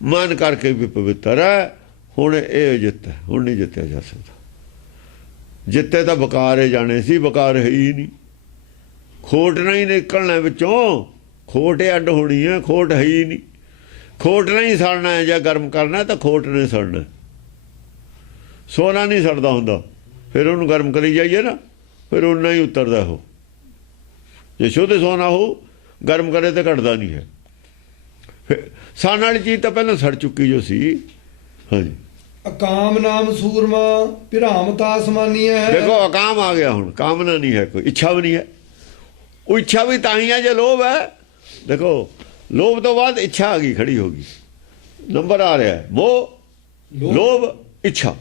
ਮਨ ਕਰਕੇ ਵੀ ਪਵਿੱਤਰ ਹੈ। ਹੁਣ ਇਹ ਅਜਿੱਤ ਹੈ, ਹੁਣ ਨਹੀਂ ਜਿੱਤਿਆ ਜਾ ਸਕਦਾ। ਜਿੱਤੇ ਤਾਂ ਬਕਾਰ ਜਾਣੇ ਸੀ, ਬਕਾਰ ਹੈ ਹੀ ਨਹੀਂ। ਖੋਟ ਨਹੀਂ ਨਿਕਲਣਾ ਵਿੱਚੋਂ, ਖੋਟ ਅੱਡ ਹੋਣੀ ਹੈ, ਖੋਟ ਹੈ ਹੀ ਨਹੀਂ। ਖੋਟ ਨਹੀਂ ਸੜਨਾ ਹੈ, ਜਾਂ ਗਰਮ ਕਰਨਾ ਤਾਂ ਖੋਟ ਨਹੀਂ ਸੜਨਾ। ਸੋਨਾ ਨਹੀਂ ਸੜਦਾ ਹੁੰਦਾ, ਫਿਰ ਉਹਨੂੰ ਗਰਮ ਕਰੀ ਜਾਈਏ ਨਾ, ਫਿਰ ਉਨਾ ਹੀ ਉਤਰਦਾ। ਉਹ ਜੇ ਸ਼ੁੱਧ ਸੋਨਾ ਹੋ, ਗਰਮ ਕਰੇ ਤਾਂ ਘਟਦਾ ਨਹੀਂ ਹੈ। ਫਿਰ ਸੜਨ ਵਾਲੀ ਚੀਜ਼ ਤਾਂ ਪਹਿਲਾਂ ਸੜ ਚੁੱਕੀ ਜੋ ਸੀ। ਹਾਂਜੀ। ਅਕਾਮ ਨਾਮ ਸੂਰਮਾ ਭਿਰਾਮ ਤਾਸ ਮਾਨੀਐ। ਦੇਖੋ ਅਕਾਮ ਆ ਗਿਆ, ਹੁਣ ਕਾਮਨਾ ਨਹੀਂ ਹੈ, ਕੋਈ ਇੱਛਾ ਵੀ ਨਹੀਂ ਹੈ। ਉਹ ਇੱਛਾ ਵੀ ਤਾਂ ਹੀ ਹੈ ਜੇ ਲੋਭ ਹੈ। ਦੇਖੋ ਲੋਭ ਤੋਂ ਬਾਅਦ ਇੱਛਾ ਆ ਗਈ, ਖੜੀ ਹੋ ਗਈ, ਨੰਬਰ ਆ ਰਿਹਾ ਹੈ ਮੋਹ, ਲੋਭ, ਇੱਛਾ।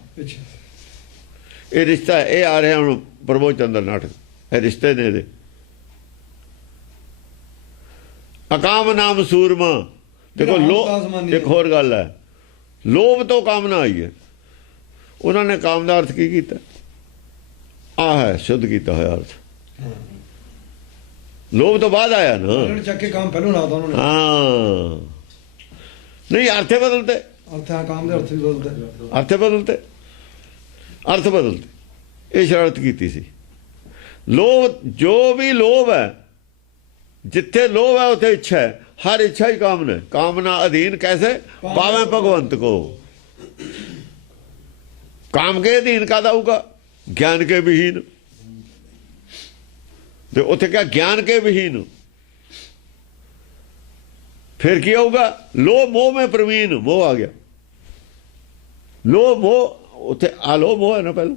ਇਹ ਰਿਸ਼ਤਾ ਇਹ ਆ ਰਿਹਾ ਹੁਣ ਪ੍ਰਭੂ ਚੰਦਰ ਨਾਟਕ, ਇਹ ਰਿਸ਼ਤੇ ਨੇ ਇਹਦੇ। ਅਕਾਮ ਨਾਮ ਸੂਰਮਾ। ਦੇਖੋ ਲੋਭ, ਇੱਕ ਹੋਰ ਗੱਲ ਹੈ, ਲੋਭ ਤੋਂ ਕਾਮਨਾ ਆਈ ਹੈ। ਉਹਨਾਂ ਨੇ ਕਾਮ ਦਾ ਅਰਥ ਕੀ ਕੀਤਾ? ਆਹ ਹੈ ਸ਼ੁੱਧ ਕੀਤਾ ਹੋਇਆ ਅਰਥ। ਲੋਭ ਤੋਂ ਬਾਅਦ ਆਇਆ ਨਾ, ਚੱਕ ਕੇ ਕੰਮ ਪਹਿਲੋਂ ਲਾਤਾ ਉਹਨਾਂ ਨੇ। ਹਾਂ ਨਹੀਂ, ਅਰਥੇ ਬਦਲਤੇ, ਅਰਥ ਕਾਮ ਦੇ ਅਰਥ ਵੀ ਬਦਲਤੇ, ਅਰਥੇ ਬਦਲਤੇ, ਅਰਥ ਬਦਲਤੇ। ਇਹ ਸ਼ਰਾਰਤ ਕੀਤੀ ਸੀ। ਲੋਭ, ਜੋ ਵੀ ਲੋਭ ਹੈ, ਜਿੱਥੇ ਲੋਭ ਹੈ ਉੱਥੇ ਇੱਛਾ ਹੈ। हर इच्छा ही कामना है। कामना अधीन कैसे पावे भगवंत को। काम के अधीन का होगा? ज्ञान के विहीन। तो उसे क्या ज्ञान के विहीन, फिर क्या होगा? लोभ मोह में प्रवीण। मोह आ गया, लोभ मोह, उसे आलोभ मोह है ना, पहले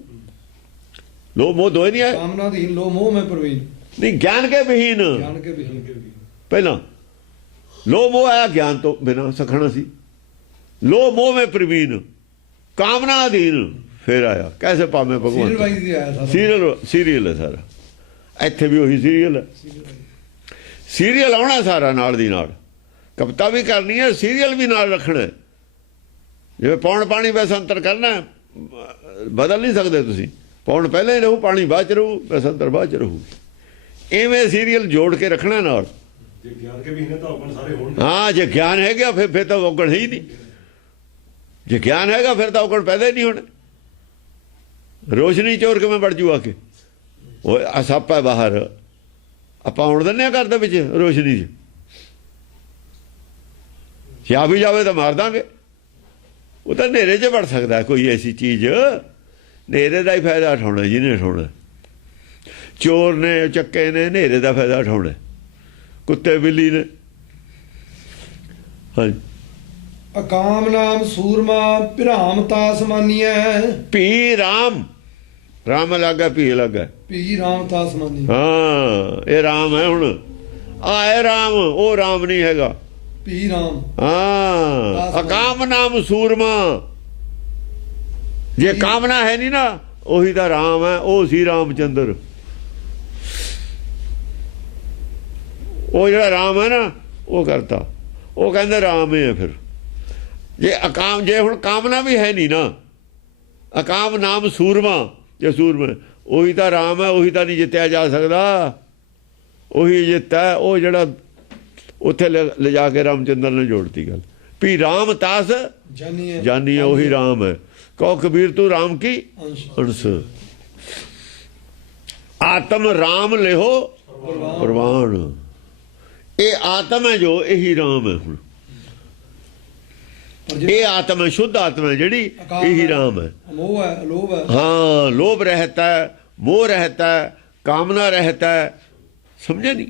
लोभ मोह दो ही नहीं है। कामना अधीन लोभ मोह में प्रवीण नहीं, ज्ञान के विहीन, ज्ञान के विहीन। पहला लोभ मोह आया, ज्ञान तो बिना सखना सी। लोभ मोह में प्रवीण, कामना अधीन, फिर आया कैसे पावे भगवान। सीरियल है सारा, ਇੱਥੇ ਵੀ ਉਹੀ ਸੀਰੀਅਲ ਹੈ। ਸੀਰੀਅਲ ਆਉਣਾ ਸਾਰਾ ਨਾਲ ਦੀ ਨਾਲ, ਕਵਿਤਾ ਵੀ ਕਰਨੀ ਹੈ, ਸੀਰੀਅਲ ਵੀ ਨਾਲ ਰੱਖਣਾ। ਜਿਵੇਂ ਪੌਣ ਪਾਣੀ ਵੈਸੰਤਰ ਕਰਨਾ, ਬਦਲ ਨਹੀਂ ਸਕਦੇ ਤੁਸੀਂ। ਪੌਣ ਪਹਿਲਾਂ ਹੀ ਰਹੂ, ਪਾਣੀ ਬਾਅਦ ਚ ਰਹੂ, ਵੈਸੰਤਰ ਬਾਅਦ ਚ ਰਹੂ। ਇਵੇਂ ਸੀਰੀਅਲ ਜੋੜ ਕੇ ਰੱਖਣਾ ਨਾਲ। ਹਾਂ, ਜੇ ਗਿਆਨ ਹੈਗਾ ਫਿਰ ਤਾਂ ਔਗਣ ਹੈ ਹੀ ਨਹੀਂ। ਜੇ ਗਿਆਨ ਹੈਗਾ ਫਿਰ ਤਾਂ ਔਗਣ ਪੈਦਾ ਹੀ ਨਹੀਂ ਹੋਣਾ। ਰੋਸ਼ਨੀ ਚੋਰ ਕਿਵੇਂ ਵੜ ਜੂ ਆ ਕੇ? ਉਹ ਸੱਪ ਹੈ ਬਾਹਰ, ਆਪਾਂ ਆਉਣ ਦਿੰਦੇ ਹਾਂ ਘਰ ਦੇ ਵਿੱਚ ਰੋਸ਼ਨੀ 'ਚ। ਜੇ ਆ ਵੀ ਜਾਵੇ ਤਾਂ ਮਾਰ ਦਾਂਗੇ। ਉਹ ਤਾਂ ਹਨੇਰੇ 'ਚ ਵੜ ਸਕਦਾ ਕੋਈ ਐਸੀ ਚੀਜ਼। ਹਨੇਰੇ ਦਾ ਹੀ ਫਾਇਦਾ ਉਠਾਉਣਾ ਜਿਹਨੇ ਉਠਾਉਣਾ। ਚੋਰ ਨੇ, ਚੱਕੇ ਨੇ ਹਨੇਰੇ ਦਾ ਫਾਇਦਾ ਉਠਾਉਣਾ, ਕੁੱਤੇ ਬਿੱਲੀ ਨੇ। ਹਾਂਜੀ। ਅਕਾਮ ਨਾਮ ਸੂਰਮਾ ਭਿਰਾਮ ਤਾਸ ਮਾਨੀਐ। ਭੀ ਰਾਮ, ਰਾਮ ਲੱਗਾ, ਭੀ ਲੱਗਾ, ਭੀ ਰਾਮ ਤਾਸ ਮਾਨੀ। ਹਾਂ, ਇਹ ਰਾਮ ਹੈ। ਹੁਣ ਆਏ ਰਾਮ, ਉਹ ਰਾਮ ਨਹੀਂ ਹੈਗਾ। ਭੀ ਰਾਮ, ਹਾਂ। ਅਕਾਮ ਨਾਮ ਸੂਰਮਾ। ਜੇ ਕਾਮਨਾ ਹੈ ਨਹੀਂ ਨਾ, ਉਹੀ ਤਾਂ ਰਾਮ ਹੈ। ਉਹ ਸੀ ਰਾਮਚੰਦਰ। ਉਹ ਜਿਹੜਾ ਰਾਮ ਹੈ ਨਾ, ਉਹ ਕਰਤਾ, ਉਹ ਕਹਿੰਦੇ ਰਾਮ ਹੈ। ਫਿਰ ਜੇ ਅਕਾਮ, ਜੇ ਹੁਣ ਕਾਮਨਾ ਵੀ ਹੈ ਨਹੀਂ ਨਾ, ਅਕਾਮ ਨਾਮ ਸੂਰਮਾ, ਜੇ ਸੂਰਮਾ, ਉਹੀ ਤਾਂ ਰਾਮ ਹੈ। ਉਹੀ ਤਾਂ ਨਹੀਂ ਜਿੱਤਿਆ ਜਾ ਸਕਦਾ। ਉਹੀ ਜਿੱਤਾ, ਉਹ ਜਿਹੜਾ ਉੱਥੇ ਲਿਜਾ ਕੇ ਰਾਮਚੰਦਰ ਨੇ ਜੋੜਤੀ ਗੱਲ। ਵੀ ਰਾਮ ਤਾਸ ਜਾਨੀਏ, ਉਹੀ ਰਾਮ ਹੈ। ਕਹੋ ਕਬੀਰ ਤੂੰ ਰਾਮ ਕੀ ਅੰਸ਼। ਆਤਮ ਰਾਮ ਲਿਹੋ ਪ੍ਰਵਾਨ। ਇਹ ਆਤਮ ਹੈ ਜੋ, ਇਹੀ ਰਾਮ ਹੈ। ਹੁਣ ਇਹ ਆਤਮ ਹੈ, ਸ਼ੁੱਧ ਆਤਮ ਹੈ ਜਿਹੜੀ, ਇਹੀ ਰਾਮ ਹੈ। मोह है, लोभ है। हाँ, लोभ रहता है, मोह रहता है, कामना रहता है। समझे नहीं?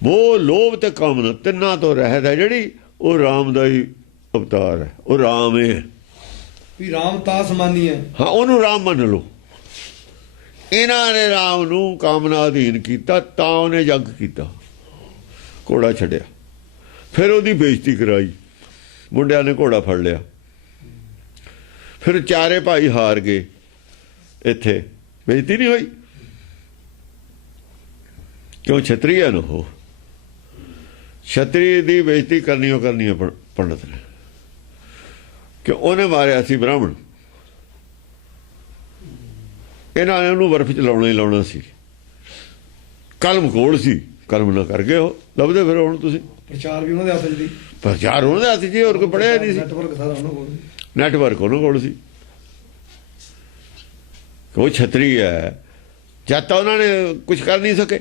मोह, लोभ ते कामना तिन्ना तो रहत है ਜਿਹੜੀ, ਉਹ ਰਾਮ ਦਾ ਹੀ ਅਵਤਾਰ ਹੈ। ਉਹ ਰਾਮ ਹੈ। ਵੀ ਰਾਮ ਤਾਸ ਮਾਨੀਐ। ਹਾਂ, ਉਹਨੂੰ ਰਾਮ ਮੰਨ ਲਓ। ਇਹਨਾਂ ਨੇ ਰਾਮ ਨੂੰ ਕਾਮਨਾ ਅਧੀਨ ਕੀਤਾ, ਤਾਂ ਉਹਨੇ ਜੰਗ ਕੀਤਾ, ਘੋੜਾ ਛੱਡਿਆ, ਫਿਰ ਉਹਦੀ ਬੇਇੱਜ਼ਤੀ ਕਰਾਈ, ਮੁੰਡਿਆਂ ਨੇ ਘੋੜਾ ਫੜ ਲਿਆ, ਫਿਰ ਚਾਰੇ ਭਾਈ ਹਾਰ ਗਏ। ਇੱਥੇ ਬੇਇੱਜ਼ਤੀ ਨਹੀਂ ਹੋਈ ਕਿਉਂ? ਛਤਰੀ ਹੈ ਨਾ, ਉਹ ਛਤਰੀ ਦੀ ਬੇਇੱਜ਼ਤੀ ਕਰਨੀ ਹੈ ਪੰਡਤ ਨੇ, ਕਿ ਉਹਨੇ ਮਾਰਿਆ ਸੀ ਬ੍ਰਾਹਮਣ, ਇਹਨਾਂ ਨੇ ਉਹਨੂੰ ਬਰਫ਼ 'ਚ ਲਾਉਣਾ ਹੀ ਲਾਉਣਾ ਸੀ, ਕਲਮ ਕੋਲ ਸੀ, ਕਲਮ ਨਾ ਕਰ ਗਏ। ਉਹ ਲੱਭਦੇ ਫਿਰ ਹੁਣ ਤੁਸੀਂ, ਪ੍ਰਚਾਰ ਵੀ ਉਹਨਾਂ ਦੇ ਹੱਥ 'ਚ ਸੀ, ਪ੍ਰਚਾਰ ਉਹਨਾਂ ਦੇ ਹੱਥ 'ਚ, ਹੋਰ ਕੋਈ ਪੜਿਆ ਨਹੀਂ ਸੀ, ਨੈਟਵਰਕ ਸਾਰਾ ਉਹਨਾਂ ਕੋਲ, ਨੈਟਵਰਕ ਉਹਨਾਂ ਕੋਲ ਸੀ। ਉਹ ਛਤਰੀ ਹੈ, ਜਦ ਤਾਂ ਉਹਨਾਂ ਨੇ ਕੁਝ ਕਰ ਨਹੀਂ ਸਕੇ,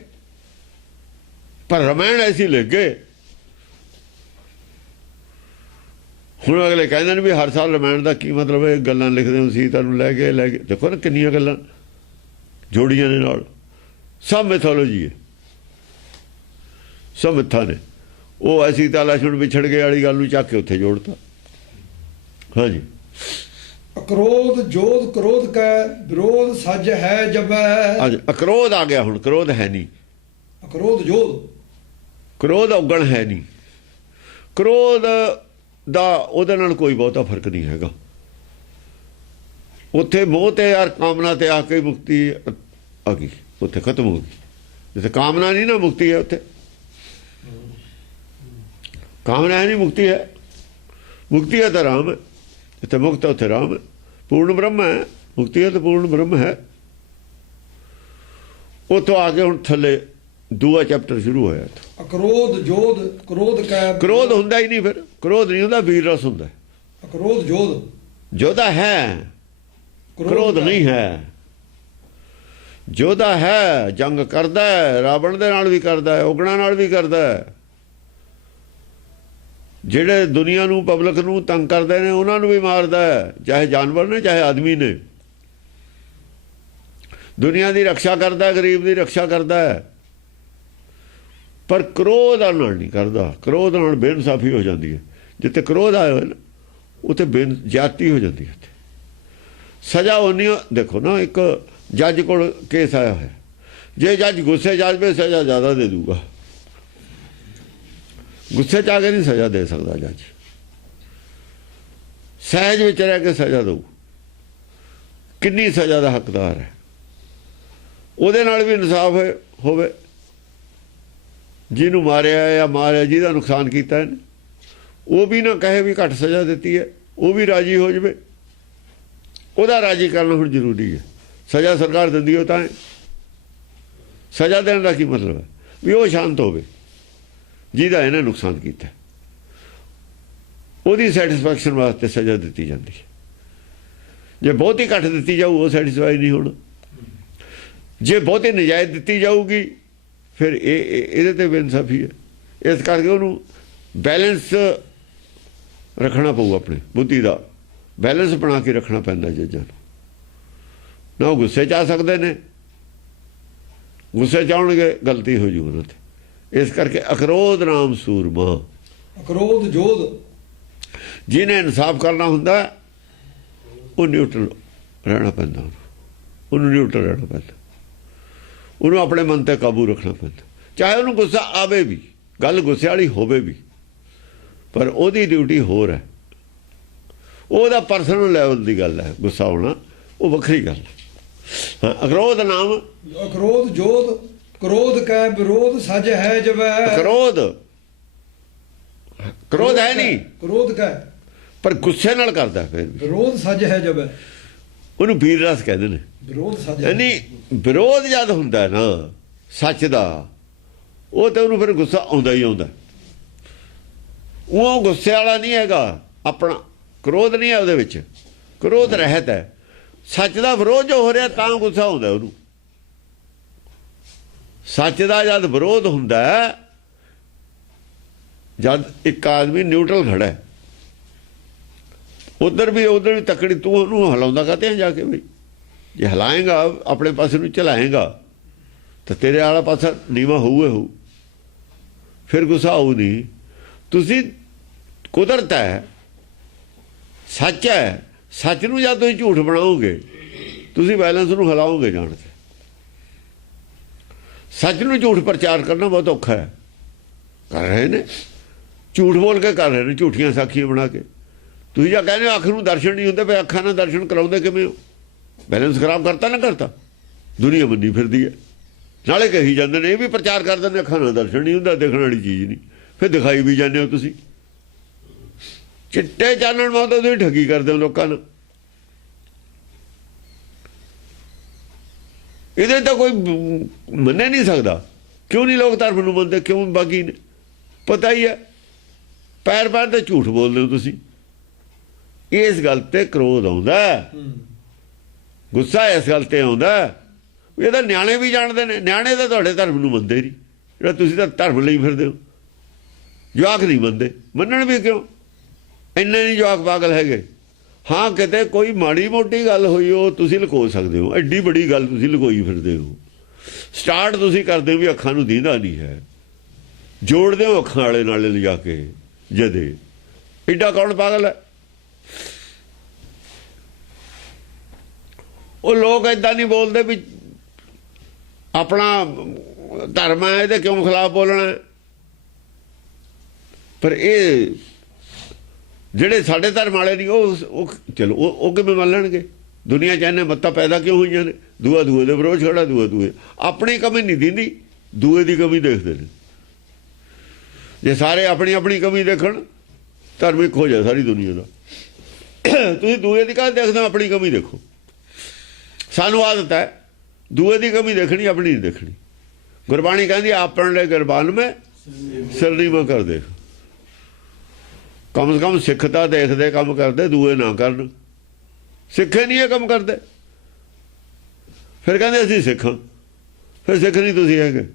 ਪਰ ਰਮਾਇਣ ਐਸੀ ਲਿਖ ਗਏ। ਹੁਣ ਅਗਲੇ ਕਹਿੰਦੇ ਨੇ ਵੀ ਹਰ ਸਾਲ ਰਮਾਇਣ ਦਾ ਕੀ ਮਤਲਬ ਹੈ? ਗੱਲਾਂ ਲਿਖਦੇ ਹੋ, ਸੀਤਾ ਨੂੰ ਲੈ ਕੇ ਦੇਖੋ ਨਾ ਕਿੰਨੀਆਂ ਗੱਲਾਂ ਜੋੜੀਆਂ ਨੇ ਨਾਲ, ਸਭ ਮੈਥੋਲੋਜੀ ਹੈ, ਸਭ ਮਿੱਥਾਂ ਨੇ। ਉਹ ਸੀਤਾ ਲਛਮਣ ਵਿਛੜ ਗਏ ਵਾਲੀ ਗੱਲ ਨੂੰ ਚੱਕ ਕੇ ਉੱਥੇ ਜੋੜਤਾ। ਹਾਂਜੀ, ਅਕਰੋਧ ਜੋਧ ਕ੍ਰੋਧ ਕੈ ਵਿਰੋਧ ਸੱਜ ਹੈ ਜਬੈ। ਅੱਜ ਅਕਰੋਧ ਆ ਗਿਆ, ਹੁਣ ਕ੍ਰੋਧ ਹੈ ਨਹੀਂ, ਅਕਰੋਧ ਜੋਧ, ਕ੍ਰੋਧ ਔਗਣ ਹੈ ਨਹੀਂ। ਕ੍ਰੋਧ ਦਾ ਉਹਦੇ ਨਾਲ ਕੋਈ ਬਹੁਤਾ ਫਰਕ ਨਹੀਂ ਹੈਗਾ। ਉੱਥੇ ਮੋਹ ਤੇ ਯਾਰ ਕਾਮਨਾ ਤੇ ਆ ਕੇ ਮੁਕਤੀ ਆ ਗਈ, ਉੱਥੇ ਖਤਮ ਹੋ ਗਈ। ਜਿੱਥੇ ਕਾਮਨਾ ਨਹੀਂ ਨਾ, ਮੁਕਤੀ ਹੈ ਉੱਥੇ। ਕਾਮਨਾ ਹੈ ਨਹੀਂ, ਮੁਕਤੀ ਹੈ। ਮੁਕਤੀ ਹੈ ਤਾਂ ਰਾਮ ਹੈ, ਜਿੱਥੇ ਮੁਕਤ ਹੈ ਉੱਥੇ ਰਾਮ ਹੈ, ਪੂਰਨ ਬ੍ਰਹਮ ਹੈ। ਮੁਕਤੀ ਹੈ ਤਾਂ ਪੂਰਨ ਬ੍ਰਹਮ ਹੈ। ਉੱਥੋਂ ਆ ਕੇ ਹੁਣ ਥੱਲੇ ਦੂਆ ਚੈਪਟਰ ਸ਼ੁਰੂ ਹੋਇਆ। ਅਕਰੋਧ ਜੋਧ ਕ੍ਰੋਧ ਕੈ, ਕ੍ਰੋਧ ਹੁੰਦਾ ਹੀ ਨਹੀਂ, ਫਿਰ ਕ੍ਰੋਧ ਨਹੀਂ ਹੁੰਦਾ, ਵੀਰ ਰਸ ਹੁੰਦਾ। ਅਕਰੋਧ ਜੋਧ, ਜੋਧਾ ਹੈ, ਕ੍ਰੋਧ ਨਹੀਂ ਹੈ। ਜੋਧਾ ਹੈ, ਜੰਗ ਕਰਦਾ ਹੈ, ਰਾਵਣ ਦੇ ਨਾਲ ਵੀ ਕਰਦਾ ਹੈ, ਔਗਣਾਂ ਨਾਲ ਵੀ ਕਰਦਾ ਹੈ। ਜਿਹੜੇ ਦੁਨੀਆ ਨੂੰ, ਪਬਲਿਕ ਨੂੰ ਤੰਗ ਕਰਦੇ ਨੇ, ਉਹਨਾਂ ਨੂੰ ਵੀ ਮਾਰਦਾ ਹੈ, ਚਾਹੇ ਜਾਨਵਰ ਨੇ ਚਾਹੇ ਆਦਮੀ ਨੇ। ਦੁਨੀਆ ਦੀ ਰੱਖਿਆ ਕਰਦਾ ਹੈ, ਗਰੀਬ ਦੀ ਰੱਖਿਆ ਕਰਦਾ ਹੈ, ਪਰ ਕ੍ਰੋਧ ਨਾਲ ਨਹੀਂ ਕਰਦਾ। ਕ੍ਰੋਧ ਨਾਲ ਬੇਇਨਸਾਫੀ ਹੋ ਜਾਂਦੀ ਹੈ। ਜਿੱਥੇ ਕ੍ਰੋਧ ਆਇਆ ਹੋਇਆ ਨਾ, ਉੱਥੇ ਬੇਇਨਜਾਤੀ ਹੋ ਜਾਂਦੀ ਹੈ। ਸਜ਼ਾ ਉਨੀ, ਦੇਖੋ ਨਾ, ਇੱਕ ਜੱਜ ਕੋਲ ਕੇਸ ਆਇਆ ਹੋਇਆ, ਜੇ ਜੱਜ ਗੁੱਸੇ ਜਾਵੇ ਸਜ਼ਾ ਜ਼ਿਆਦਾ ਦੇ ਦੂਗਾ। ਗੁੱਸੇ 'ਚ ਆ ਕੇ ਨਹੀਂ ਸਜ਼ਾ ਦੇ ਸਕਦਾ ਜੱਜ, ਸਹਿਜ ਵਿੱਚ ਰਹਿ ਕੇ ਸਜ਼ਾ ਦਊ। ਕਿੰਨੀ ਸਜ਼ਾ ਦਾ ਹੱਕਦਾਰ ਹੈ, ਉਹਦੇ ਨਾਲ ਵੀ ਇਨਸਾਫ ਹੋਵੇ। ਜਿਹਨੂੰ ਮਾਰਿਆ ਜਾਂ ਮਾਰਿਆ, ਜਿਹਦਾ ਨੁਕਸਾਨ ਕੀਤਾ ਇਹਨੇ, ਉਹ ਵੀ ਨਾ ਕਹੇ ਵੀ ਘੱਟ ਸਜ਼ਾ ਦਿੱਤੀ ਹੈ, ਉਹ ਵੀ ਰਾਜੀ ਹੋ ਜਾਵੇ। ਉਹਦਾ ਰਾਜੀ ਕਰਨਾ ਹੁਣ ਜ਼ਰੂਰੀ ਹੈ। ਸਜ਼ਾ ਸਰਕਾਰ ਦਿੰਦੀ ਹੋ ਤਾਂ ਸਜ਼ਾ ਦੇਣ ਦਾ ਕੀ ਮਤਲਬ ਹੈ? ਵੀ ਉਹ ਸ਼ਾਂਤ ਹੋਵੇ ਜਿਹਦਾ ਇਹਨੇ ਨੁਕਸਾਨ ਕੀਤਾ, ਉਹਦੀ ਸੈਟਿਸਫੈਕਸ਼ਨ ਵਾਸਤੇ ਸਜ਼ਾ ਦਿੱਤੀ ਜਾਂਦੀ ਹੈ। ਜੇ ਬਹੁਤੀ ਘੱਟ ਦਿੱਤੀ ਜਾਊ, ਉਹ ਸੈਟਿਸਫਾਈ ਨਹੀਂ ਹੋਣਾ। ਜੇ ਬਹੁਤੀ ਨਜਾਇਜ਼ ਦਿੱਤੀ ਜਾਊਗੀ, ਫਿਰ ਇਹਦੇ ਤੇ ਬੇਇਨਸਾਫੀ ਹੈ। ਇਸ ਕਰਕੇ ਉਹਨੂੰ ਬੈਲੈਂਸ ਰੱਖਣਾ ਪਊ, ਆਪਣੀ ਬੁੱਧੀ ਦਾ ਬੈਲੈਂਸ ਬਣਾ ਕੇ ਰੱਖਣਾ ਪੈਂਦਾ ਜੱਜਾਂ ਨੂੰ। ਨਾ ਉਹ ਗੁੱਸੇ 'ਚ ਆ ਸਕਦੇ ਨੇ, ਗੁੱਸੇ 'ਚ ਆਉਣਗੇ ਗਲਤੀ ਹੋ ਜੂ ਉਹਨਾਂ ਤੇ। ਇਸ ਕਰਕੇ ਅਕਰੋਧ ਨਾਮ ਸੂਰਮਾ, ਅਕਰੋਧ ਜੋਧ, ਜਿਹਨੇ ਇਨਸਾਫ ਕਰਨਾ ਹੁੰਦਾ ਉਹ ਨਿਊਟਰਲ ਰਹਿਣਾ ਪੈਂਦਾ, ਉਹਨੂੰ ਨਿਊਟਰਲ ਰਹਿਣਾ ਪੈਂਦਾ, ਉਹਨੂੰ ਆਪਣੇ ਮਨ ਤੇ ਕਾਬੂ ਰੱਖਣਾ ਪੈਂਦਾ। ਚਾਹੇ ਉਹਨੂੰ ਗੁੱਸਾ ਆਵੇ ਵੀ, ਗੱਲ ਗੁੱਸੇ ਵਾਲੀ ਹੋਵੇ ਵੀ, ਪਰ ਉਹਦੀ ਡਿਊਟੀ ਹੋਰ ਹੈ। ਉਹਦਾ ਪਰਸਨਲ ਲੈਵਲ ਦੀ ਗੱਲ ਹੈ। ਗੁੱਸਾ ਆਉਣਾ ਉਹ ਵੱਖਰੀ ਗੱਲ ਹੈ। ਹਾਂ, ਅਕਰੋਧ ਨਾਮ, ਅਕਰੋਧ ਜੋਧ ਕ੍ਰੋਧ ਕੈ ਵਿਰੋਧ ਸੱਜ ਹੈ ਜਬੈ। ਕ੍ਰੋਧ, ਕ੍ਰੋਧ ਹੈ ਨਹੀਂ, ਕ੍ਰੋਧ ਕੈ, ਪਰ ਗੁੱਸੇ ਨਾਲ ਕਰਦਾ। ਫਿਰ ਵਿਰੋਧ ਸੱਜ ਹੈ ਜਬੈ, ਉਹਨੂੰ ਵੀਰ ਰਸ ਕਹਿੰਦੇ ਨੇ। ਵਿਰੋਧ ਸੱਜ, ਯਾਨੀ ਵਿਰੋਧ ਜਦ ਹੁੰਦਾ ਨਾ ਸੱਚ ਦਾ, ਉਹ ਤੇ ਉਹਨੂੰ ਫਿਰ ਗੁੱਸਾ ਆਉਂਦਾ ਹੀ ਆਉਂਦਾ। ਉਹ ਗੁੱਸੇ ਵਾਲਾ ਨਹੀਂ ਹੈਗਾ, ਆਪਣਾ ਕ੍ਰੋਧ ਨਹੀਂ ਹੈ ਉਹਦੇ ਵਿੱਚ, ਕ੍ਰੋਧ ਰਹਿਤ ਹੈ। ਸੱਚ ਦਾ ਵਿਰੋਧ ਜੋ ਹੋ ਰਿਹਾ ਤਾਂ ਗੁੱਸਾ ਆਉਂਦਾ ਉਹਨੂੰ। ਸੱਚ ਦਾ ਜਦ ਵਿਰੋਧ ਹੁੰਦਾ, ਜਦ ਇੱਕ ਆਦਮੀ ਨਿਊਟਰਲ ਖੜਾ ਹੈ, ਉਧਰ ਵੀ ਤਕੜੀ, ਤੂੰ ਉਹਨੂੰ ਹਿਲਾਉਂਦਾ ਕਾਹਤੇ ਜਾ ਕੇ? ਬਈ ਜੇ ਹਿਲਾਏਗਾ, ਆਪਣੇ ਪਾਸੇ ਨੂੰ ਚਲਾਏਗਾ, ਤਾਂ ਤੇਰੇ ਵਾਲਾ ਪਾਸਾ ਨੀਵਾਂ ਹੋਊ, ਫਿਰ ਗੁੱਸਾ ਆਊ ਨਹੀਂ। ਤੁਸੀਂ ਕੁਦਰਤ ਹੈ, ਸੱਚ ਹੈ, ਸੱਚ ਨੂੰ ਜਦ ਤੁਸੀਂ ਝੂਠ ਬਣਾਓਗੇ, ਤੁਸੀਂ ਬੈਲੈਂਸ ਨੂੰ ਹਿਲਾਓਗੇ ਜਾਣ ਕੇ। ਸੱਚ ਨੂੰ ਝੂਠ ਪ੍ਰਚਾਰ ਕਰਨਾ ਬਹੁਤ ਔਖਾ ਹੈ। ਕਰ ਰਹੇ ਨੇ, ਝੂਠ ਬੋਲ ਕੇ ਕਰ ਰਹੇ ਨੇ, ਝੂਠੀਆਂ ਸਾਖੀਆਂ ਬਣਾ ਕੇ। ਤੁਸੀਂ ਜਾਂ ਕਹਿੰਦੇ ਅੱਖ ਨੂੰ ਦਰਸ਼ਨ ਨਹੀਂ ਹੁੰਦੇ, ਵੀ ਅੱਖਾਂ ਨਾਲ ਦਰਸ਼ਨ ਕਰਾਉਂਦੇ ਕਿਵੇਂ ਹੋ? ਬੈਲੈਂਸ ਖਰਾਬ ਕਰਤਾ ਨਾ ਕਰਤਾ। ਦੁਨੀਆ ਬੰਦੀ ਫਿਰਦੀ ਹੈ, ਨਾਲੇ ਕਹੀ ਜਾਂਦੇ ਨੇ ਇਹ ਵੀ ਪ੍ਰਚਾਰ ਕਰ ਦਿੰਦੇ ਅੱਖਾਂ ਨਾਲ ਦਰਸ਼ਨ ਨਹੀਂ ਹੁੰਦਾ, ਦੇਖਣ ਵਾਲੀ ਚੀਜ਼ ਨਹੀਂ, ਫਿਰ ਦਿਖਾਈ ਵੀ ਜਾਂਦੇ ਹੋ ਤੁਸੀਂ। ਚਿੱਟੇ ਚਾਨਣ ਮਾਉਂਦੇ ਤੁਸੀਂ ਠੱਗੀ ਕਰਦੇ ਹੋ ਲੋਕਾਂ ਨੂੰ। ਇਹਦੇ ਤਾਂ ਕੋਈ ਮੰਨੇ ਨਹੀਂ ਸਕਦਾ। ਕਿਉਂ ਨਹੀਂ ਲੋਕ ਧਰਮ ਨੂੰ ਮੰਨਦੇ? ਕਿਉਂ? ਬਾਕੀ ਨੇ ਪਤਾ ਹੀ ਹੈ, ਪੈਰ ਪੈਰ ਤੇ ਝੂਠ ਬੋਲਦੇ ਹੋ ਤੁਸੀਂ। ਇਸ ਗੱਲ ਤੇ ਕ੍ਰੋਧ ਆਉਂਦਾ, ਗੁੱਸਾ ਇਸ ਗੱਲ ਤੇ ਆਉਂਦਾ। ਇਹਦਾ ਨਿਆਣੇ ਵੀ ਜਾਣਦੇ ਨੇ, ਨਿਆਣੇ ਤਾਂ ਤੁਹਾਡੇ ਧਰਮ ਨੂੰ ਮੰਨਦੇ ਨਹੀਂ, ਜਿਹੜਾ ਤੁਸੀਂ ਤਾਂ ਧਰਮ ਲਈ ਫਿਰਦੇ ਹੋ। ਜਵਾਕ ਨਹੀਂ ਮੰਨਦੇ, ਮੰਨਣ ਵੀ ਕਿਉਂ? ਇੰਨੇ ਨਹੀਂ ਜਵਾਕ ਪਾਗਲ ਹੈਗੇ। ਹਾਂ, ਕਿਤੇ ਕੋਈ ਮਾੜੀ ਮੋਟੀ ਗੱਲ ਹੋਈ ਉਹ ਤੁਸੀਂ ਲੁਕੋ ਸਕਦੇ ਹੋ, ਐਡੀ ਵੱਡੀ ਗੱਲ ਤੁਸੀਂ ਲੁਕੋਈ ਫਿਰਦੇ ਹੋ। ਸਟਾਰਟ ਤੁਸੀਂ ਕਰਦੇ ਹੋ ਵੀ ਅੱਖਾਂ ਨੂੰ ਦੀਂਦਾ ਨਹੀਂ ਹੈ, ਜੋੜਦੇ ਹੋ ਅੱਖਾਂ ਵਾਲੇ ਨਾਲ ਲਿਜਾ ਕੇ ਜਦੇ। ਐਡਾ ਕੌਣ ਪਾਗਲ ਹੈ? ਉਹ ਲੋਕ ਏਦਾਂ ਨਹੀਂ ਬੋਲਦੇ ਵੀ ਆਪਣਾ ਧਰਮ ਹੈ ਇਹਦੇ ਕਿਉਂ ਖਿਲਾਫ ਬੋਲਣਾ। ਪਰ ਇਹ ਜਿਹੜੇ ਸਾਡੇ ਧਰਮ ਵਾਲੇ ਨਹੀਂ, ਉਹ ਚਲੋ ਉਹ ਕਿਵੇਂ ਮੰਨ ਲੈਣਗੇ? ਦੁਨੀਆ 'ਚ ਇਹਨੇ ਮੱਤਾਂ ਪੈਦਾ ਕਿਉਂ ਹੋਈਆਂ ਨੇ? ਦੂਆ ਦੂਏ ਦੇ ਵਿਰੋਧ ਖੜਾ, ਦੂਆ ਦੂਏ ਆਪਣੀ ਕਮੀ ਨਹੀਂ ਦਿੰਦੀ, ਦੂਏ ਦੀ ਕਮੀ ਦੇਖਦੇ ਨੇ। ਜੇ ਸਾਰੇ ਆਪਣੀ ਆਪਣੀ ਕਮੀ ਦੇਖਣ, ਧਰਮ ਇੱਕ ਹੋ ਜਾਏ ਸਾਰੀ ਦੁਨੀਆ ਦਾ। ਤੁਸੀਂ ਦੂਏ ਦੀ ਕਾਹਦੇ ਦੇਖਦੇ ਹੋ? ਆਪਣੀ ਕਮੀ ਦੇਖੋ। ਸਾਨੂੰ ਆਦਤ ਹੈ ਦੂਏ ਦੀ ਕਮੀ ਦੇਖਣੀ, ਆਪਣੀ ਨਹੀਂ ਦੇਖਣੀ। ਗੁਰਬਾਣੀ ਕਹਿੰਦੀ ਆਪਣੇ ਗੁਰਬਾਨ ਮੈਂ ਸਿਰ ਨੀਵਾਂ ਕਰ ਦੇਖ। ਕਮ ਸੇ ਕਮ ਸਿੱਖ ਤਾਂ ਦੇਖਦੇ ਕੰਮ ਕਰਦੇ, ਦੂਏ ਨਾ ਕਰਨ। ਸਿੱਖੇ ਨਹੀਂ ਇਹ ਕੰਮ ਕਰਦੇ, ਫਿਰ ਕਹਿੰਦੇ ਅਸੀਂ ਸਿੱਖਾਂ। ਫਿਰ ਸਿੱਖ ਨਹੀਂ ਤੁਸੀਂ ਹੈਗੇ,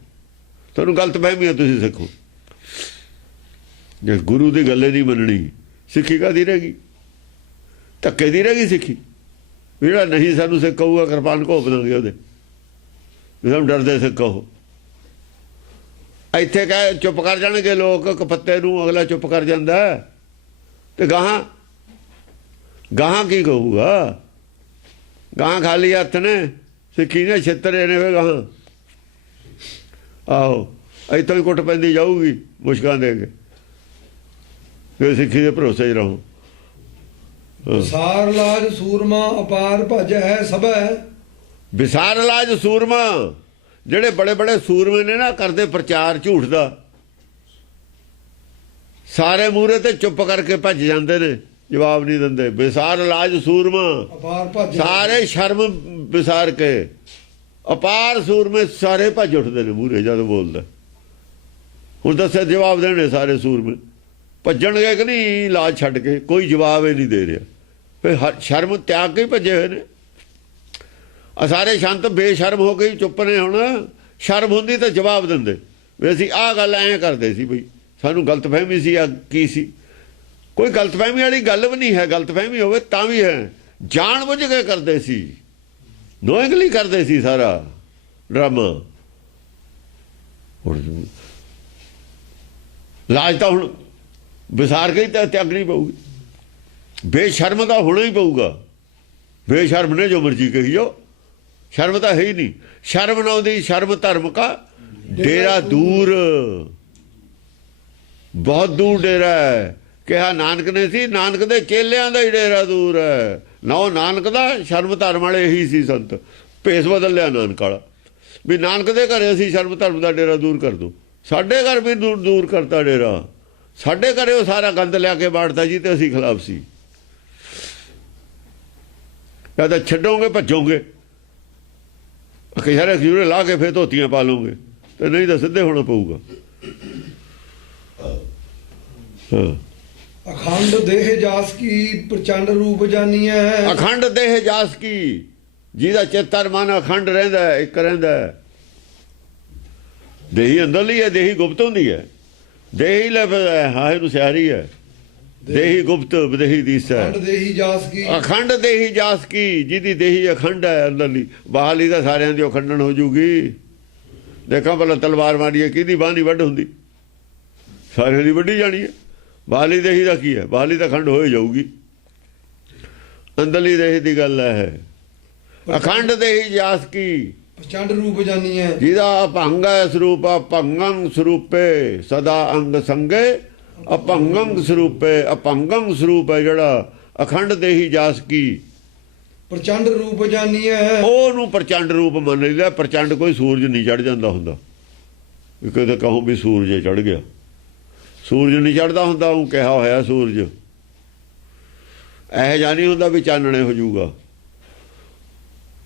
ਤੁਹਾਨੂੰ ਗਲਤ ਫਹਿਮੀ ਹੈ, ਤੁਸੀਂ ਸਿੱਖੋ। ਜੇ ਗੁਰੂ ਦੀ ਗੱਲੇ ਨਹੀਂ ਮੰਨਣੀ, ਸਿੱਖੀ ਕਾਹਦੀ ਰਹਿ ਗਈ? ਧੱਕੇ ਦੀ ਰਹਿ ਗਈ ਸਿੱਖੀ। ਜਿਹੜਾ ਨਹੀਂ ਸਾਨੂੰ ਸਿੱਖ ਕਹੂਗਾ ਕਿਰਪਾਨ ਘੋਪ ਦਾਂਗੇ ਉਹਦੇ। ਸਾਨੂੰ ਡਰਦੇ ਸਿੱਖ ਕਹੋ। ਇੱਥੇ ਕਹਿ ਚੁੱਪ ਕਰ ਜਾਣਗੇ ਲੋਕ, ਕਪੱਤੇ ਨੂੰ ਅਗਲਾ ਚੁੱਪ ਕਰ ਜਾਂਦਾ ਤੇ ਗਾਹਾਂ ਗਾਹਾਂ ਕੀ ਕਹੂਗਾ? ਗਾਹਾਂ ਖਾਲੀ ਹੱਥ ਨੇ, ਸਿੱਖੀ ਨੇ ਛਿੱਤਰੇ ਨੇ ਵੇ ਗਾਹਾਂ। ਆਹੋ, ਇੱਥੋਂ ਹੀ ਕੁੱਟ ਪੈਂਦੀ ਜਾਊਗੀ ਮੁਸ਼ਕਾਂ ਦੇ ਕੇ। ਫਿਰ ਸਿੱਖੀ ਦੇ ਭਰੋਸੇ 'ਚ ਰਹੋ। ਵਿਸਾਰ ਲਾਜ ਸੂਰਮਾ ਅਪਾਰ ਭਜ ਹੈ ਸਭੈ। ਵਿਸਾਰ ਲਾਜ ਸੂਰਮਾ, ਜਿਹੜੇ ਬੜੇ ਬੜੇ ਸੂਰਮੇ ਨੇ ਨਾ, ਕਰਦੇ ਪ੍ਰਚਾਰ ਝੂਠ ਦਾ, ਸਾਰੇ ਮੂਹਰੇ ਤੇ ਚੁੱਪ ਕਰਕੇ ਭੱਜ ਜਾਂਦੇ ਨੇ, ਜਵਾਬ ਨਹੀਂ ਦਿੰਦੇ। ਵਿਸਾਰ ਲਾਜ ਸੂਰਮਾ, ਅਪਾਰ ਭਜ, ਸਾਰੇ ਸ਼ਰਮ ਵਿਸਾਰ ਕੇ ਅਪਾਰ ਸੂਰਮੇ ਸਾਰੇ ਭੱਜ ਉੱਠਦੇ ਨੇ ਮੂਹਰੇ ਜਦੋਂ ਬੋਲਦਾ। ਹੁਣ ਦੱਸਿਆ ਜਵਾਬ ਦੇਣੇ ਸਾਰੇ ਸੂਰਮੇ ਭੱਜਣਗੇ ਕਿ ਨਹੀਂ? ਲਾਜ ਛੱਡ ਕੇ ਕੋਈ ਜਵਾਬ ਹੀ ਨਹੀਂ ਦੇ ਰਿਹਾ। ਫਿਰ ਸ਼ਰਮ ਤਿਆਗ ਕੇ ਹੀ ਭੱਜੇ ਹੋਏ ਨੇ। ਆ ਸਾਰੇ ਸੰਤ ਬੇਸ਼ਰਮ ਹੋ ਕੇ ਚੁੱਪ ਨੇ। ਹੁਣ ਸ਼ਰਮ ਹੁੰਦੀ ਤਾਂ ਜਵਾਬ ਦਿੰਦੇ ਵੀ ਅਸੀਂ ਆਹ ਗੱਲ ਐਂ ਕਰਦੇ ਸੀ, ਬਈ ਸਾਨੂੰ ਗਲਤਫਹਿਮੀ ਸੀ। ਆ ਕੀ ਸੀ? ਕੋਈ ਗਲਤਫਹਿਮੀ ਵਾਲੀ ਗੱਲ ਵੀ ਨਹੀਂ ਹੈ। ਗਲਤਫਹਿਮੀ ਹੋਵੇ ਤਾਂ ਵੀ ਹੈ, ਜਾਣ ਬੁੱਝ ਕੇ ਕਰਦੇ ਸੀ, ਨੋਇੰਗਲੀ ਕਰਦੇ ਸੀ ਸਾਰਾ ਡਰਾਮਾ। ਹੁਣ ਲਾਜ ਤਾਂ ਹੁਣ ਵਿਸਾਰ ਕੇ ਹੀ ਤਾਂ ਤਿਆਗਣੀ ਪਊਗੀ। ਬੇਸ਼ਰਮ ਤਾਂ ਹੋਣਾ ਹੀ ਪਊਗਾ। ਬੇਸ਼ਰਮ ਨੇ ਜੋ ਮਰਜੀ ਕਹੀ ਜਾਓ, ਸ਼ਰਮ ਤਾਂ ਹੈ ਹੀ ਨਹੀਂ। ਸ਼ਰਮ ਨਾ ਆਉਂਦੀ, ਸ਼ਰਮ ਧਰਮ ਕਾ ਡੇਰਾ ਦੂਰ, ਬਹੁਤ ਦੂਰ ਡੇਰਾ ਹੈ। ਕਿਹਾ ਨਾਨਕ ਨੇ ਸੀ, ਨਾਨਕ ਦੇ ਚੇਲਿਆਂ ਦਾ ਹੀ ਡੇਰਾ ਦੂਰ ਹੈ। ਨਾ ਉਹ ਨਾਨਕ ਦਾ, ਸ਼ਰਮ ਧਰਮ ਵਾਲੇ ਇਹੀ ਸੀ ਸੰਤ। ਭੇਸ ਬਦਲ ਲਿਆ ਨਾਨਕ ਵਾਲਾ, ਵੀ ਨਾਨਕ ਦੇ ਘਰੇ ਅਸੀਂ ਸ਼ਰਮ ਧਰਮ ਦਾ ਡੇਰਾ ਦੂਰ ਕਰ ਦੋ। ਸਾਡੇ ਘਰ ਵੀ ਦੂਰ ਕਰਤਾ ਡੇਰਾ। ਸਾਡੇ ਘਰੇ ਉਹ ਸਾਰਾ ਗੰਦ ਲਿਆ ਕੇ ਬਾੜਤਾ ਜੀ, ਤੇ ਅਸੀਂ ਖਿਲਾਫ ਸੀ। ਕਹਿੰਦਾ ਛੱਡੋਗੇ ਭੱਜੋਗੇ, ਸਾਰੇ ਖਜੂਰੇ ਲਾ ਕੇ ਫਿਰ ਧੋਤੀਆਂ ਪਾ ਲਓਗੇ, ਤੇ ਨਹੀਂ ਤਾਂ ਸਿੱਧੇ ਹੋਣਾ ਪਊਗਾ। ਅਖੰਡ ਦੇਹ ਜਾਸ ਕੀ ਪ੍ਰਚੰਡ ਰੂਪ ਜਾਨੀਐ। ਅਖੰਡ ਦੇਹ ਜਾਸ ਕੀ, ਜਿਹਦਾ ਚਿੱਤਰ ਮਨ ਅਖੰਡ ਰਹਿੰਦਾ, ਇੱਕ ਰਹਿੰਦਾ। ਦੇਹੀ ਅੰਦਰਲੀ ਹੈ, ਦੇਹੀ ਗੁਪਤ ਹੁੰਦੀ ਹੈ। ਦੇਹੀ ਲਫ਼ਜ਼ ਹੈ, ਹਾਏ ਨੂੰ ਸਿਆਰੀ ਹੈ। ਦੇਹੀ ਗੁਪਤ ਵਿਦੇਹੀ ਦੀਸਾ। ਅਖੰਡ ਦੇਹੀ ਜਾਸ ਕੀ, ਜਿਹਦੀ ਦੇਹੀ ਅਖੰਡ ਹੈ ਅੰਦਰਲੀ। ਬਾਹਰਲੀ ਤਾਂ ਸਾਰਿਆਂ ਦੀ ਅਖੰਡਣ ਹੋ ਜੂਗੀ। ਦੇਖਾਂ ਭਲਾ ਤਲਵਾਰ ਮਾਰੀਏ ਕਿਹਦੀ ਬਾਂਹ ਨਹੀਂ ਵੱਢ ਹੁੰਦੀ? ਸਾਰਿਆਂ ਦੀ ਵੱਢੀ ਜਾਣੀ ਹੈ। ਬਾਹਰਲੀ ਦੇਹੀ ਦਾ ਕੀ ਹੈ? ਬਾਹਰਲੀ ਤਾਂ ਅਖੰਡ ਹੋਏ ਜਾਊਗੀ। ਅੰਦਰਲੀ ਦੇਹੀ ਦੀ ਗੱਲ ਹੈ। ਅਖੰਡ ਦੇਹੀ ਜਾਸ ਕੀ, ਪ੍ਰਚੰਡ ਰੂਪ ਜਾਨੀਐ। ਜਿਹਦਾ ਅਭੰਗ ਹੈ ਸਰੂਪ, ਅਭੰਗੰ ਸਰੂਪੇ ਸਦਾ ਅੰਗ ਸੰਗੇ, ਅਭੰਗੰ ਸਰੂਪੇ, ਅਭੰਗੰ ਸਰੂਪ ਹੈ ਜਿਹੜਾ ਅਖੰਡ ਦੇਹੀ ਜਾਸ ਕੀ, ਪ੍ਰਚੰਡ ਰੂਪ ਜਾਨੀਐ। ਉਹਨੂੰ ਪ੍ਰਚੰਡ ਰੂਪ ਮੰਨ ਲਈਦਾ। ਪ੍ਰਚੰਡ ਕੋਈ ਸੂਰਜ ਨਹੀਂ ਚੜ ਜਾਂਦਾ ਹੁੰਦਾ, ਕਿਤੇ ਕਹੋ ਵੀ ਸੂਰਜ ਚੜ ਗਿਆ, ਸੂਰਜ ਨਹੀਂ ਚੜਦਾ ਹੁੰਦਾ, ਉਹ ਕਿਹਾ ਹੋਇਆ ਸੂਰਜ ਇਹ ਜਿਹਾ ਨਹੀਂ ਹੁੰਦਾ ਵੀ ਚਾਨਣੇ ਹੋ ਜਾਊਗਾ।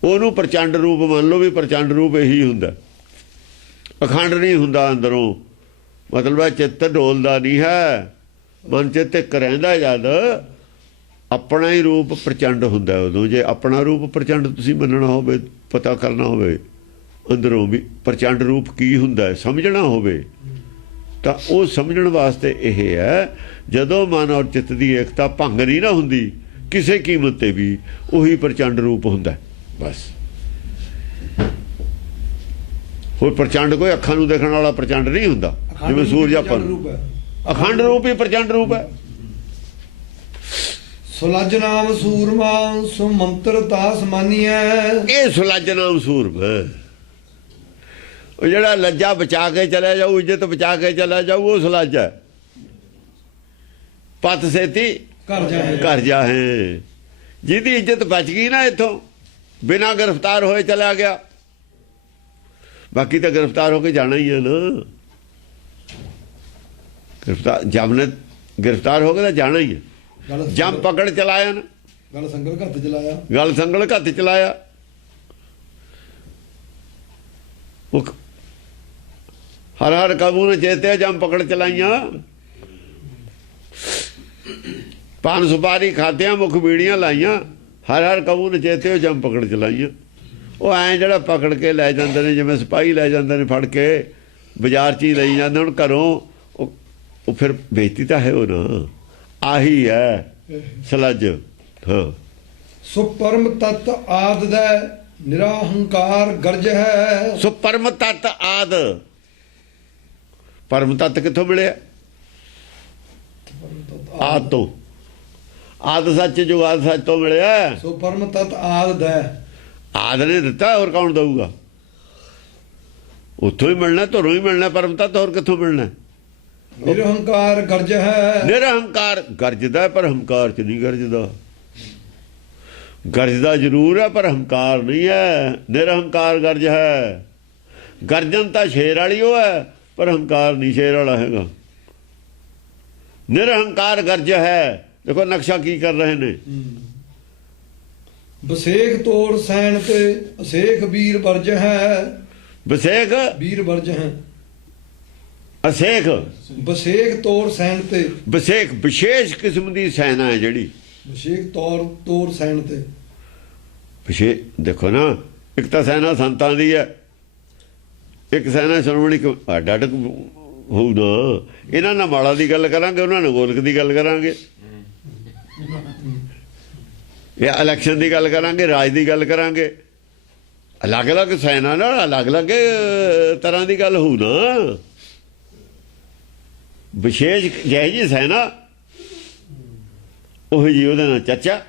ਉਹਨੂੰ ਪ੍ਰਚੰਡ ਰੂਪ ਮੰਨ ਲਓ ਵੀ ਪ੍ਰਚੰਡ ਰੂਪ ਇਹੀ ਹੁੰਦਾ, ਅਖੰਡ ਨਹੀਂ ਹੁੰਦਾ ਅੰਦਰੋਂ। ਮਤਲਬ ਹੈ ਚਿੱਤ ਢੋਲਦਾ ਨਹੀਂ ਹੈ, ਮਨ ਚ ਧਿਕ ਰਹਿੰਦਾ ਜਦ ਆਪਣਾ ਹੀ ਰੂਪ ਪ੍ਰਚੰਡ ਹੁੰਦਾ ਉਦੋਂ। ਜੇ ਆਪਣਾ ਰੂਪ ਪ੍ਰਚੰਡ ਤੁਸੀਂ ਮੰਨਣਾ ਹੋਵੇ, ਪਤਾ ਕਰਨਾ ਹੋਵੇ ਅੰਦਰੋਂ ਵੀ ਪ੍ਰਚੰਡ ਰੂਪ ਕੀ ਹੁੰਦਾ ਸਮਝਣਾ ਹੋਵੇ, ਤਾਂ ਉਹ ਸਮਝਣ ਵਾਸਤੇ ਇਹ ਹੈ ਜਦੋਂ ਮਨ ਔਰ ਚਿੱਤ ਦੀ ਏਕਤਾ ਭੰਗ ਨਹੀਂ ਨਾ ਹੁੰਦੀ ਕਿਸੇ ਕੀਮਤ ਤੇ ਵੀ, ਉਹੀ ਪ੍ਰਚੰਡ ਰੂਪ ਹੁੰਦਾ ਬਸ। ਹੋਰ ਪ੍ਰਚੰਡ ਕੋਈ ਅੱਖਾਂ ਨੂੰ ਦੇਖਣ ਵਾਲਾ ਪ੍ਰਚੰਡ ਨਹੀਂ ਹੁੰਦਾ, ਜਿਵੇਂ ਸੂਰਜ ਆਪਾਂ ਅਖੰਡ ਰੂਪ ਹੀ ਪ੍ਰਚੰਡ ਰੂਪ ਹੈ। ਸੁਲਜ ਨਾਮ ਸੂਰਮਾ ਸੋ ਮੰਤਰ ਤਾਸ ਮਾਨੀਐ। ਇਹ ਸੁਲਜ ਨਾਮ ਸੂਰਮ ਹੈ, ਉਹ ਜਿਹੜਾ ਲੱਜਾ ਬਚਾ ਕੇ ਚਲਾ ਜਾਊ, ਇੱਜ਼ਤ ਬਚਾ ਕੇ ਚਲਾ ਜਾਊ, ਉਹ ਸੁਲਜ ਹੈ। ਪਤ ਸੇਤੀ ਘਰ ਜਾਹੇ, ਜਿਹਦੀ ਇੱਜ਼ਤ ਬਚ ਗਈ ਨਾ ਇੱਥੋਂ, ਬਿਨਾਂ ਗ੍ਰਿਫਤਾਰ ਹੋਏ ਚਲਾ ਗਿਆ। ਬਾਕੀ ਤਾਂ ਗ੍ਰਿਫਤਾਰ ਹੋ ਕੇ ਜਾਣਾ ਹੀ ਹੈ ਨਾ, ਗ੍ਰਿਫਤਾਰ ਜਮ ਨੇ ਗ੍ਰਿਫਤਾਰ ਹੋ ਕੇ ਤਾਂ ਜਾਣਾ ਹੀ ਹੈ। ਜਮ ਪਕੜ ਚਲਾਇਆ ਨਾ, ਗਲ ਸੰਗਲ ਘੱਤ ਚਲਾਇਆ, ਗਲ ਸੰਗਲ ਘੱਤ ਚਲਾਇਆ। ਉਹ ਹਰ ਹਰ ਕਾਬੂ ਨੇ ਚੇਤੇ ਜਮ ਪਕੜ ਚਲਾਈਆਂ। ਪਾਨ ਸੁਪਾਰੀ ਖਾਦਿਆਂ ਮੁਖ ਬੀੜੀਆਂ ਲਾਈਆਂ, ਹਰ ਹਰ ਕਾਬੂ ਨੇ ਚੇਤੇ ਜਮ ਪਕੜ ਚਲਾਈਆਂ। ਉਹ ਐਂ ਜਿਹੜਾ ਪਕੜ ਕੇ ਲੈ ਜਾਂਦੇ ਨੇ, ਜਿਵੇਂ ਸਿਪਾਹੀ ਲੈ ਜਾਂਦੇ ਨੇ ਫੜ ਕੇ ਬਾਜ਼ਾਰ 'ਚ ਹੀ ਲਈ ਜਾਂਦੇ। ਹੁਣ ਘਰੋਂ ਉਹ ਫਿਰ ਬੇਇੱਜ਼ਤੀ ਤਾਂ ਹੈ ਉਹ ਨਾ, ਆਹੀ ਹੈ ਸਲਜ। ਹਾਂ ਸੋ ਪਰਮ ਤਤ ਆਦ ਦਾ ਨਿਰਾਹੰਕਾਰ ਗਰਜ ਹੈ। ਸੋ ਪਰਮ ਤਤ ਆਦ, ਪਰਮ ਤਤ ਕਿੱਥੋਂ ਮਿਲਿਆ? ਆਦ ਤੋਂ, ਆਦ ਸੱਚ ਜੋ ਆਦ ਸੱਚ ਤੋਂ ਮਿਲਿਆ। ਸੋ ਪਰਮ ਤਤ ਆਦ ਦਾ, ਆਦ ਨੇ ਦਿੱਤਾ, ਹੋਰ ਕੌਣ ਦਊਗਾ? ਉੱਥੋਂ ਹੀ ਮਿਲਣਾ, ਧਰੋਂ ਹੀ ਮਿਲਣਾ ਪਰਮ ਤਤ, ਹੋਰ ਕਿੱਥੋਂ ਮਿਲਣਾ? ਨਿਰਹੰਕਾਰ ਗਰਜ ਹੈ। ਨਿਰਹੰਕਾਰ ਗਰਜਦਾ ਪਰ ਹੰਕਾਰ ਚ ਨਹੀਂ ਗਰਜਦਾ। ਗਰਜਦਾ ਜ਼ਰੂਰ ਹੈ ਪਰ ਹੰਕਾਰ ਨਹੀਂ ਹੈ। ਨਿਰਹੰਕਾਰ ਗਰਜ ਹੈ। ਗਰਜਨ ਤਾਂ ਸ਼ੇਰ ਵਾਲੀ ਉਹ ਹੈ, ਪਰ ਹੰਕਾਰ ਨਹੀਂ ਸ਼ੇਰ ਵਾਲਾ ਹੈਗਾ। ਨਿਰਹੰਕਾਰ ਗਰਜ ਹੈ। ਦੇਖੋ ਨਕਸ਼ਾ ਕੀ ਕਰ ਰਹੇ ਨੇ। ਬਸੇਖ ਤੋੜ ਸੈਨ ਤੇ ਅਸੇਖ ਵੀਰ ਵਰਜ ਹੈ। ਬਸੇਖ ਵੀਰ ਵਰਜ ਹੈ। ਅਸੇਖ ਬਸੇਖ ਤੋੜ ਸੈਨ ਤੇ, ਬਸੇਖ ਵਿਸ਼ੇਸ਼ ਕਿਸਮ ਦੀ ਸੈਨਾ ਹੈ ਜਿਹੜੀ। ਬਸੇਖ ਤੋੜ ਸੈਨ ਤੇ ਵਿਸ਼ੇ ਦੇਖੋ ਨਾ, ਇੱਕ ਤਾਂ ਸੈਨਾ ਸੰਤਾਂ ਦੀ ਹੈ, ਇੱਕ ਸੈਨਾ ਸ਼੍ਰੋਮਣੀ ਅੱਡ ਅੱਡ ਹੋਊ ਨਾ। ਇਹਨਾਂ ਨਾਲ ਮਾਲਾ ਦੀ ਗੱਲ ਕਰਾਂਗੇ, ਉਹਨਾਂ ਨਾਲ ਗੋਲਕ ਦੀ ਗੱਲ ਕਰਾਂਗੇ, ਜਾਂ ਇਲੈਕਸ਼ਨ ਦੀ ਗੱਲ ਕਰਾਂਗੇ, ਰਾਜ ਦੀ ਗੱਲ ਕਰਾਂਗੇ। ਅਲੱਗ-ਅਲੱਗ ਸੈਨਾ ਨਾਲ ਅਲੱਗ-ਅਲੱਗ ਤਰ੍ਹਾਂ ਦੀ ਗੱਲ ਹੋਊ ਨਾ। ਵਿਸ਼ੇਸ਼ ਜਿਹੀ ਜੀ ਸੈਨਾ ਉਹ ਜੀ ਉਹਦੇ ਨਾਲ ਚਾਚਾ,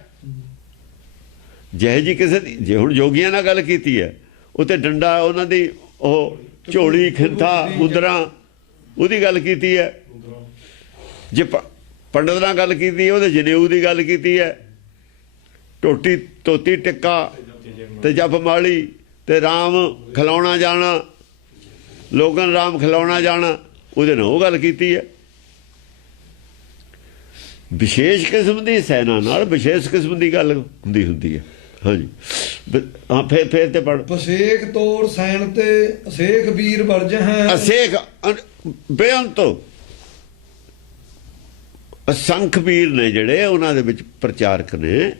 ਜਿਹੇ ਜੀ ਕਿਸੇ ਦੀ। ਜੇ ਹੁਣ ਜੋਗੀਆਂ ਨਾਲ ਗੱਲ ਕੀਤੀ ਹੈ, ਉਹ ਤੇ ਡੰਡਾ ਉਹਨਾਂ ਦੀ, ਉਹ ਝੋਲੀ ਖਿੰਥਾ ਮੁਦਰਾ, ਉਹਦੀ ਗੱਲ ਕੀਤੀ ਹੈ। ਜੇ ਪੰਡਤ ਨਾਲ ਗੱਲ ਕੀਤੀ, ਉਹਦੇ ਜਨੇਊ ਦੀ ਗੱਲ ਕੀਤੀ ਹੈ। ਟੋਟੀ ਧੋਤੀ ਟਿੱਕਾ ਤੇ ਜਪ ਮਾਲੀ ਤੇ ਰਾਮ ਖਿਲਾਉਣਾ ਜਾਣਾ, ਲੋਗਨ ਰਾਮ ਖਿਲਾਉਣਾ ਜਾਣਾ, ਉਹਦੇ ਨਾਲ ਉਹ ਗੱਲ ਕੀਤੀ ਹੈ। ਵਿਸ਼ੇਸ਼ ਕਿਸਮ ਦੀ ਸੈਨਾ ਨਾਲ ਵਿਸ਼ੇਸ਼ ਕਿਸਮ ਦੀ ਗੱਲ ਹੁੰਦੀ ਹੈ। ਹਾਂਜੀ ਹਾਂ, ਫੇਰ ਤੇ ਪੜ। ਬਸੇਖ ਤੋੜ ਸੈਨ ਤੇ ਅਸੇਖ ਵੀਰ ਵਰਜ ਹੈ। ਅਸੇਖ ਬੇਅੰਤ ਅਸੰਖ ਵੀਰ ਨੇ ਜਿਹੜੇ, ਉਹਨਾਂ ਦੇ ਵਿੱਚ ਪ੍ਰਚਾਰਕ ਨੇ,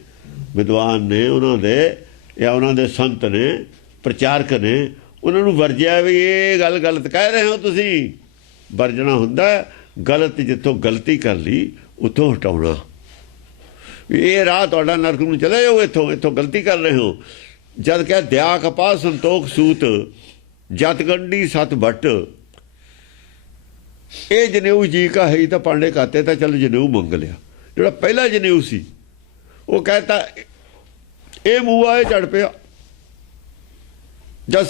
ਵਿਦਵਾਨ ਨੇ ਉਹਨਾਂ ਦੇ, ਜਾਂ ਉਹਨਾਂ ਦੇ ਸੰਤ ਨੇ, ਪ੍ਰਚਾਰਕ ਨੇ। ਉਹਨਾਂ ਨੂੰ ਵਰਜਿਆ ਵੀ ਇਹ ਗੱਲ ਗਲਤ ਕਹਿ ਰਹੇ ਹੋ ਤੁਸੀਂ। ਵਰਜਣਾ ਹੁੰਦਾ ਗਲਤ, ਜਿੱਥੋਂ ਗਲਤੀ ਕਰ ਲਈ ਉੱਥੋਂ ਹਟਾਉਣਾ। ਇਹ ਰਾਹ ਤੁਹਾਡਾ ਨਰਕ ਨੂੰ ਚਲੇ ਜਾਓ, ਇੱਥੋਂ ਗਲਤੀ ਕਰ ਰਹੇ ਹੋ। ਜਦ ਕਿਹਾ ਦਿਆ ਕਪਾਹ ਸੰਤੋਖ ਸੂਤ ਜਤ ਗੰਢੀ ਸਤ ਭੱਟ, ਇਹ ਜਨੇਊ ਜੀ ਕਾ ਹੈ ਤਾਂ ਪਾਂਡੇ ਕਾਤੇ, ਤਾਂ ਚੱਲ ਜਨੇਊ ਮੰਗ ਲਿਆ। ਜਿਹੜਾ ਪਹਿਲਾ ਜਨੇਊ ਸੀ ਉਹ ਕਹਿਤਾ ਇਹ ਮੂਆ ਇਹ ਚੜ ਪਿਆ। ਜਦ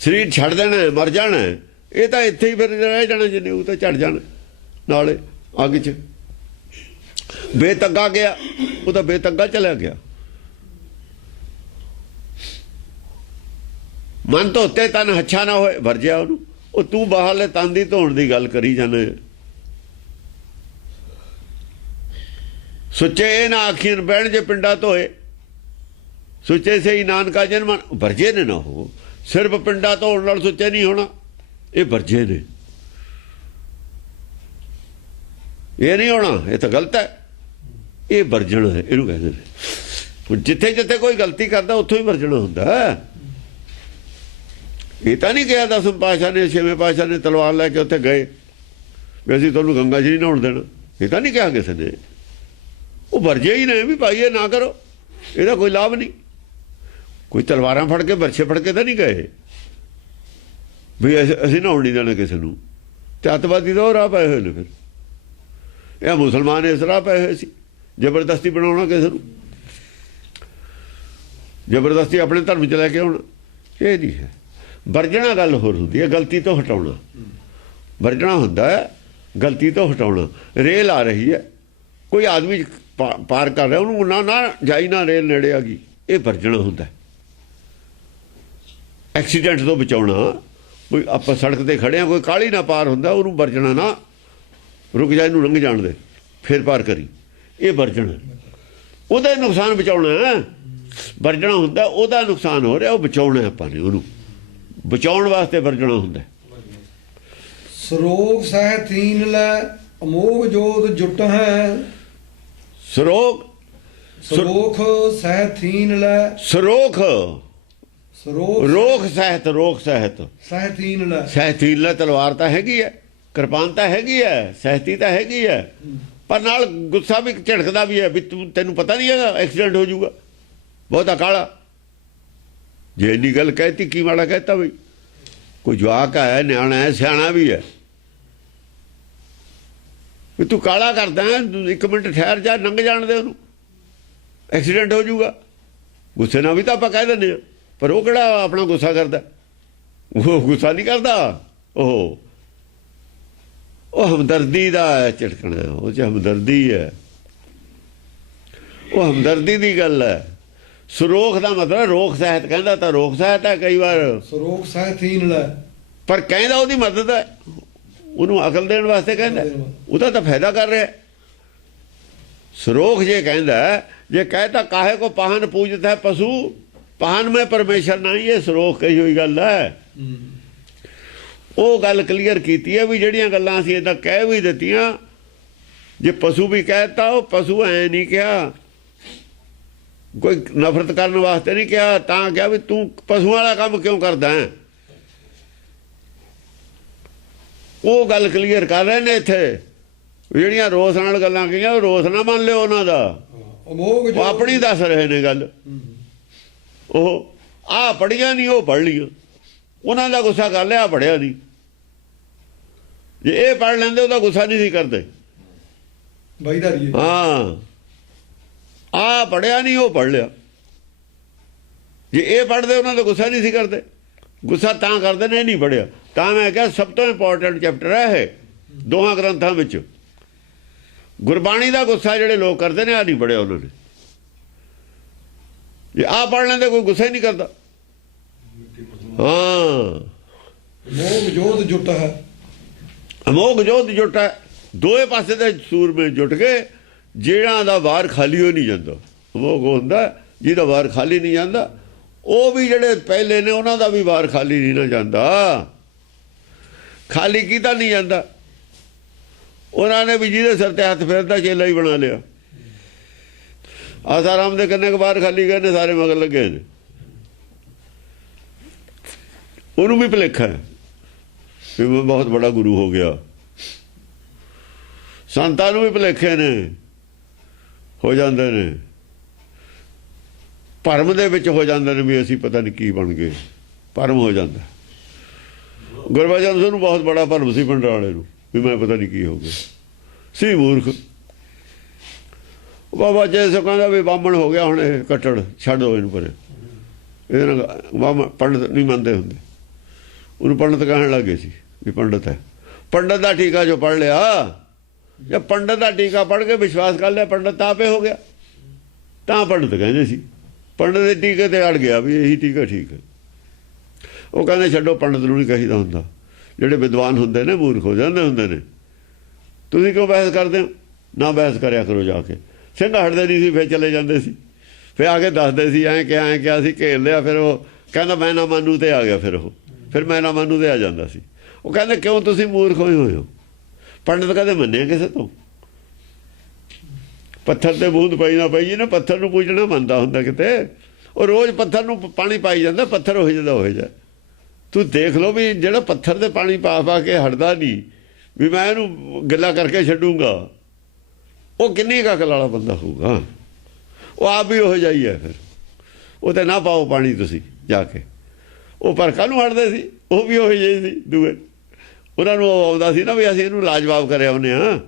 ਸਰੀਰ ਛੱਡ ਦੇਣਾ, ਮਰ ਜਾਣਾ, ਇਹ ਤਾਂ ਇੱਥੇ ਹੀ ਫਿਰ ਰਹਿ ਜਾਣਾ, ਜਿੰਨੇ ਉਹ ਤਾਂ ਝੜ ਜਾਣਾ ਨਾਲੇ ਅੱਗ 'ਚ। ਬੇਤੱਗਾ ਗਿਆ, ਉਹ ਤਾਂ ਬੇਤੱਗਾ ਚਲਾ ਗਿਆ। ਮਨ ਧੋਤੇ ਤਨ ਹੱਛਾ ਨਾ ਹੋਏ, ਵਰਜਿਆ ਉਹਨੂੰ। ਉਹ ਤੂੰ ਬਾਹਰਲੇ ਤਨ ਦੀ ਧੋਣ ਦੀ ਗੱਲ ਕਰੀ ਜਾਂਦੇ। ਸੁੱਚੇ ਇਹ ਨਾ ਆਖੀਨ ਬਹਿਣ ਜੇ ਪਿੰਡਾ ਧੋਏ, ਸੁੱਚੇ ਸੇ ਹੀ ਨਾਨਕਾ ਜਨਮ। ਵਰਜੇ ਨੇ ਨਾ ਹੋ, ਸਿਰਫ ਪਿੰਡਾ ਧੋਣ ਨਾਲ ਸੁੱਚੇ ਨਹੀਂ ਹੋਣਾ, ਇਹ ਵਰਜੇ ਨੇ, ਇਹ ਨਹੀਂ ਹੋਣਾ, ਇਹ ਤਾਂ ਗਲਤ ਹੈ, ਇਹ ਵਰਜਣਾ ਹੈ, ਇਹਨੂੰ ਕਹਿੰਦੇ ਨੇ। ਜਿੱਥੇ ਜਿੱਥੇ ਕੋਈ ਗਲਤੀ ਕਰਦਾ ਉੱਥੋਂ ਹੀ ਵਰਜਣਾ ਹੁੰਦਾ। ਇਹ ਤਾਂ ਨਹੀਂ ਕਿਹਾ ਦਸਮ ਪਾਤਸ਼ਾਹ ਨੇ, ਛੇਵੇਂ ਪਾਤਸ਼ਾਹ ਨੇ ਤਲਵਾਰ ਲੈ ਕੇ ਉੱਥੇ ਗਏ ਵੀ ਅਸੀਂ ਤੁਹਾਨੂੰ ਗੰਗਾ ਜੀ ਨਹੀਂ ਨਹਾਉਣ ਦੇਣਾ, ਇਹ ਤਾਂ ਨਹੀਂ ਕਿਹਾ ਕਿਸੇ ਨੇ। ਉਹ ਵਰਜੇ ਹੀ ਨੇ ਵੀ ਭਾਈ ਇਹ ਨਾ ਕਰੋ, ਇਹਦਾ ਕੋਈ ਲਾਭ ਨਹੀਂ। ਕੋਈ ਤਲਵਾਰਾਂ ਫੜ ਕੇ ਬਰਛੇ ਫੜ ਕੇ ਤਾਂ ਨਹੀਂ ਗਏ ਵੀ ਅਸੀਂ ਨਹਾਉਣ ਨਹੀਂ ਦੇਣਾ ਕਿਸੇ ਨੂੰ। ਤੇ ਅੱਤਵਾਦੀ ਤਾਂ ਉਹ ਰਾਹ ਪਏ ਹੋਏ ਨੇ, ਫਿਰ ਇਹ ਮੁਸਲਮਾਨ ਇਸ ਰਾਹ ਪਏ ਹੋਏ ਸੀ, ਜ਼ਬਰਦਸਤੀ ਬਣਾਉਣਾ ਕਿਸੇ ਨੂੰ, ਜ਼ਬਰਦਸਤੀ ਆਪਣੇ ਧਰਮ 'ਚ ਲੈ ਕੇ ਆਉਣਾ, ਇਹ ਨਹੀਂ ਹੈ। ਵਰਜਣਾ ਗੱਲ ਹੋਰ ਹੁੰਦੀ ਹੈ, ਗਲਤੀ ਤੋਂ ਹਟਾਉਣਾ। ਵਰਜਣਾ ਹੁੰਦਾ ਹੈ ਗਲਤੀ ਤੋਂ ਹਟਾਉਣਾ। ਰੇਲ ਆ ਰਹੀ ਹੈ, ਕੋਈ ਆਦਮੀ ਪਾਰ ਕਰ ਰਿਹਾ, ਉਹਨੂੰ ਨਾ ਜਾਈ ਨਾ, ਰੇਲ ਨੇੜੇ ਆ ਗਈ, ਇਹ ਵਰਜਣਾ ਹੁੰਦਾ। ਐਕਸੀਡੈਂਟ ਤੋਂ ਬਚਾਉਣਾ। ਕੋਈ ਆਪਾਂ ਸੜਕ ਤੇ ਖੜੇ ਹਾਂ, ਕੋਈ ਕਾਹਲੀ ਨਾ ਪਾਰ ਹੁੰਦਾ, ਉਹਨੂੰ ਵਰਜਣਾ ਨਾ, ਰੁਕ ਜਾ, ਇਹਨੂੰ ਲੰਘ ਜਾਣ ਦੇ, ਫਿਰ ਪਾਰ ਕਰੀ, ਇਹ ਵਰਜਣਾ। ਉਹਦਾ ਨੁਕਸਾਨ ਬਚਾਉਣਾ। ਵਰਜਣਾ ਹੁੰਦਾ ਉਹਦਾ ਨੁਕਸਾਨ ਹੋ ਰਿਹਾ, ਉਹ ਬਚਾਉਣਾ ਆਪਾਂ ਨੇ, ਉਹਨੂੰ ਬਚਾਉਣ ਵਾਸਤੇ ਵਰਜਣਾ ਹੁੰਦਾ। ਸਰੋਗ ਸਹਿ ਥੀਨ ਲੈ ਅਮੋਘ ਜੋਤ ਜੁਟ ਹੈ। ਸਰੋਖ ਸਹਿ ਥੀਨ ਲੈ, ਸਰੋਖ ਰੋਖ ਸਹਿਤ, ਰੋਖ ਸਹਿਤ, ਸਹਿਤੀਨ ਲੈ। ਤਲਵਾਰ ਤਾਂ ਹੈਗੀ ਹੈ, ਕਿਰਪਾਨ ਤਾਂ ਹੈਗੀ ਹੈ, ਸਹਿਤੀ ਤਾਂ ਹੈਗੀ ਹੈ, ਪਰ ਨਾਲ ਗੁੱਸਾ ਵੀ ਝੜਕਦਾ ਵੀ ਹੈ ਵੀ ਤੈਨੂੰ ਪਤਾ ਨਹੀਂ ਹੈਗਾ ਐਕਸੀਡੈਂਟ ਹੋ ਜਾਊਗਾ, ਬਹੁਤਾ ਕਾਲਾ। ਜੇ ਇੰਨੀ ਗੱਲ ਕਹਿਤੀ ਕੀ ਮਾੜਾ ਕਹਿਤਾ ਬਈ। ਕੋਈ ਜਵਾਕ ਹੈ, ਨਿਆਣਾ ਹੈ, ਸਿਆਣਾ ਵੀ ਹੈ, ਵੀ ਤੂੰ ਕਾਲਾ ਕਰਦਾ, 1 ਮਿੰਟ ਠਹਿਰ ਜਾ, ਲੰਘ ਜਾਣ ਦੇ, ਉਹਨੂੰ ਐਕਸੀਡੈਂਟ ਹੋ ਜਾਊਗਾ। ਗੁੱਸੇ ਨਾਲ ਵੀ ਤਾਂ ਆਪਾਂ ਕਹਿ ਦਿੰਦੇ ਹਾਂ, ਪਰ ਉਹ ਕਿਹੜਾ ਆਪਣਾ ਗੁੱਸਾ ਕਰਦਾ, ਉਹ ਗੁੱਸਾ ਨਹੀਂ ਕਰਦਾ। ਉਹ ਹਮਦਰਦੀ ਦਾ ਝਟਕਣਾ, ਉਹ 'ਚ ਹਮਦਰਦੀ ਹੈ, ਉਹ ਹਮਦਰਦੀ ਦੀ ਗੱਲ ਹੈ। ਸਰੋਖ ਦਾ ਮਤਲਬ ਰੋਖ ਸਹਿਤ ਕਹਿੰਦਾ, ਤਾਂ ਰੋਖ ਸਹਿਤ ਹੈ ਕਈ ਵਾਰ, ਸਰੋਖ ਸਹਿਤੀਨ ਲੈ, ਪਰ ਕਹਿੰਦਾ ਉਹਦੀ ਮਦਦ ਹੈ, ਉਹਨੂੰ ਅਕਲ ਦੇਣ ਵਾਸਤੇ ਕਹਿੰਦਾ, ਉਹਦਾ ਤਾਂ ਫਾਇਦਾ ਕਰ ਰਿਹਾ। ਸਰੋਖ ਜੇ ਕਹਿੰਦਾ, ਜੇ कहता काहे को पाहन पूजत है पशु, पाहन में परमेश्वर नहीं, ये ਸਰੋਖ ਕਹੀ ਹੋਈ ਗੱਲ ਹੈ। ਉਹ ਗੱਲ ਕਲੀਅਰ ਕੀਤੀ ਹੈ ਵੀ ਜਿਹੜੀਆਂ ਗੱਲਾਂ ਅਸੀਂ ਇੱਦਾਂ ਕਹਿ ਵੀ ਦਿੱਤੀਆਂ, ਜੇ ਪਸ਼ੂ ਵੀ ਕਹਿਤਾ, ਉਹ ਪਸ਼ੂ ਐ ਨਹੀਂ ਕਿਹਾ, ਕੋਈ ਨਫ਼ਰਤ ਕਰਨ ਵਾਸਤੇ ਨਹੀਂ ਕਿਹਾ, ਤਾਂ ਕਿਹਾ ਵੀ ਤੂੰ ਪਸ਼ੂਆਂ ਵਾਲਾ ਕੰਮ ਕਿਉਂ ਕਰਦਾ ਹੈ। ਉਹ ਗੱਲ ਕਲੀਅਰ ਕਰ ਰਹੇ ਨੇ ਇੱਥੇ। ਜਿਹੜੀਆਂ ਰੋਸ ਨਾਲ ਗੱਲਾਂ ਕਹੀਆਂ, ਉਹ ਰੋਸ ਨਾ ਮੰਨ ਲਿਓ ਉਹਨਾਂ ਦਾ, ਉਹ ਆਪਣੀ ਦੱਸ ਰਹੇ ਨੇ ਗੱਲ। ਉਹ ਆਹ ਪੜ੍ਹੀਆਂ ਨਹੀਂ, ਉਹ ਪੜ੍ਹ ਲਈਆਂ, ਉਹਨਾਂ ਦਾ ਗੁੱਸਾ ਕਰ ਲਿਆ, ਪੜ੍ਹਿਆ ਨਹੀਂ। ਜੇ ਇਹ ਪੜ੍ਹ ਲੈਂਦੇ ਉਹਦਾ ਗੁੱਸਾ ਨਹੀਂ ਸੀ ਕਰਦੇ। ਹਾਂ, ਆਹ ਪੜ੍ਹਿਆ ਨਹੀਂ, ਉਹ ਪੜ੍ਹ ਲਿਆ। ਜੇ ਇਹ ਪੜ੍ਹਦੇ ਉਹਨਾਂ ਦਾ ਗੁੱਸਾ ਨਹੀਂ ਸੀ ਕਰਦੇ। ਗੁੱਸਾ ਤਾਂ ਕਰਦੇ ਨੇ ਇਹ ਨਹੀਂ ਪੜ੍ਹਿਆ। ਤਾਂ ਮੈਂ ਕਿਹਾ ਸਭ ਤੋਂ ਇੰਪੋਰਟੈਂਟ ਚੈਪਟਰ ਹੈ ਇਹ ਦੋਹਾਂ ਗ੍ਰੰਥਾਂ ਵਿੱਚ। ਗੁਰਬਾਣੀ ਦਾ ਗੁੱਸਾ ਜਿਹੜੇ ਲੋਕ ਕਰਦੇ ਨੇ, ਆਹ ਨਹੀਂ ਪੜ੍ਹਿਆ ਉਹਨਾਂ ਨੇ। ਜੇ ਆਹ ਪੜ੍ਹ ਲੈਂਦੇ ਕੋਈ ਗੁੱਸਾ ਹੀ ਨਹੀਂ ਕਰਦਾ। ਹਾਂ, ਅਮੋਘ ਜੋਤ ਜੁਟ ਹੈ, ਅਮੋਘ ਜੋਤ ਜੁਟ ਹੈ। ਦੋਏ ਪਾਸੇ ਦੇ ਸੂਰਮੇ ਜੁਟ ਗਏ, ਜਿਹੜਾ ਦਾ ਵਾਰ ਖਾਲੀ ਹੋ ਨਹੀਂ ਜਾਂਦਾ। ਅਮੋਘ ਹੁੰਦਾ ਜਿਹਦਾ ਵਾਰ ਖਾਲੀ ਨਹੀਂ ਜਾਂਦਾ। ਉਹ ਵੀ ਜਿਹੜੇ ਪਹਿਲੇ ਨੇ ਉਹਨਾਂ ਦਾ ਵੀ ਵਾਰ ਖਾਲੀ ਨਹੀਂ ਨਾ ਜਾਂਦਾ। ਖਾਲੀ ਕੀਤਾ ਨਹੀਂ ਜਾਂਦਾ। ਉਹਨਾਂ ਨੇ ਵੀ ਜਿਹਦੇ ਸਿਰ ਤੇ ਹੱਥ ਫੇਰਦਾ ਚੇਲਾ ਹੀ ਬਣਾ ਲਿਆ। ਆਸਾਰਾਮ ਦੇ ਕਿੰਨੇ ਕੁ ਵਾਰ ਖਾਲੀ ਗਏ ਨੇ, ਸਾਰੇ ਮਗਰ ਲੱਗੇ ਨੇ। ਉਹਨੂੰ ਵੀ ਭੁਲੇਖਾ ਹੈ ਵੀ ਮੈਂ ਬਹੁਤ ਬੜਾ ਗੁਰੂ ਹੋ ਗਿਆ। ਸੰਤਾਂ ਨੂੰ ਵੀ ਭੁਲੇਖੇ ਨੇ, ਹੋ ਜਾਂਦੇ ਨੇ, ਭਰਮ ਦੇ ਵਿੱਚ ਹੋ ਜਾਂਦੇ ਨੇ ਵੀ ਅਸੀਂ ਪਤਾ ਨਹੀਂ ਕੀ ਬਣ ਗਏ। ਭਰਮ ਹੋ ਜਾਂਦਾ। ਗੁਰਬਚਨ ਸਿੰਘ ਨੂੰ ਬਹੁਤ ਬੜਾ ਭਰਮ ਸੀ ਪਿੰਡ ਵਾਲੇ ਨੂੰ ਵੀ ਮੈਂ ਪਤਾ ਨਹੀਂ ਕੀ ਹੋ ਗਿਆ ਸੀ। ਮੂਰਖ ਬਾਬਾ ਜੇ ਸੋ ਕਹਿੰਦਾ ਵੀ ਬਾਹਮਣ ਹੋ ਗਿਆ, ਹੁਣ ਇਹ ਕੱਟੜ ਛੱਡ ਦੋ ਇਹਨੂੰ ਪਰੇ। ਇਹਦੇ ਨਾਲ ਪੰਡਤ ਨਹੀਂ ਮੰਨਦੇ ਹੁੰਦੇ, ਉਹਨੂੰ ਪੰਡਤ ਕਹਿਣ ਲੱਗੇ ਸੀ ਵੀ ਪੰਡਤ ਹੈ। ਪੰਡਤ ਦਾ ਟੀਕਾ ਜੋ ਪੜ੍ਹ ਲਿਆ, ਜੇ ਪੰਡਤ ਦਾ ਟੀਕਾ ਪੜ੍ਹ ਕੇ ਵਿਸ਼ਵਾਸ ਕਰ ਲਿਆ ਪੰਡਤ ਤਾਂ ਆਪੇ ਹੋ ਗਿਆ, ਤਾਂ ਪੰਡਤ ਕਹਿੰਦੇ ਸੀ। ਪੰਡਤ ਦੇ ਟੀਕੇ ਤੇ ਅੜ ਗਿਆ ਵੀ ਇਹੀ ਟੀਕਾ ਠੀਕ ਹੈ। ਉਹ ਕਹਿੰਦੇ ਛੱਡੋ, ਪੰਡਤ ਨੂੰ ਨਹੀਂ ਕਹੀਦਾ ਹੁੰਦਾ, ਜਿਹੜੇ ਵਿਦਵਾਨ ਹੁੰਦੇ ਨੇ ਮੂਰਖ ਹੋ ਜਾਂਦੇ ਹੁੰਦੇ ਨੇ। ਤੁਸੀਂ ਕਿਉਂ ਬਹਿਸ ਕਰਦੇ ਹੋ? ਨਾ ਬਹਿਸ ਕਰਿਆ ਕਰੋ ਜਾ ਕੇ। ਸਿੰਘ ਹਟਦੇ ਨਹੀਂ ਸੀ, ਫਿਰ ਚਲੇ ਜਾਂਦੇ ਸੀ, ਫਿਰ ਆ ਕੇ ਦੱਸਦੇ ਸੀ ਐਂ ਕਿਹਾ ਸੀ, ਘੇਰ ਲਿਆ। ਫਿਰ ਉਹ ਕਹਿੰਦਾ ਮੈਂ ਨਾ ਮੰਨੂ ਤੇ ਆ ਗਿਆ, ਫਿਰ ਮੈਂ ਨਾ ਮੰਨੂ ਤੇ ਆ ਜਾਂਦਾ ਸੀ। ਉਹ ਕਹਿੰਦੇ ਕਿਉਂ ਤੁਸੀਂ ਮੂਰਖ ਹੋਏ ਹੋ? ਪੰਡਤ ਕਦੇ ਮੰਨਿਆ ਕਿਸੇ ਤੋਂ? ਪੱਥਰ ਤੇ ਬੂੰਦ ਪਈ ਨਾ ਪਈ ਜੀ ਨਾ, ਪੱਥਰ ਨੂੰ ਪੂਜਣਾ ਮੰਨਦਾ ਹੁੰਦਾ ਕਿਤੇ? ਉਹ ਰੋਜ਼ ਪੱਥਰ ਨੂੰ ਪਾਣੀ ਪਾਈ ਜਾਂਦਾ, ਪੱਥਰ ਹੋ ਜਾਂਦਾ ਹੋ ਜਾ। ਤੂੰ ਦੇਖ ਲਓ ਵੀ ਜਿਹੜਾ ਪੱਥਰ ਤੇ ਪਾਣੀ ਪਾ ਕੇ ਹਟਦਾ ਨਹੀਂ ਵੀ ਮੈਂ ਇਹਨੂੰ ਗਿੱਲਾ ਕਰਕੇ ਛੱਡੂਗਾ, ਉਹ ਕਿੰਨੀ ਕੁ ਅਕਲ ਵਾਲਾ ਬੰਦਾ ਹੋਊਗਾ? ਉਹ ਆਪ ਵੀ ਉਹ ਜਾਈ ਹੈ। ਫਿਰ ਉਹ ਤੇ ਨਾ ਪਾਓ ਪਾਣੀ ਤੁਸੀਂ ਜਾ ਕੇ। ਉਹ ਪਰ ਕਾਹਨੂੰ ਹਟਦੇ ਸੀ? ਉਹ ਵੀ ਉਹ ਜਿਹੇ ਸੀ ਦੂਏ। ਉਹਨਾਂ ਨੂੰ ਉਹ ਆਉਂਦਾ ਸੀ ਨਾ ਵੀ ਅਸੀਂ ਇਹਨੂੰ ਲਾਜਵਾਬ ਕਰਿਆ ਉਹਨੇ, ਹਾਂ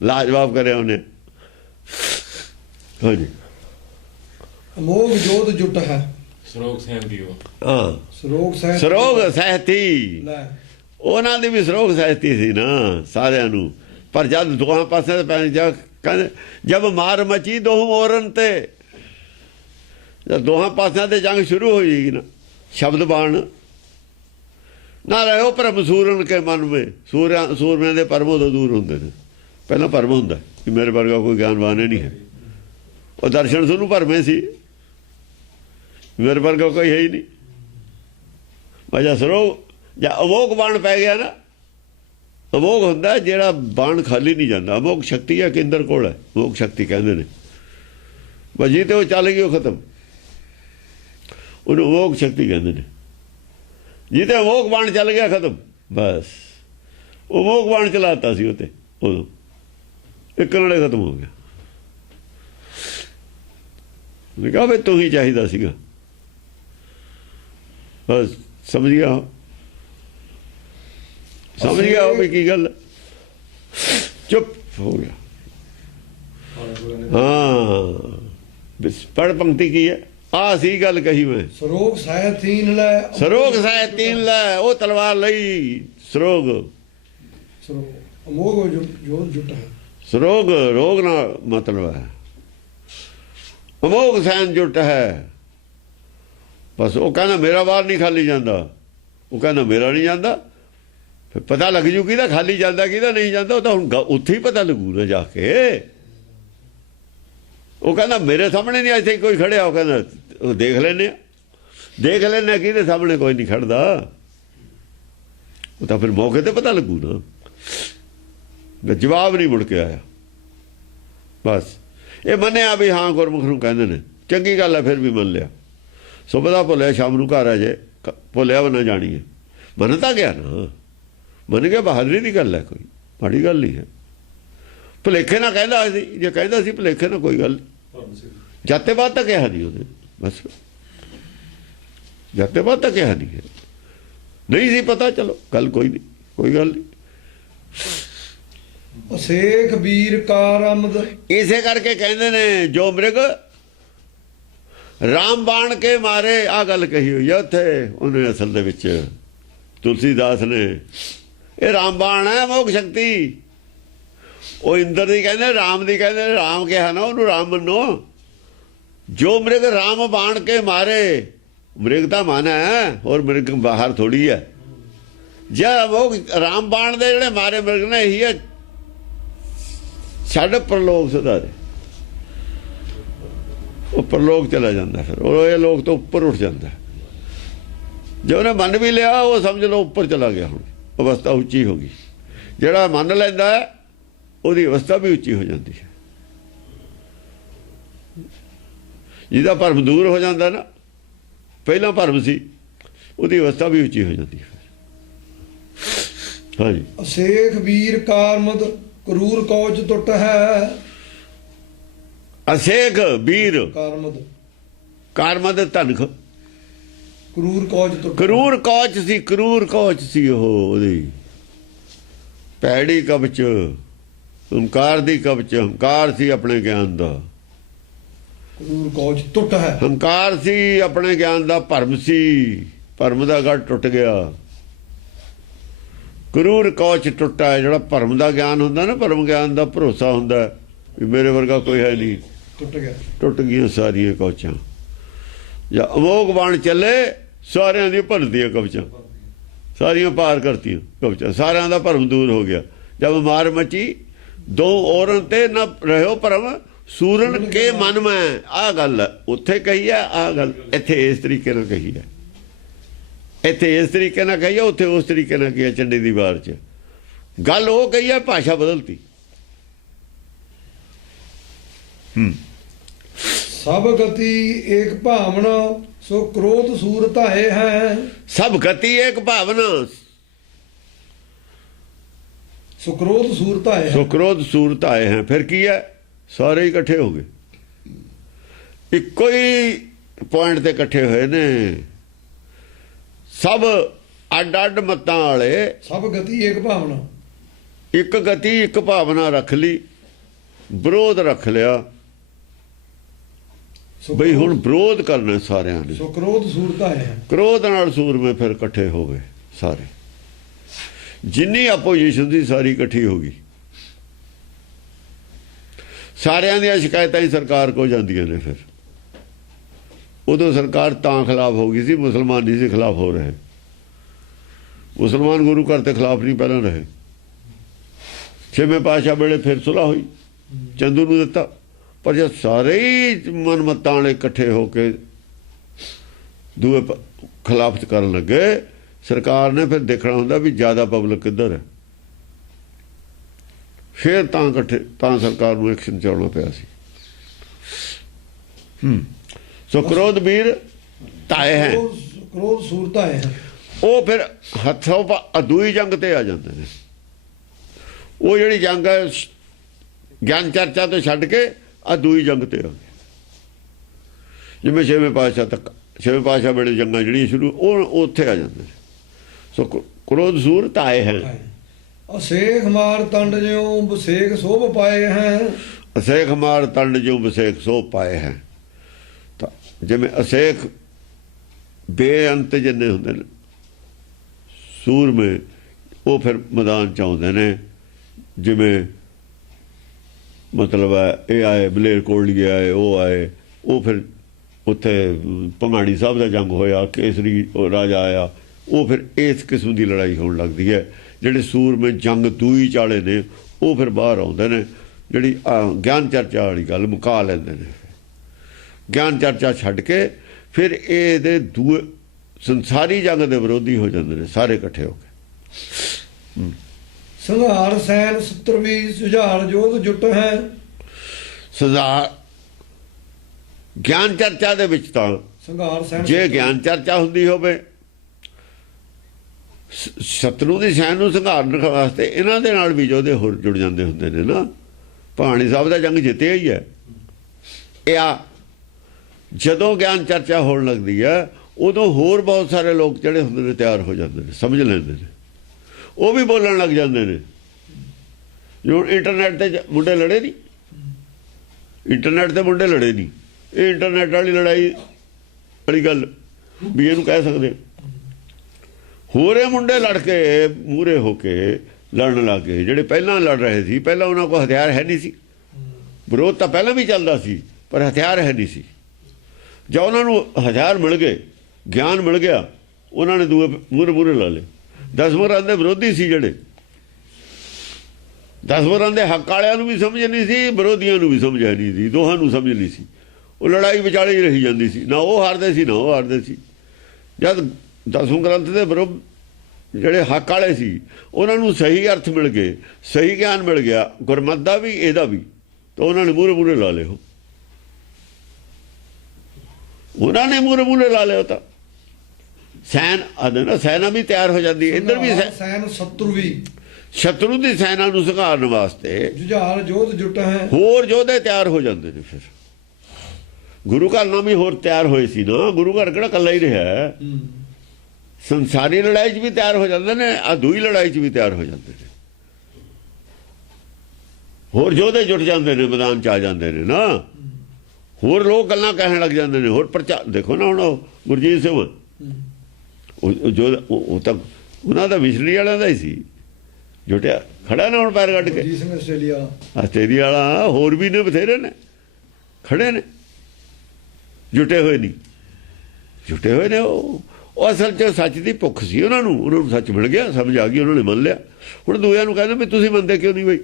ਲਾਜਵਾਬ ਕਰਿਆ ਉਹਨੇ। ਹਾਂਜੀ, ਅਮੋਘ ਜੋਤ ਜੁਟ ਹੈ ਸਰੋਗ ਸਹਿਤੀ। ਹਾਂ, ਸਰੋਗ ਸਹਿਤੀ। ਉਹਨਾਂ ਦੀ ਵੀ ਸਰੋਗ ਸਹਿਤੀ ਸੀ ਨਾ ਸਾਰਿਆਂ ਨੂੰ। ਪਰ ਜਦ ਦੋਹਾਂ ਪਾਸੇ ਕਹਿੰਦੇ ਜਦ ਮਾਰ ਮਚੀ ਦੋਹਾਂ ਮੋਰਨ ਤੇ, ਜਦ ਦੋਹਾਂ ਪਾਸਿਆਂ ਤੇ ਜੰਗ ਸ਼ੁਰੂ ਹੋਈ ਨਾ, ਸ਼ਬਦ ਬਾਣ ਨਾ ਰਹੋ ਭਰਮ ਸੂਰਨ ਕੇ ਮਨ ਮੇ। ਸੂਰਮਿਆਂ ਦੇ ਭਰਮ ਉਦੋਂ ਦੂਰ ਹੁੰਦੇ ਨੇ। ਪਹਿਲਾਂ ਭਰਮ ਹੁੰਦਾ ਕਿ ਮੇਰੇ ਵਰਗਾ ਕੋਈ ਗਿਆਨਵਾਨ ਨਹੀਂ ਹੈ। ਉਹ ਦਰਸ਼ਨ ਤੁਹਾਨੂੰ ਭਰਮੇ ਸੀ, ਮੇਰੇ ਵਰਗਾ ਕੋਈ ਹੈ ਹੀ ਨਹੀਂ। ਵਜਾ ਸਰੋਗ ਜਾਂ ਅਮੋਘ ਬਾਣ ਪੈ ਗਿਆ ਨਾ। ਅਮੋਘ ਹੁੰਦਾ ਜਿਹੜਾ ਬਾਣ ਖਾਲੀ ਨਹੀਂ ਜਾਂਦਾ। ਅਮੋਘ ਸ਼ਕਤੀ ਹੈ ਕੇਂਦਰ ਕੋਲ ਹੈ, ਅਮੋਘ ਸ਼ਕਤੀ ਕਹਿੰਦੇ ਨੇ। ਵਜੀ ਤੇ ਉਹ ਚੱਲ ਗਈ, ਉਹ ਖਤਮ, ਉਹਨੂੰ ਅਮੋਘ ਸ਼ਕਤੀ ਕਹਿੰਦੇ ਨੇ। ਜਿੱਤੇ ਅਮੋਘ ਬਾਣ ਚੱਲ ਗਿਆ ਖਤਮ, ਬਸ। ਉਹ ਅਮੋਘ ਬਾਣ ਚਲਾਤਾ ਸੀ ਉਤੇ, ਉਦੋਂ ਇੱਕ ਨਾਲੇ ਖਤਮ ਹੋ ਗਿਆ। ਮੈਂ ਕਿਹਾ ਵੀ ਤੂੰ ਹੀ ਚਾਹੀਦਾ ਸੀਗਾ, ਬਸ। ਸਮਝ ਗਿਆ ਵੀ ਕੀ ਗੱਲ। ਚੁੱਪ ਹੋ ਗਿਆ। ਹਾਂ, ਪੜ ਪੰਕਤੀ ਕੀ ਹੈ? ਆ ਸੀ ਗੱਲ ਕਹੀ ਮੈਂ। ਸਰੋਗ ਸਹਿਤੀਨ ਲੈ, ਸਰੋਗ ਸਹਿਤੀਨ ਲੈ। ਉਹ ਤਲਵਾਰ ਲਈ ਸਰੋਗ। ਅਮੋਘ ਜੋਤ ਜੁਟ ਹੈ। ਸਰੋਗ ਰੋਗ ਨਾਲ ਮਤਲਬ ਹੈ, ਅਮੋਘ ਸੈਨ ਜੁਟ ਹੈ। ਬਸ ਉਹ ਕਹਿੰਦਾ ਮੇਰਾ ਵਾਰ ਨਹੀਂ ਖਾਲੀ ਜਾਂਦਾ, ਉਹ ਕਹਿੰਦਾ ਮੇਰਾ ਨਹੀਂ ਜਾਂਦਾ। ਫਿਰ ਪਤਾ ਲੱਗ ਜੂ ਕਿਹਦਾ ਖਾਲੀ ਜਾਂਦਾ ਕਿਹਦਾ ਨਹੀਂ ਜਾਂਦਾ। ਉਹ ਤਾਂ ਹੁਣ ਉੱਥੇ ਹੀ ਪਤਾ ਲੱਗੂ ਨਾ ਜਾ ਕੇ। ਉਹ ਕਹਿੰਦਾ ਮੇਰੇ ਸਾਹਮਣੇ ਨਹੀਂ ਇੱਥੇ ਕੋਈ ਖੜਿਆ। ਉਹ ਕਹਿੰਦਾ ਉਹ ਦੇਖ ਲੈਂਦੇ ਆ ਕਿਹਦੇ ਸਾਹਮਣੇ ਕੋਈ ਨਹੀਂ ਖੜਦਾ। ਉਹ ਤਾਂ ਫਿਰ ਮੌਕੇ ਤੇ ਪਤਾ ਲੱਗੂ ਨਾ। ਜਵਾਬ ਨਹੀਂ ਮੁੜ ਕੇ ਆਇਆ। ਬਸ ਇਹ ਮੰਨਿਆ ਵੀ ਹਾਂ ਗੁਰਮੁਖ ਨੂੰ ਕਹਿੰਦੇ ਨੇ, ਚੰਗੀ ਗੱਲ ਹੈ। ਫਿਰ ਵੀ ਮੰਨ ਲਿਆ। ਸੁਬਹ ਭੁੱਲਿਆ ਸ਼ਾਮ ਨੂੰ ਘਰ ਆ ਜੇ, ਭੁੱਲਿਆ ਨਾ ਜਾਣੀਏ। ਮੰਨ ਤਾਂ ਗਿਆ ਨਾ, ਮੰਨ ਗਿਆ। ਬਹਾਦਰੀ ਦੀ ਗੱਲ ਹੈ, ਕੋਈ ਮਾੜੀ ਗੱਲ ਨਹੀਂ ਹੈ। ਭੁਲੇਖੇ ਨਾਲ ਕਹਿੰਦਾ ਸੀ, ਜੇ ਕਹਿੰਦਾ ਸੀ ਭੁਲੇਖੇ ਨਾਲ ਕੋਈ ਗੱਲ। ਜਾਤੇ ਬਾਅਦ ਤਾਂ ਕਿਹਾ ਨਹੀਂ ਉਹਨੇ, ਬਸ। ਜਾਤੇ ਬਾਅਦ ਤਾਂ ਕਿਹਾ ਨਹੀਂ ਹੈ। ਨਹੀਂ ਸੀ ਪਤਾ, ਚਲੋ ਗੱਲ ਕੋਈ ਨਹੀਂ, ਕੋਈ ਗੱਲ ਨਹੀਂ। ਅਸੇਖ ਵੀਰ ਕਾਰਮਦ। ਇਸੇ ਕਰਕੇ ਕਹਿੰਦੇ ਨੇ ਜੋ ਮ੍ਰਿਗ ਰਾਮ ਬਾਣ ਕੇ ਮਾਰੇ। ਆ ਗੱਲ ਕਹੀ ਹੋਈ ਆ ਉੱਥੇ ਉਹਨੇ, ਅਸਲ ਦੇ ਵਿੱਚ ਤੁਲਸੀਦਾਸ ਨੇ। ਇਹ ਰਾਮ ਬਾਣ ਹੈ, ਅਮੋਘ ਸ਼ਕਤੀ। ਉਹ ਇੰਦਰ ਦੀ ਕਹਿੰਦੇ, ਰਾਮ ਦੀ ਕਹਿੰਦੇ। ਰਾਮ ਕਿਹਾ ਨਾ ਉਹਨੂੰ, ਰਾਮ ਮੰਨੋ। ਜੋ ਮ੍ਰਿਗ ਰਾਮ ਬਾਣ ਕੇ ਮਾਰੇ। ਮ੍ਰਿਗ ਦਾ ਮਨ ਹੈ, ਹੋਰ ਮ੍ਰਿਗ ਬਾਹਰ ਥੋੜੀ ਹੈ। ਜੇ ਅਮੋਘ ਰਾਮ ਬਾਣ ਦੇ ਜਿਹੜੇ ਮਾਰੇ ਮ੍ਰਿਗ ਨੇ, ਇਹੀ ਹੈ ਛੱਡ ਪ੍ਰਲੋਕ ਸੁਧਾਰੇ। ਉਹ ਪ੍ਰਲੋਕ ਚਲਾ ਜਾਂਦਾ, ਫਿਰ ਉਹ ਇਹ ਲੋਕ ਤੋਂ ਉੱਪਰ ਉੱਠ ਜਾਂਦਾ। ਜੇ ਉਹਨੇ ਮੰਨ ਵੀ ਲਿਆ, ਉਹ ਸਮਝ ਲਓ ਉੱਪਰ ਚਲਾ ਗਿਆ। ਹੁਣ ਅਵਸਥਾ ਉੱਚੀ ਹੋ ਗਈ। ਜਿਹੜਾ ਮੰਨ ਲੈਂਦਾ ਹੈ ਉਹਦੀ ਅਵਸਥਾ ਵੀ ਉੱਚੀ ਹੋ ਜਾਂਦੀ ਹੈ। ਜਿਹਦਾ ਭਰਮ ਦੂਰ ਹੋ ਜਾਂਦਾ ਨਾ, ਪਹਿਲਾਂ ਭਰਮ ਸੀ, ਉਹਦੀ ਅਵਸਥਾ ਵੀ ਉੱਚੀ ਹੋ ਜਾਂਦੀ ਹੈ। ਹਾਂਜੀ, ਅਸੇਖ ਵੀਰ ਕਾਰਮਦ ਕਰੂਰ ਕੌਚ ਟੁੱਟ ਹੈ। ਅਸੇਖ ਵੀਰ ਕਾਰਮਦ ਧਨਖ। ਕਰੂਰ ਕੌਚ ਟੁੱਟ। ਕਰੂਰ ਕੌਚ ਸੀ, ਕਰੂਰ ਕੌਚ ਸੀ ਉਹ। ਉਹਦੀ ਪੈੜੀ ਕਵਚ, ਹੰਕਾਰ ਦੀ ਕਵਚ। ਹੰਕਾਰ ਸੀ ਆਪਣੇ ਗਿਆਨ ਦਾ। ਕਰੂਰ ਕੌਚ ਟੁੱਟ ਹੈ। ਹੰਕਾਰ ਸੀ, ਆਪਣੇ ਗਿਆਨ ਦਾ ਭਰਮ ਸੀ, ਭਰਮ ਦਾ ਗੜ ਟੁੱਟ ਗਿਆ। ਕਰੂਰ ਕੌਚ ਟੁੱਟਾ ਹੈ। ਜਿਹੜਾ ਭਰਮ ਦਾ ਗਿਆਨ ਹੁੰਦਾ ਨਾ, ਭਰਮ ਗਿਆਨ ਦਾ ਭਰੋਸਾ ਹੁੰਦਾ ਵੀ ਮੇਰੇ ਵਰਗਾ ਕੋਈ ਹੈ ਨਹੀਂ, ਟੁੱਟ ਗਿਆ। ਟੁੱਟ ਗਈਆਂ ਸਾਰੀਆਂ ਕੌਚਾਂ। ਜਾਂ ਅਮੋਘ ਬਾਣ ਚੱਲੇ, ਸਾਰਿਆਂ ਦੀ ਭੰਨਦੀਆਂ ਕਵਚਾਂ, ਸਾਰੀਆਂ ਪਾਰ ਕਰਤੀਆਂ ਕਵਚਾਂ, ਸਾਰਿਆਂ ਦਾ ਭਰਮ ਦੂਰ ਹੋ ਗਿਆ। ਜਦ ਮਾਰ ਮਚੀ ਦੋ ਔਰਨ ਤੇ ਨਾ ਰਹਿਓ ਭਰਮ, ਸੂਰਨ ਕੇ ਮਨ ਮੈਂ। ਆਹ ਗੱਲ ਉੱਥੇ ਕਹੀ ਹੈ, ਆਹ ਗੱਲ ਇੱਥੇ ਇਸ ਤਰੀਕੇ ਨਾਲ ਕਹੀ ਹੈ। ਇੱਥੇ ਇਸ ਤਰੀਕੇ ਨਾਲ ਕਹੀ ਹੈ, ਉੱਥੇ ਉਸ ਤਰੀਕੇ ਨਾਲ ਕਹੀ ਹੈ। ਚੰਡੀ ਦੀ ਵਾਰ 'ਚ ਗੱਲ ਉਹ ਕਹੀ ਹੈ, ਭਾਸ਼ਾ ਬਦਲਤੀ। ਸਭ ਗਤੀ ਏਕ ਭਾਵਨਾ, ਸੋ ਕ੍ਰੋਧ ਸੂਰ ਧਾਏ ਹੈ। ਸਭ ਗਤੀ ਏਕ ਭਾਵਨਾ, ਸੋ ਕ੍ਰੋਧ ਸੂਰ ਧਾਏ ਹੈ। ਸੋ ਕ੍ਰੋਧ ਸੂਰਤ ਆਏ हैं। फिर की है, ਸਾਰੇ ਇਕੱਠੇ ਹੋ ਗਏ, ਇੱਕੋ ਹੀ ਪੁਆਇੰਟ ਤੇ ਇਕੱਠੇ ਹੋਏ ਨੇ। ਸਭ ਅੱਡ ਅੱਡ ਮਤਾਂ ਵਾਲੇ, ਸਭ ਗਤੀ ਏਕ ਭਾਵਨਾ, ਇੱਕ ਗਤੀ ਇੱਕ ਭਾਵਨਾ ਰੱਖ ਲਈ, ਵਿਰੋਧ ਰੱਖ ਲਿਆ ਸੋ ਬਈ ਹੁਣ ਵਿਰੋਧ ਕਰਨਾ ਸਾਰਿਆਂ ਨੇ। ਸੋ ਕ੍ਰੋਧ ਸੂਰ ਧਾਏ ਹੈ। ਕ੍ਰੋਧ ਨਾਲ ਸੂਰਮੇ ਫਿਰ ਇਕੱਠੇ ਹੋ ਗਏ ਸਾਰੇ। ਜਿੰਨੀ ਆਪੋਜੀਸ਼ਨ ਸੀ ਸਾਰੀ ਇਕੱਠੀ ਹੋ ਗਈ। ਸਾਰਿਆਂ ਦੀਆਂ ਸ਼ਿਕਾਇਤਾਂ ਹੀ ਸਰਕਾਰ ਕੋਲ ਜਾਂਦੀਆਂ ਨੇ। ਫਿਰ ਉਦੋਂ ਸਰਕਾਰ ਤਾਂ ਖਿਲਾਫ ਹੋ ਗਈ ਸੀ, ਮੁਸਲਮਾਨ ਨਹੀਂ ਸੀ ਖਿਲਾਫ ਹੋ ਰਹੇ। ਮੁਸਲਮਾਨ ਗੁਰੂ ਘਰ ਦੇ ਖਿਲਾਫ ਨਹੀਂ ਪਹਿਲਾਂ ਰਹੇ। ਛੇਵੇਂ ਪਾਤਸ਼ਾਹ ਵੇਲੇ ਫਿਰ ਸੁਲ੍ਹਾ ਹੋਈ, ਚੰਦੂ ਨੂੰ ਦਿੱਤਾ। ਪਰ ਜਦ ਸਾਰੇ ਹੀ ਮਨਮਤਾਂ ਵਾਲੇ ਇਕੱਠੇ ਹੋ ਕੇ ਦੂਏ ਖਿਲਾਫਤ ਕਰਨ ਲੱਗੇ, ਸਰਕਾਰ ਨੇ ਫਿਰ ਦੇਖਣਾ ਹੁੰਦਾ ਵੀ ਜ਼ਿਆਦਾ ਪਬਲਿਕ ਕਿੱਧਰ ਹੈ। ਫਿਰ ਤਾਂ ਇਕੱਠੇ, ਤਾਂ ਸਰਕਾਰ ਨੂੰ ਐਕਸ਼ਨ ਚਾਉਣਾ ਪਿਆ ਸੀ। ਸੋ ਕ੍ਰੋਧ ਵੀਰ ਧਾਏ ਹੈ। ਕ੍ਰੋਧ ਸੂਰ ਧਾਏ ਹੈ। ਉਹ ਫਿਰ ਹੱਥੋਂ ਦੂਈ ਜੰਗ ਤੇ ਆ ਜਾਂਦੇ ਨੇ। ਉਹ ਜਿਹੜੀ ਜੰਗ ਹੈ ਗਿਆਨ ਚਰਚਾ ਤੋਂ ਛੱਡ ਕੇ ਆ ਦੂਈ ਜੰਗ ਤੇ ਆ ਗਏ। ਜਿਵੇਂ ਛੇਵੇਂ ਪਾਤਸ਼ਾਹ ਤੱਕ, ਛੇਵੇਂ ਪਾਤਸ਼ਾਹ ਵੇਲੇ ਜੰਗਾਂ ਜਿਹੜੀਆਂ ਸ਼ੁਰੂ, ਉਹ ਉੱਥੇ ਆ ਜਾਂਦੇ ਨੇ। ਸੋ ਕ੍ਰੋਧ ਸੂਰ ਧਾਏ ਹੈ। ਅਸੇਖ ਮਾਰ ਤੰਡ ਜਿਉ ਬਸੇਖ ਸੋਭ ਪਾਏ ਹੈ। ਅਸੇਖ ਮਾਰ ਤੰਡ ਜਿਉ ਬਸੇਖ ਸੋਭ ਪਾਏ ਹੈ। ਤਾਂ ਜਿਵੇਂ ਅਸੇਖ ਬੇਅੰਤ ਜਿੰਨੇ ਹੁੰਦੇ ਨੇ ਸੂਰਮੇ, ਉਹ ਫਿਰ ਮੈਦਾਨ 'ਚ ਆਉਂਦੇ ਨੇ। ਜਿਵੇਂ ਮਤਲਬ ਹੈ ਇਹ ਆਏ ਬਲੇਰ ਕੋਟਲੀਏ ਆਏ, ਉਹ ਆਏ, ਉਹ ਫਿਰ ਉੱਥੇ ਭੰਗਾਣੀ ਸਾਹਿਬ ਦਾ ਜੰਗ ਹੋਇਆ, ਕੇਸਰੀ ਰਾਜਾ ਆਇਆ। ਉਹ ਫਿਰ ਇਸ ਕਿਸਮ ਦੀ ਲੜਾਈ ਹੋਣ ਲੱਗਦੀ ਹੈ। ਜਿਹੜੇ ਸੂਰਮੇ ਜੰਗ ਦੂਈ ਚਾਲੇ ਨੇ, ਉਹ ਫਿਰ ਬਾਹਰ ਆਉਂਦੇ ਨੇ। ਜਿਹੜੀ ਗਿਆਨ ਚਰਚਾ ਵਾਲੀ ਗੱਲ ਮੁਕਾ ਲੈਂਦੇ ਨੇ। ਗਿਆਨ ਚਰਚਾ ਛੱਡ ਕੇ ਫਿਰ ਇਹਦੇ ਦੂਏ ਸੰਸਾਰੀ ਜੰਗ ਦੇ ਵਿਰੋਧੀ ਹੋ ਜਾਂਦੇ ਨੇ ਸਾਰੇ ਇਕੱਠੇ ਹੋ ਕੇ। ਸੰਘਾਰ ਸੈਨ ਸਤਰਵੀ ਸੁਝਾਰ ਜੋਧ ਜੁਟ ਹੈ। ਸੰਘਾਰ ਗਿਆਨ ਚਰਚਾ ਦੇ ਵਿੱਚ ਤਾਂ ਸੰਘਾਰ ਸੈਨ, ਜੇ ਗਿਆਨ ਚਰਚਾ ਹੁੰਦੀ ਹੋਵੇ, ਸ਼ਤਰੂ ਦੀ ਸੈਨ ਨੂੰ ਸੰਘਾਰਨ ਵਾਸਤੇ ਇਹਨਾਂ ਦੇ ਨਾਲ ਵੀ ਯੋਧੇ ਹੋਰ ਜੁੜ ਜਾਂਦੇ ਹੁੰਦੇ ਨੇ ਨਾ। ਭਾਣੀ ਸਾਹਿਬ ਦਾ ਜੰਗ ਜਿੱਤਿਆ ਹੀ ਹੈ। ਇਹ ਆ ਜਦੋਂ ਗਿਆਨ ਚਰਚਾ ਹੋਣ ਲੱਗਦੀ ਹੈ, ਉਦੋਂ ਹੋਰ ਬਹੁਤ ਸਾਰੇ ਲੋਕ ਜਿਹੜੇ ਹੁੰਦੇ ਨੇ ਤਿਆਰ ਹੋ ਜਾਂਦੇ ਨੇ, ਸਮਝ ਲੈਂਦੇ ਨੇ, ਉਹ ਵੀ ਬੋਲਣ ਲੱਗ ਜਾਂਦੇ ਨੇ। ਜਿਵੇਂ ਇੰਟਰਨੈਟ ਤੇ ਮੁੰਡੇ ਲੜੇ ਨਹੀਂ, ਇੰਟਰਨੈਟ ਤੇ ਮੁੰਡੇ ਲੜੇ ਨਹੀਂ। ਇਹ ਇੰਟਰਨੈਟ ਵਾਲੀ ਲੜਾਈ ਵਾਲੀ ਗੱਲ ਵੀ ਇਹਨੂੰ ਕਹਿ ਸਕਦੇ। ਹੋਰੇ ਮੁੰਡੇ ਲੜ ਕੇ ਮੂਹਰੇ ਹੋ ਕੇ ਲੜਨ ਲੱਗ ਗਏ। ਜਿਹੜੇ ਪਹਿਲਾਂ ਲੜ ਰਹੇ ਸੀ, ਪਹਿਲਾਂ ਉਹਨਾਂ ਕੋਲ ਹਥਿਆਰ ਹੈ ਨਹੀਂ ਸੀ। ਵਿਰੋਧ ਤਾਂ ਪਹਿਲਾਂ ਵੀ ਚੱਲਦਾ ਸੀ, ਪਰ ਹਥਿਆਰ ਹੈ ਨਹੀਂ ਸੀ। ਜਾਂ ਉਹਨਾਂ ਨੂੰ ਹਥਿਆਰ ਮਿਲ ਗਏ, ਗਿਆਨ ਮਿਲ ਗਿਆ, ਉਹਨਾਂ ਨੇ ਦੂਏ ਮੂਹਰੇ ਲਾ ਲਏ। 10 ਵਰਾਂ ਦੇ ਵਿਰੋਧੀ ਸੀ ਜਿਹੜੇ, 10 ਵਰਾਂ ਦੇ ਹੱਕ ਵਾਲਿਆਂ ਨੂੰ ਵੀ ਸਮਝ ਨਹੀਂ ਸੀ, ਵਿਰੋਧੀਆਂ ਨੂੰ ਵੀ ਸਮਝ ਨਹੀਂ ਸੀ, ਦੋਹਾਂ ਨੂੰ ਸਮਝ ਨਹੀਂ ਸੀ। ਉਹ ਲੜਾਈ ਵਿਚਾਲੇ ਹੀ ਰਹੀ ਜਾਂਦੀ ਸੀ। ਨਾ ਉਹ ਹਾਰਦੇ ਸੀ, ਨਾ ਉਹ ਹਾਰਦੇ ਸੀ। ਜਦ 10ਵੇਂ ਗ੍ਰੰਥ ਦੇ ਵਿਰੋਧ ਜਿਹੜੇ ਹੱਕ ਵਾਲੇ ਸੀ, ਉਹਨਾਂ ਨੂੰ ਸਹੀ ਅਰਥ ਮਿਲ ਗਏ, ਸਹੀ ਗਿਆਨ ਮਿਲ ਗਿਆ, ਗੁਰਮਤ ਦਾ ਵੀ ਇਹਦਾ ਵੀ, ਤਾਂ ਉਹਨਾਂ ਨੇ ਮੂਹਰੇ ਲਾ ਲਏ। ਉਹਨਾਂ ਨੇ ਮੂਹਰੇ ਲਾ ਲਿਆ। ਤਾਂ ਸੈਨ ਆਦੇ ਨਾ, ਸੈਨਾ ਵੀ ਤਿਆਰ ਹੋ ਜਾਂਦੀ। ਇੱਧਰ ਵੀ ਸੈਨ ਸ਼ਤਰੂ ਵੀ, ਸ਼ਤਰੂ ਦੀ ਸੈਨਾ ਨੂੰ ਸੰਘਾਰਨ ਵਾਸਤੇ ਜੁਝਾਰ ਜੋਧ ਜੁਟ ਹੈ। ਹੋਰ ਯੋਧੇ ਤਿਆਰ ਹੋ ਜਾਂਦੇ ਨੇ। ਫਿਰ ਗੁਰੂ ਘਰ ਨਾਲ ਵੀ ਹੋਰ ਤਿਆਰ ਹੋਏ ਸੀ ਨਾ। ਗੁਰੂ ਘਰ ਕਿਹੜਾ ਇਕੱਲਾ ਹੀ ਰਿਹਾ, ਸੰਸਾਰੀ ਲੜਾਈ 'ਚ ਵੀ ਤਿਆਰ ਹੋ ਜਾਂਦੇ ਨੇ, ਆ ਦੂਈ ਲੜਾਈ 'ਚ ਵੀ ਤਿਆਰ ਹੋ ਜਾਂਦੇ ਨੇ। ਹੋਰ ਯੋਧੇ ਜੁਟ ਜਾਂਦੇ ਨੇ, ਮੈਦਾਨ 'ਚ ਆ ਜਾਂਦੇ ਨੇ ਨਾ। ਹੋਰ ਲੋਕ ਗੱਲਾਂ ਕਹਿਣ ਲੱਗ ਜਾਂਦੇ ਨੇ, ਹੋਰ ਪ੍ਰਚਾਰ ਦੇਖੋ ਨਾ। ਹੁਣ ਉਹ ਗੁਰਜੀਤ ਸਿੰਘ ਉਹ ਤਾਂ ਉਹਨਾਂ ਦਾ ਮਿਸ਼ਨਰੀ ਵਾਲਿਆਂ ਦਾ ਹੀ ਸੀ, ਜੁਟਿਆ ਖੜਾ ਨਾ ਹੁਣ ਪੈਰ ਕੱਢ ਕੇ। ਗੁਰਜੀਤ ਸਿੰਘ ਆਸਟ੍ਰੇਲੀਆ ਵਾਲਾ, ਹੋਰ ਵੀ ਨੇ ਬਥੇਰੇ ਨੇ ਖੜੇ ਨੇ, ਜੁਟੇ ਹੋਏ ਨਹੀਂ, ਜੁਟੇ ਹੋਏ ਨੇ। ਉਹ ਅਸਲ 'ਚ ਸੱਚ ਦੀ ਭੁੱਖ ਸੀ ਉਹਨਾਂ ਨੂੰ ਸੱਚ ਮਿਲ ਗਿਆ, ਸਮਝ ਆ ਗਈ, ਉਹਨਾਂ ਨੇ ਮੰਨ ਲਿਆ। ਹੁਣ ਦੂਜਿਆਂ ਨੂੰ ਕਹਿੰਦੇ ਵੀ ਤੁਸੀਂ ਮੰਨਦੇ ਕਿਉਂ ਨਹੀਂ ਬਈ?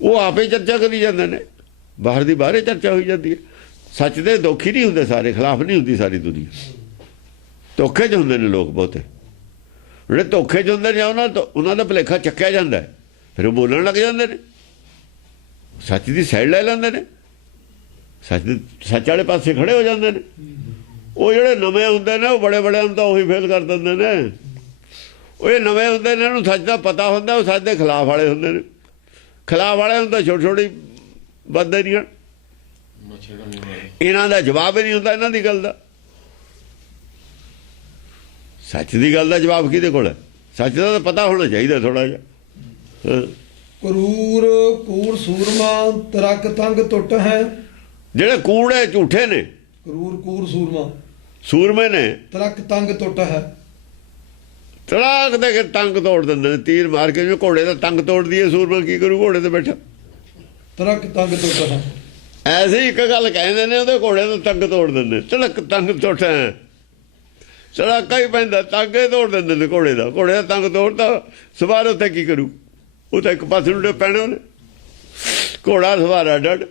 ਉਹ ਆਪੇ ਚਰਚਾ ਕਰੀ ਜਾਂਦੇ ਨੇ, ਬਾਹਰ ਦੀ ਬਾਹਰੇ ਚਰਚਾ ਹੋਈ ਜਾਂਦੀ ਹੈ। ਸੱਚ ਦੇ ਦੋਖੀ ਨਹੀਂ ਹੁੰਦੇ ਸਾਰੇ, ਖਿਲਾਫ ਨਹੀਂ ਹੁੰਦੀ ਸਾਰੀ ਦੁਨੀਆ। ਧੋਖੇ 'ਚ ਹੁੰਦੇ ਨੇ ਲੋਕ ਬਹੁਤੇ, ਜਿਹੜੇ ਧੋਖੇ 'ਚ ਹੁੰਦੇ ਨੇ ਉਹਨਾਂ ਦਾ ਭੁਲੇਖਾ ਚੱਕਿਆ ਜਾਂਦਾ, ਫਿਰ ਉਹ ਬੋਲਣ ਲੱਗ ਜਾਂਦੇ ਨੇ, ਸੱਚ ਦੀ ਸਾਈਡ ਲੈ ਲੈਂਦੇ ਨੇ, ਸੱਚ ਵਾਲੇ ਪਾਸੇ ਖੜੇ ਹੋ ਜਾਂਦੇ ਨੇ। ਉਹ ਜਿਹੜੇ ਨਵੇਂ ਹੁੰਦੇ ਨੇ ਉਹ ਬੜੇ ਨੂੰ ਤਾਂ ਉਹੀ ਫੇਲ ਕਰ ਦਿੰਦੇ ਨੇ। ਉਹ ਇਹ ਨਵੇਂ ਹੁੰਦੇ ਨੇ, ਇਹਨੂੰ ਸੱਚ ਦਾ ਪਤਾ ਹੁੰਦਾ, ਉਹ ਸੱਚ ਦੇ ਖਿਲਾਫ ਵਾਲੇ ਹੁੰਦੇ ਨੇ। ਖਿਲਾਫ ਵਾਲੇ ਨੂੰ ਤਾਂ ਛੋਟੀ ਵੱਧਦੇ ਨਹੀਂ ਹਨ, ਇਹਨਾਂ ਦਾ ਜਵਾਬ ਹੀ ਨਹੀਂ ਹੁੰਦਾ ਇਹਨਾਂ ਦੀ ਗੱਲ ਦਾ। ਸੱਚ ਦੀ ਗੱਲ ਦਾ ਜਵਾਬ ਕਿਹਦੇ ਕੋਲ ਹੈ? ਸੱਚ ਦਾ ਤਾਂ ਪਤਾ ਹੋਣਾ ਚਾਹੀਦਾ ਥੋੜਾ ਜਿਹਾ। ਕਰੂਰ ਕੂੜ ਸੂਰਮਾ ਤਰਕ ਤੰਗ ਟੁੱਟ ਹੈ। ਜਿਹੜੇ ਕੂੜੇ ਝੂਠੇ ਨੇ, ਕਰੂਰ ਕੂੜ ਸੂਰਮਾ ਸੂਰਮੇ ਨੇ, ਤਰਕ ਤੰਗ ਟੁੱਟ ਹੈ। ਤੜਾਕ ਦੇ ਕੇ ਟੰਗ ਤੋੜ ਦਿੰਦੇ ਨੇ, ਤੀਰ ਮਾਰ ਕੇ। ਜੋ ਘੋੜੇ ਦਾ ਟੰਗ ਤੋੜ ਦਈਏ, ਸੂਰਮਾ ਕੀ ਕਰੂ ਘੋੜੇ ਤੇ ਬੈਠਾ? ਤਰਕ ਤੰਗ ਟੁੱਟ ਹੈ। ਐਸੀ ਇੱਕ ਗੱਲ ਕਹਿੰਦੇ ਨੇ, ਉਹਦੇ ਘੋੜੇ ਦਾ ਟੰਗ ਤੋੜ ਦਿੰਦੇ। ਤੜਕ ਤੰਗ ਟੁੱਟ ਹੈ, ਸੜਾਕਾ ਹੀ ਪੈਂਦਾ, ਟੰਗ ਹੀ ਤੋੜ ਦਿੰਦੇ ਨੇ ਘੋੜੇ ਦਾ। ਘੋੜੇ ਦਾ ਟੰਗ ਤੋੜਦਾ, ਸਵਾਰ ਉੱਥੇ ਕੀ ਕਰੂ? ਉਹ ਤਾਂ ਇੱਕ ਪਾਸੇ ਨੂੰ ਪੈਣਾ ਉਹਨੇ, ਘੋੜਾ ਸਵਾਰ ਅੱਡ ਅੱਡ।